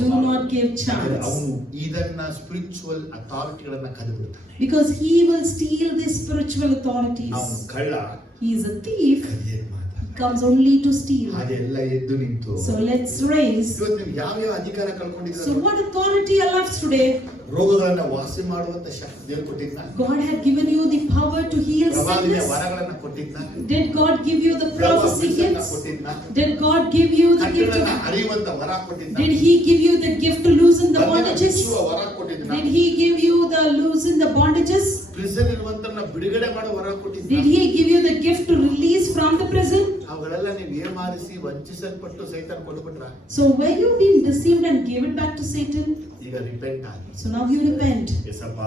do not give ಯಾಕಂದ್ರೆ chance. ಅವನು ಇದನ್ನ ಸ್ಪಿರಿಚುವಲ್ ಅಥಾರಿಟಿಗಳನ್ನ ಕದ್ಬಿಡ್ತಾನೆ. Because he will steal the spiritual authorities. ಅವನು ಕಳ್ಳ, He is a thief. ಕದಿಯೋದು ಮಾತ್ರ. He comes only to steal. ಅದೆಲ್ಲ ಎದ್ದು ನಿಂತು So let's raise. ಇವತ್ತು ನೀವು ಯಾವ ಅಧಿಕಾರ ಕಳ್ಕೊಂಡಿದ್ದೀರ? So what authority you have today? ರೋಗಗಳನ್ನ ವಾಸಿ ಮಾಡುವಂತ ಶಕ್ತಿ ದೇವರು ಕೊಟ್ಟಿದ್ದ? God had given you the power to heal ಪ್ರವಾದಿಯ sickness. ವರಗಳನ್ನ ಕೊಟ್ಟಿದ್ದ? Did God give you the prophecy gifts? ಕೊಟ್ಟಿದ್ದ? Did God give you the gift ಕಟ್ಟಡನ of... ಅರಿಯುವಂತ ವರ ಕೊಟ್ಟಿದ್ದ? Did He give you the gift to loosen the bondages? ಬಿಚ್ಚುವ ವರ ಕೊಟ್ಟಿದ್ದ? Did He give you the loosen the bondages? Prison ಇರುವಂತನ್ನ ಬಿಡುಗಡೆ ಮಾಡೋ ವರ ಕೊಟ್ಟಿದ್ದ? Did He give you the gift to release from the prison? ಅವುಗಳೆಲ್ಲ ನೀವು ಏಮಾರಿಸಿ ವಂಚಿಸಲ್ಪಟ್ಟು ಸೈತಾನ್ ಕೊಟ್ಬಿಟ್ರ? So were you being deceived and gave it back to Satan? ಈಗ ರಿಪೆಂಟ್ ಆಗಿ So now you repent. Yesappa,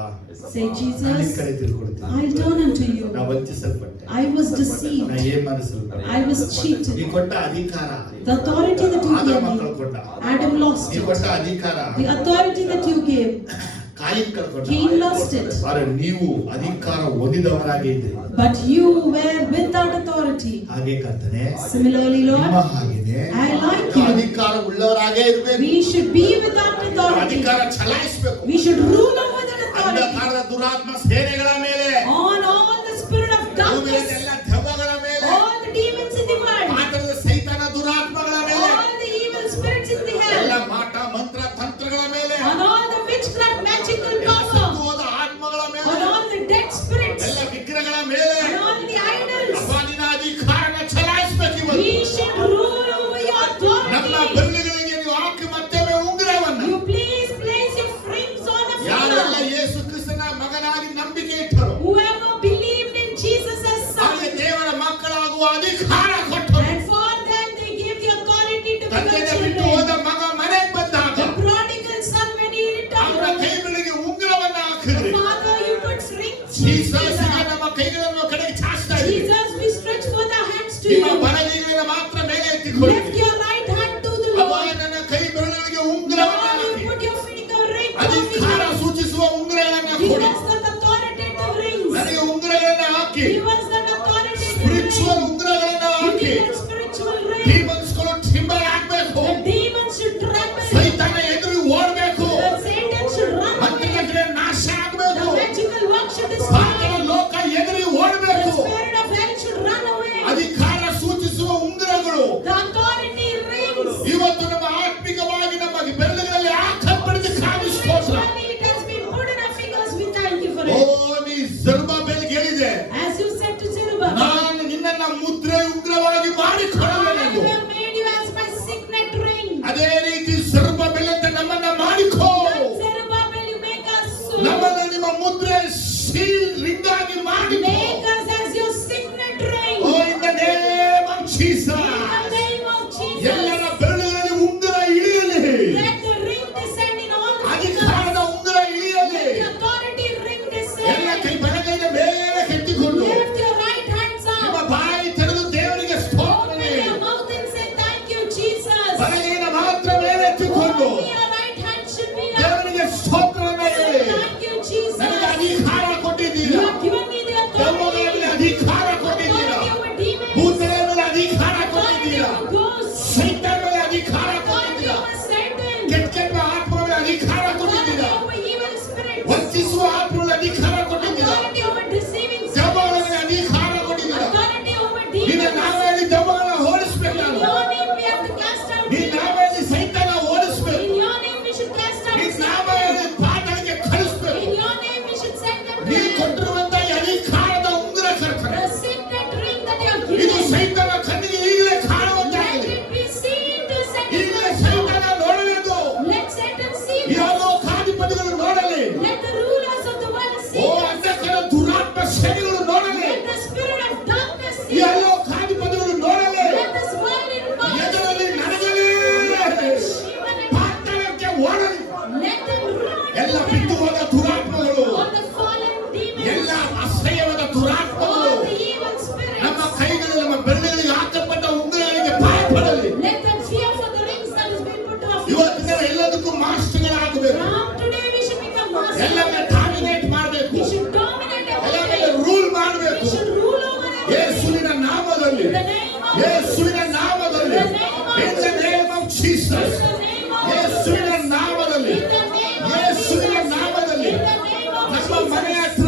Say, ನಾನು ನಿನ್ನ Jesus, ಕಡೆ ತಿಳ್ಕೊಳ್ತೀನಿ. I'll turn unto ನಾ you. ವಂಚಿಸಲ್ಪಟ್ಟೆ, I was ನಾ deceived. ಏಮಾರಿಸಲ್ಪಟ್ಟೆ. I was cheated. ನೀ ಕೊಟ್ಟ ಅಧಿಕಾರ The authority that you ಆದರ gave ಮಕ್ಕಳು me, ಕೊಟ್ಟ. Adam lost ನೀ it. ಕೊಟ್ಟ ಅಧಿಕಾರ The authority that you gave, Cain ಕಳ್ಕೊಂಡ. Cain lost it. ಆದರೆ ನೀವು ಅಧಿಕಾರ ಹೊಂದಿದವರಾಗಿ ಇದ್ರಿ. But you were without authority. ಹಾಗೆ ಕರ್ತನೆ, Similarly, ನಿಮ್ಮ Lord, ಹಾಗೇನೆ I like ನಾವು you. ಅಧಿಕಾರ ಉಳ್ಳವರಾಗೇ ಇರಬೇಕು. We should be without authority. ಅಧಿಕಾರ ಚಲಾಯಿಸಬೇಕು. We should rule over that authority. ಅಂಧಕಾರದ ದುರಾತ್ಮ ಸೇನೆಗಳ ಮೇಲೆ, On all the spirit of darkness, ಎಲ್ಲ ದೆವ್ವಗಳ ಮೇಲೆ, all the demons in the world, ಪಾತರದ ಸೈತಾನ ದುರಾತ್ಮಗಳ ಮೇಲೆ, all the evil spirits in the ಎಲ್ಲ hell, ಮಾಟ ಮಂತ್ರ ತಂತ್ರಗಳ ಮೇಲೆ, on all the witchcraft, magical ಎಲ್ಲ power, ಸತ್ತುಹೋದ ಆತ್ಮಗಳ on ಮೇಲೆ, all the dead spirits, ಎಲ್ಲ ವಿಗ್ರಹಗಳ ಮೇಲೆ on all the idols. ಅಪಾನಿನ ಅಧಿಕಾರನ ಚಲಾಯಿಸಬೇಕು. ಇವತ್ತು We should rule over your ನಮ್ಮ authority. ಬೆರಳುಗಳಿಗೆ ನೀವು ಹಾಕಿ ಮತ್ತೊಮ್ಮೆ ಉಂಗುರವನ್ನ, You please place your rings on the ಯಾರೆಲ್ಲ finger. ಯೇಸು ಕ್ರಿಸ್ತನ ಮಗನಾಗಿ ನಂಬಿಕೆ ಇಟ್ಟರು Whoever believed in Jesus as ಅವರಿಗೆ son, ದೇವರ ಮಕ್ಕಳಾಗುವ ಅಧಿಕಾರ ಕೊಟ್ಟರು. and for them they gave the authority to become ತಂದೆಯ ಬಿಟ್ಟು ಹೋದ children. ಮಗ ಮನೆಗೆ ಬಂದಾಗ The prodigal son, when he ಅವರ returned, ಕೈ ಬೆಳಗ್ಗೆ ಉಂಗುರವನ್ನ ಹಾಕಿದ್ರಿ. Father, you put rings. ಜೀಸಸ್ಗೆ ನಮ್ಮ ಕೈಗಳನ್ನು ಕಡೆಗೆ ಚಾಚ್ತಾ ಇದ್ದೀವಿ. Jesus, we stretch forth our hands to ನಿಮ್ಮ you. ಬಲಗೈಗಳನ್ನು ಮಾತ್ರ ಮೇಲೆ ಎತ್ತಿಕೊಳ್ಳಿ. Lift your right hand to the ಅಪ್ಪ, Lord. ನನ್ನ ಕೈ ಬೆರಳುಗಳಿಗೆ ಉಂಗುರವನ್ನ Lord, ಹಾಕಿ you put your finger ring on ಅಧಿಕಾರ me. ಸೂಚಿಸುವ ಉಂಗುರಗಳನ್ನ Give ಕೊಡಿ. us that authoritative rings. ನನಗೆ ಉಂಗುರಗಳನ್ನ ಹಾಕಿ, Give us that authoritative spiritual ring. ಉಂಗುರಗಳನ್ನ Give ಹಾಕಿ. me that spiritual ring. ಡೀಮನ್ಸ್ಗಳು ಟ್ರಿಂಬಲ್ ಆಗ್ಬೇಕು. The demons should tremble. ಸೈತಾನ ಎದುರು ಓಡಬೇಕು. The Satan should run away. ಮಂತ್ರಗಟ್ಟಲೆ ನಾಶ ಆಗಬೇಕು. The magical work should ಪಾತಾಳ disappear. ಲೋಕ ಎದುರು The ಓಡಬೇಕು. spirit of hell should run away. ಅಧಿಕಾರ ಸೂಚಿಸುವ ಉಂಗುರಗಳು The authority rings. ಇವತ್ತು ನಮ್ಮ ಆತ್ಮಿಕವಾಗಿ ನಮ್ಮ ಬೆರಳುಗಳಲ್ಲಿ ಹಾಕಲ್ಪಡಬೇಕಾಗಿ ಸ್ತೋತ್ರ. Spiritually, it has been put in our fingers. We thank you for ಓ, it. ನೀ ಜೆರುಬ್ಬಾಬೆಲ್ಗೆ ಹೇಳಿದೆ, As you said to Zerubbabel, ನಾನು ನಿನ್ನನ್ನ ಮುದ್ರೆ ಉಂಗುರವಾಗಿ ಮಾಡಿಕೊಳ್ಳುವೆನು. I will made you as my signet ring. ಅದೇ ರೀತಿ ಜೆರುಬ್ಬಾಬೆಲ್ ಅಂತ ನಮ್ಮನ್ನ ಮಾಡಿಕೋ. Zerubbabel, you make us so. ನಮ್ಮನ್ನ ನಿಮ್ಮ ಮುದ್ರೆ ಸೀಲ್ ರಿಂಗ್ ಆಗಿ ಮಾಡಿಕೋ. Make us as your signet ring. ಓ, in the name of Jesus. In the name of ಎಲ್ಲರ Jesus. ಬೆರಳುಗಳಲ್ಲಿ ಉಂಗುರ ಇಳಿಯಲಿ. Let the ring descend in all the ಅಧಿಕಾರದ fingers. ಉಂಗುರ ಇಳಿಯಲಿ. The authority ring ಎಲ್ಲ descend. ಕೈ ಬಲಗೈನ ಮೇಲೆ ಕೆತ್ತಿಕೊಂಡು ಅಸಹ್ಯವಾದ All ದುರಾತ್ಮಗಳು the evil spirits. ನಮ್ಮ ಕೈಗಳು ನಮ್ಮ ಬೆರಳುಗಳಿಗೆ ಹಾಕಲ್ಪಟ್ಟ ಉಂಗುರಗಳಿಗೆ ಭಯಪಡಲಿ. Let them fear for the rings that has been put to our ಇವತ್ತಿನ fingers. ಎಲ್ಲದಕ್ಕೂ ಮಾಸ್ಟರ್ಗಳಾಗಬೇಕು. From today we should become masters. ಎಲ್ಲವನ್ನ ಡಾಮಿನೇಟ್ ಮಾಡಬೇಕು. We should dominate ಎಲ್ಲವನ್ನ everything. ರೂಲ್ We ಮಾಡಬೇಕು. should rule over everything. ಯೇಸುವಿನ ನಾಮದಲ್ಲಿ, In the name of ಯೇಸುವಿನ ನಾಮದಲ್ಲಿ, In the name of in the name of Jesus, In the name of ಯೇಸುವಿನ Jesus. ನಾಮದಲ್ಲಿ, In the name of ಯೇಸುವಿನ Jesus. ನಾಮದಲ್ಲಿ In the name of ನಮ್ಮ Jesus. ಮನೆ ಹತ್ರ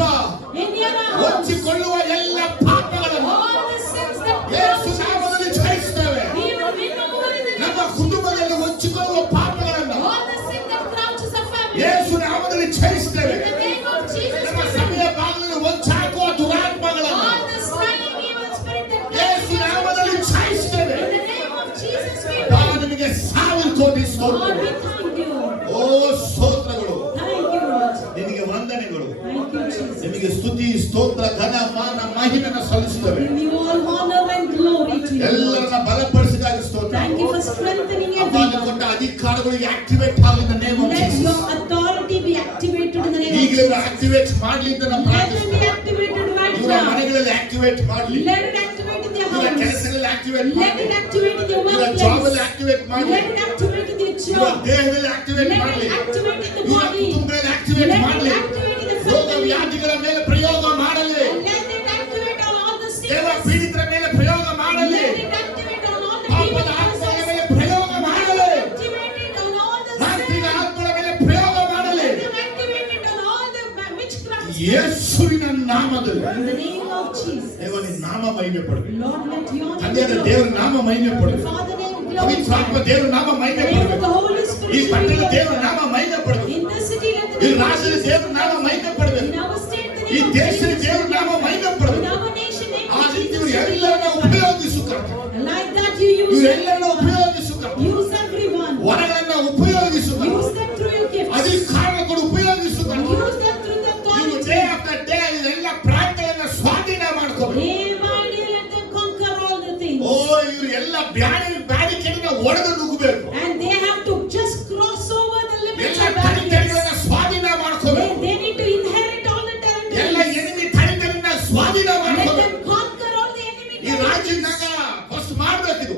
In your house. ಹೊಚ್ಚಿಕೊಳ್ಳುವ ಎಲ್ಲ ಪಾಪಗಳನ್ನು All the sins that ಯೇಸು crouch. ನಾಮದಲ್ಲಿ ಜಯಿಸ್ತೇವೆ. We will win over in the name ನಮ್ಮ of ಕುಟುಂಬದಲ್ಲಿ ಹೊಚ್ಚಿಕೊಳ್ಳುವ ಪಾಪಗಳನ್ನು all the sin that crouches our family. ಯೇಸು ನಾಮದಲ್ಲಿ ಜಯಿಸ್ತೇವೆ. In the name of Jesus. ನಮ್ಮ ಸಭೆಯ ಬಾಗಿಲಲ್ಲಿ ಹೊಚ್ಚಾಕುವ ದುರಾತ್ಮಗಳನ್ನು All the spying evil spirit that ಯೇಸು ನಾಮದಲ್ಲಿ ಜಯಿಸ್ತೇವೆ. in the name of Jesus we ಆ pray. ನಿಮಗೆ ಸಾವಿರ ಕೋಟಿ ಸ್ತೋತ್ರ. Lord, we thank you. ಓ ಸ್ತೋತ್ರಗಳು, Thank you, Lord. ನಿನಗೆ ವಂದನೆಗಳು. Thank you, Jesus. ನಿಮಗೆ ಸ್ತುತಿ ಸ್ತೋತ್ರ ಘನ ಮಾನ ಮಹಿಮೆಯನ್ನು ಸಲ್ಲಿಸುತ್ತೇವೆ. Give you all honor and glory to you. ಎಲ್ಲರನ್ನ ಬಲಪಡಿಸಿದಾಗ ಸ್ತೋತ್ರ. Thank you for strengthening ಅಪ್ಪ everyone. ಕೊಟ್ಟ ಅಧಿಕಾರಗಳಿಗೆ ಆಕ್ಟಿವೇಟ್ ಆಗಲಿ in the name of Let Jesus. your authority be activated in the name of ಈಗಲೇ Jesus. ಆಕ್ಟಿವೇಟ್ ಮಾಡಲಿ ಅಂತ ನಾವು Let them be ಪ್ರಾರ್ಥಿಸ್ತೇವೆ. activated right ಇವರ now. ಮನೆಗಳಲ್ಲಿ ಆಕ್ಟಿವೇಟ್ ಮಾಡಲಿ. Let it activate in their ಇವರ homes. ಕೆಲಸಗಳಲ್ಲಿ ಆಕ್ಟಿವೇಟ್ Let ಮಾಡಲಿ. it activate in their ಇವರ ಜಾಬ್ ಅಲ್ಲಿ workplace. ಆಕ್ಟಿವೇಟ್ ಮಾಡಲಿ. Let it activate in their ಇವರ job. ದೇಹದಲ್ಲಿ ಆಕ್ಟಿವೇಟ್ Let ಮಾಡಲಿ. it activate in the ಇವರ body. ಕುಟುಂಬದಲ್ಲಿ ಆಕ್ಟಿವೇಟ್ Let it ಮಾಡಲಿ. activate in the ರೋಗ family. ವ್ಯಾಧಿಗಳ ಮೇಲೆ ಪ್ರಯೋಗ ಮಾಡಲಿ. And let it activate on all the ದೇವ sickness. ಪೀಡಿತರ ಮೇಲೆ ಪ್ರಯೋಗ ಮಾಡಲಿ. Let it activate on all the ಪಾಪದ demon ಆತ್ಮಗಳ curses. ಮೇಲೆ ಪ್ರಯೋಗ ಮಾಡಲಿ. Activate it on all the ಮಾಂತ್ರಿಕ sins. ಆತ್ಮಗಳ ಮೇಲೆ ಪ್ರಯೋಗ ಮಾಡಲಿ. Let them activate it on all the witchcraft. ಯೇಸುವಿನ ನಾಮದಲ್ಲಿ In the name of Jesus. ದೇವ ನಿನ್ನ ನಾಮ ಮಹಿಮೆ ಪಡಬೇಕು. Lord, let your name ತಂದೆಯಾದ be ದೇವರ glorified. ನಾಮ ಮಹಿಮೆ ಪಡಬೇಕು. Father, name ಪವಿತ್ರಾತ್ಮ glorified. ದೇವರ ನಾಮ ಮಹಿಮೆ The name of the ಪಡಬೇಕು. Holy ಈ Spirit should be ಪಟ್ಟಣದ ದೇವರ glorified. ನಾಮ ಮಹಿಮೆ ಪಡಬೇಕು. In this city, let the ಈ name of ರಾಜ್ಯದ Jesus ದೇವರ be ನಾಮ glorified. ಮಹಿಮೆ ಪಡಬೇಕು. In our state, the ಈ name of ದೇಶದ Jesus ದೇವರ should be ನಾಮ ಮಹಿಮೆ glorified. In ಪಡಬೇಕು. our nation, name ಆ of ರೀತಿ Jesus ಇವರು should be ಎಲ್ಲರನ್ನ glorified. ಉಪಯೋಗಿಸು ಕರ್ತನೆ. Like that you use ಇವರೆಲ್ಲರನ್ನ everyone. ಉಪಯೋಗಿಸು ಕರ್ತನೆ. Use everyone. ವರಗಳನ್ನ ಉಪಯೋಗಿಸು ಕರ್ತನೆ. Use them through your gifts. ಅಧಿಕಾರ ಕೊಡು ಉಪಯೋಗಿಸು ಕರ್ತನೆ. Use them through the ನೀವು authority. ಡೇ ಆಫ್ಟರ್ ಡೇ ಇದೆಲ್ಲ ಪ್ರಾಂತ್ಯಗಳನ್ನ ಸ್ವಾಧೀನ ಮಾಡ್ಕೋಬೇಕು. Day by day, let them conquer all the things. ಓ ಇವರು ಎಲ್ಲ ಬ್ಯಾರಿಕೇಡ್ನ ಒಡೆದು ನುಗ್ಗಬೇಕು. And they have to just cross over the limits ಎಲ್ಲ of barriers. ತಡೆಗಳನ್ನ ಸ್ವಾಧೀನ ಮಾಡ್ಕೋಬೇಕು. They need to inherit all the ಎಲ್ಲ territories. ಎನಿಮಿ ತಡೆಗಳನ್ನ ಸ್ವಾಧೀನ Let ಮಾಡ್ಕೋಬೇಕು. them conquer all the enemy ಈ ರಾಜ್ಯದಾಗ territories. ಫಸ್ಟ್ ಮಾಡ್ಬೇಕಿದು.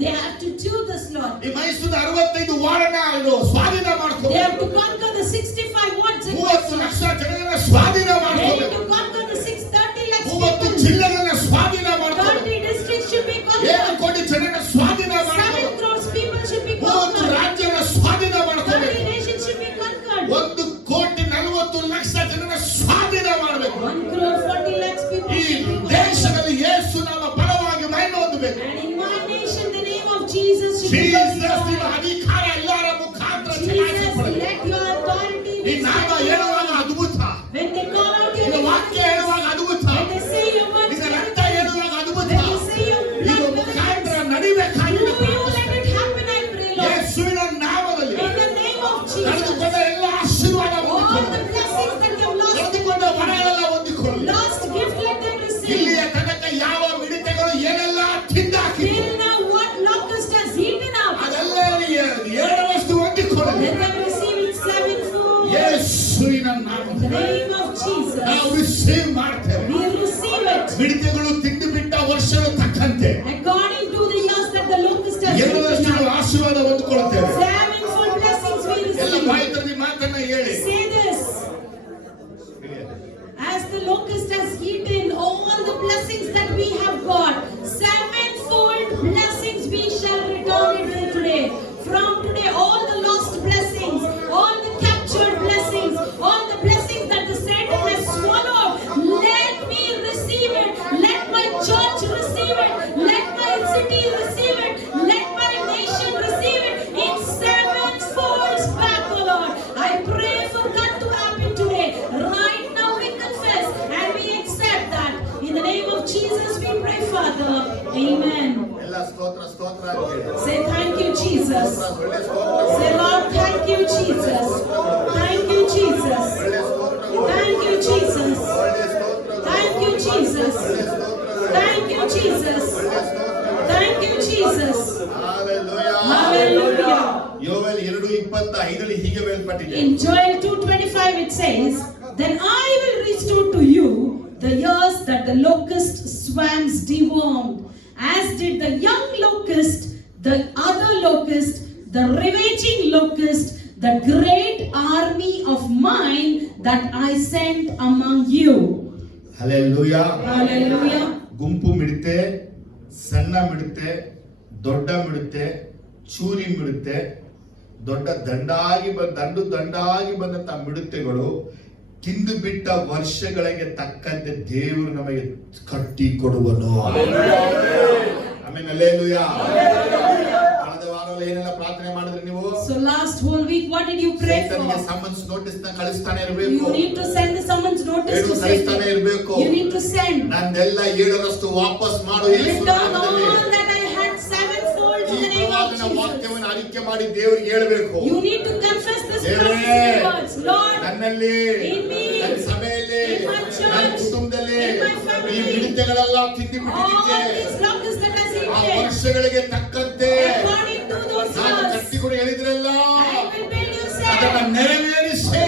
They have to do this, Lord. ಈ ಮೈಸೂರು 65 ವಾರ್ಡನ್ನ ಇದು ಸ್ವಾಧೀನ They ಮಾಡ್ಕೋಬೇಕು. have to conquer the 65 wards in 30 Mysore. ಲಕ್ಷ ಜನರನ್ನ ಸ್ವಾಧೀನ They need ಮಾಡ್ಕೋಬೇಕು. to conquer the 30 lakhs 30 people. ಜಿಲ್ಲೆಗಳನ್ನ ಸ್ವಾಧೀನ ಮಾಡ್ಕೋಬೇಕು. 30 districts should be 7 conquered. ಕೋಟಿ ಜನರನ್ನ ಸ್ವಾಧೀನ 7 ಮಾಡ್ಕೋಬೇಕು. crores people should be 30 conquered. ರಾಜ್ಯಗಳನ್ನ ಸ್ವಾಧೀನ 30 ಮಾಡ್ಕೋಬೇಕು. nations should be conquered. 1,40,40,00,000 ಜನರನ್ನ ಸ್ವಾಧೀನ ಮಾಡಬೇಕು. 1 crore 40 lakhs people ಈ should be conquered. ದೇಶದಲ್ಲಿ ಯೇಸು ನಾಮ ಬಲವಾಗಿ ಮಹಿಮೆ ಹೊಂದಬೇಕು. And in my nation, the name of Jesus should be Jesus ನಿಮ್ಮ glorified. ಅಧಿಕಾರ ಎಲ್ಲರ ಮುಖಾಂತರ Jesus, ಚಲಾಯಿಸಲ್ಪಡಬೇಕು. let your authority ಈ be ನಾಮ ಹೇಳುವಾಗ ಅದ್ಭುತ. when they call out your ನಿನ್ನ name, ವಾಕ್ಯ ಹೇಳುವಾಗ ಅದ್ಭುತ. when they say your words, ನಿನ್ನ when ರಕ್ತ ಹೇಳುವಾಗ ಅದ್ಭುತ. you say your ನಿಮ್ಮ blood with the ಮುಖಾಂತರ hands, ನಡಿಬೇಕಾಗಿದೆ. through you let it happen, I pray, Lord. ಯೇಸುವಿನ ನಾಮದಲ್ಲಿ In the name of Jesus, ಕಳೆದುಕೊಂಡ ಎಲ್ಲ ಆಶೀರ್ವಾದ all the ಹೊಂದಿಕೊಳ್ಳಿ. blessings that you have lost, ಕಳೆದುಕೊಂಡ ವರಗಳೆಲ್ಲ ಹೊಂದಿಕೊಳ್ಳಿ. lost gift, let them receive. ಇಲ್ಲಿಯ ತನಕ ಯಾವ ಮಿಡತೆಗಳು ಏನೆಲ್ಲ ತಿಂದಾಕಿತು Till now, what locust has eaten up, ಅದೆಲ್ಲ ಎರಡರಷ್ಟು ಹೊಂದಿಕೊಳ್ಳಲಿ. let them receive it sevenfold. ಯೇಸುವಿನ In the ನಾಮದಲ್ಲಿ name of Jesus, ನಾವು ರಿಸೀವ್ ಮಾಡ್ತೇವೆ. we receive it. ಮಿಡತೆಗಳು ತಿಂದು ಬಿಟ್ಟ ವರ್ಷದ ತಕ್ಕಂತೆ According to the years that the locust has ಎರಡರಷ್ಟು eaten up, ಆಶೀರ್ವಾದ ಹೊಂದಿಕೊಳ್ಳುತ್ತೇವೆ. sevenfold blessings we ಎಲ್ಲ receive. ಬಾಯಿ ತೆರೆದು ಮಾತನ್ನ ಹೇಳಿ. Say this. As the locust has eaten all the blessings that we have got, sevenfold blessings we shall return it today. From today, all the lost blessings, all the captured blessings, all the blessings that the Satan has swallowed, let me receive it. Let my church receive it. Let my city receive it. Let my nation receive it in sevenfold back, O Lord. I pray for that to happen today. Right now we confess and we accept that. In the name of Jesus we pray, Father. Amen. ಎಲ್ಲ ಸ್ತೋತ್ರ ಸ್ತೋತ್ರ ಅಂತ ಹೇಳಿ. Say thank you, Jesus. ಒಳ್ಳೆ ಸ್ತೋತ್ರ. Say, Lord, thank you, Jesus. Thank you, Jesus. ಒಳ್ಳೆ ಸ್ತೋತ್ರಗಳು. Thank you, Jesus. ಒಳ್ಳೆ ಸ್ತೋತ್ರಗಳು. Thank you, Jesus. ಒಳ್ಳೆ ಸ್ತೋತ್ರಗಳು. Thank you, Jesus. ಒಳ್ಳೆ ಸ್ತೋತ್ರಗಳು. Thank you, Jesus. Hallelujah. Hallelujah. ಯೋವೇಲ್ 2:25 ಹೀಗೆ ಹೇಳಲ್ಪಟ್ಟಿದೆ. In Joel 2:25 it says, then I will restore to you the locust swarms dewormed, as did the young locust, the other locust, the ravaging locust, the great army of mine that I sent among you. Hallelujah. Hallelujah. ಗುಂಪು ಮಿಡತೆ, ಸಣ್ಣ ಮಿಡತೆ, ದೊಡ್ಡ ಮಿಡತೆ, ಚೂರಿ ಮಿಡತೆ, ದೊಡ್ಡ ದಂಡಾಗಿ ಬಂದಂತ ಮಿಡತೆಗಳು ತಿಂದು ಬಿಟ್ಟ ವರ್ಷಗಳಿಗೆ ತಕ್ಕಂತೆ ದೇವರು ನಮಗೆ ಕಟ್ಟಿ ಕೊಡುವನು. ಆಮೆನ್. ಹಲ್ಲೆಲೂಯಾ. ಕಳೆದ ವಾರದಲ್ಲಿ ಏನೆಲ್ಲ ಪ್ರಾರ್ಥನೆ ಮಾಡಿದ್ರಿ ನೀವು? So last whole week, what did you pray for? ಸೈತಾನನಿಗೆ ಸಮನ್ಸ್ ನೋಟಿಸ್ ನ ಕಳಿಸ್ತಾನೆ ಇರಬೇಕು. You need to send the summons notice to ಕಳಿಸ್ತಾನೆ Satan. ಇರಬೇಕು. You need to send. ನನ್ನೆಲ್ಲ 7ರಷ್ಟು ವಾಪಸ್ ಮಾಡು ಯೇಸು Return ನಾಮದಲ್ಲಿ. all that I had sevenfold ಈ in the name of ಪ್ರವಾದನ Jesus. ವಾಕ್ಯವನ್ನು ಅರಿಕೆ ಮಾಡಿ ದೇವರಿಗೆ ಹೇಳಬೇಕು. You need to confess this ದೇವರೇ, prophecy words. Lord, ನನ್ನಲ್ಲಿ, in me, ನನ್ನ ಸಭೆಯಲ್ಲಿ, in my church, ನನ್ನ ಕುಟುಂಬದಲ್ಲಿ in my family, ಈ ಮಿಡತೆಗಳೆಲ್ಲ ತಿಂದು all ಬಿಟ್ಟಿದೆ. these locusts that has ಆ eaten, ವರ್ಷಗಳಿಗೆ ತಕ್ಕಂತೆ according to those ನಾನು years, ಕಟ್ಟಿಕೊಂಡು ಹೇಳಿದ್ರಲ್ಲ, I will build you ಅದನ್ನ safe. ನೆರವೇರಿಸಿ.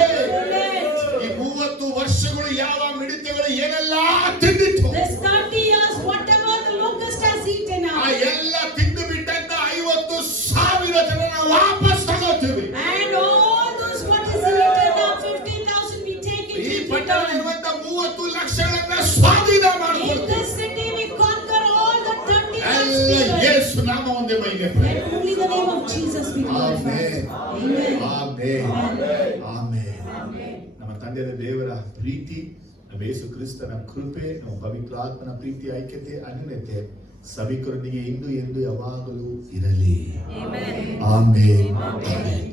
ಈ 30 ವರ್ಷಗಳು ಯಾವ ಮಿಡತೆಗಳು ಏನೆಲ್ಲ ತಿಂದಿತ್ತು, This 30 years, whatever the locust has eaten ಆ up, ಎಲ್ಲ ತಿಂದು ಬಿಟ್ಟಂತ 50,000 ಜನ ವಾಪಸ್ ತಗೋತೀವಿ. and all those what is eaten up, 50,000 we take it. ಈ we ಪಟ್ಟಣ return. ಇರುವಂತ 30 ಲಕ್ಷಗಳನ್ನ ಸ್ವಾಧೀನ In ಮಾಡಿಕೊಡ್ತೀವಿ. this city we conquer all the 30 ಎಲ್ಲ lakhs people. ಯೇಸು ನಾಮ ಒಂದೇ ಮಹಿಮೆ. Let only the name of Jesus be glorified. Amen. Amen. Amen. Amen. ನಮ್ಮ ತಂದೆಯ ದೇವರ ಪ್ರೀತಿ, ನಮ್ಮ ಯೇಸು ಕ್ರಿಸ್ತನ ಕೃಪೆ, ನಮ್ಮ ಪವಿತ್ರಾತ್ಮನ ಪ್ರೀತಿ, ಐಕ್ಯತೆ, ಅನ್ಯೋನ್ಯತೆ ಸಭಿಕರೊಂದಿಗೆ ಇಂದು ಎಂದು ಯಾವಾಗಲೂ ಇರಲಿ. ಆಮೆನ್. ಆಮೆನ್.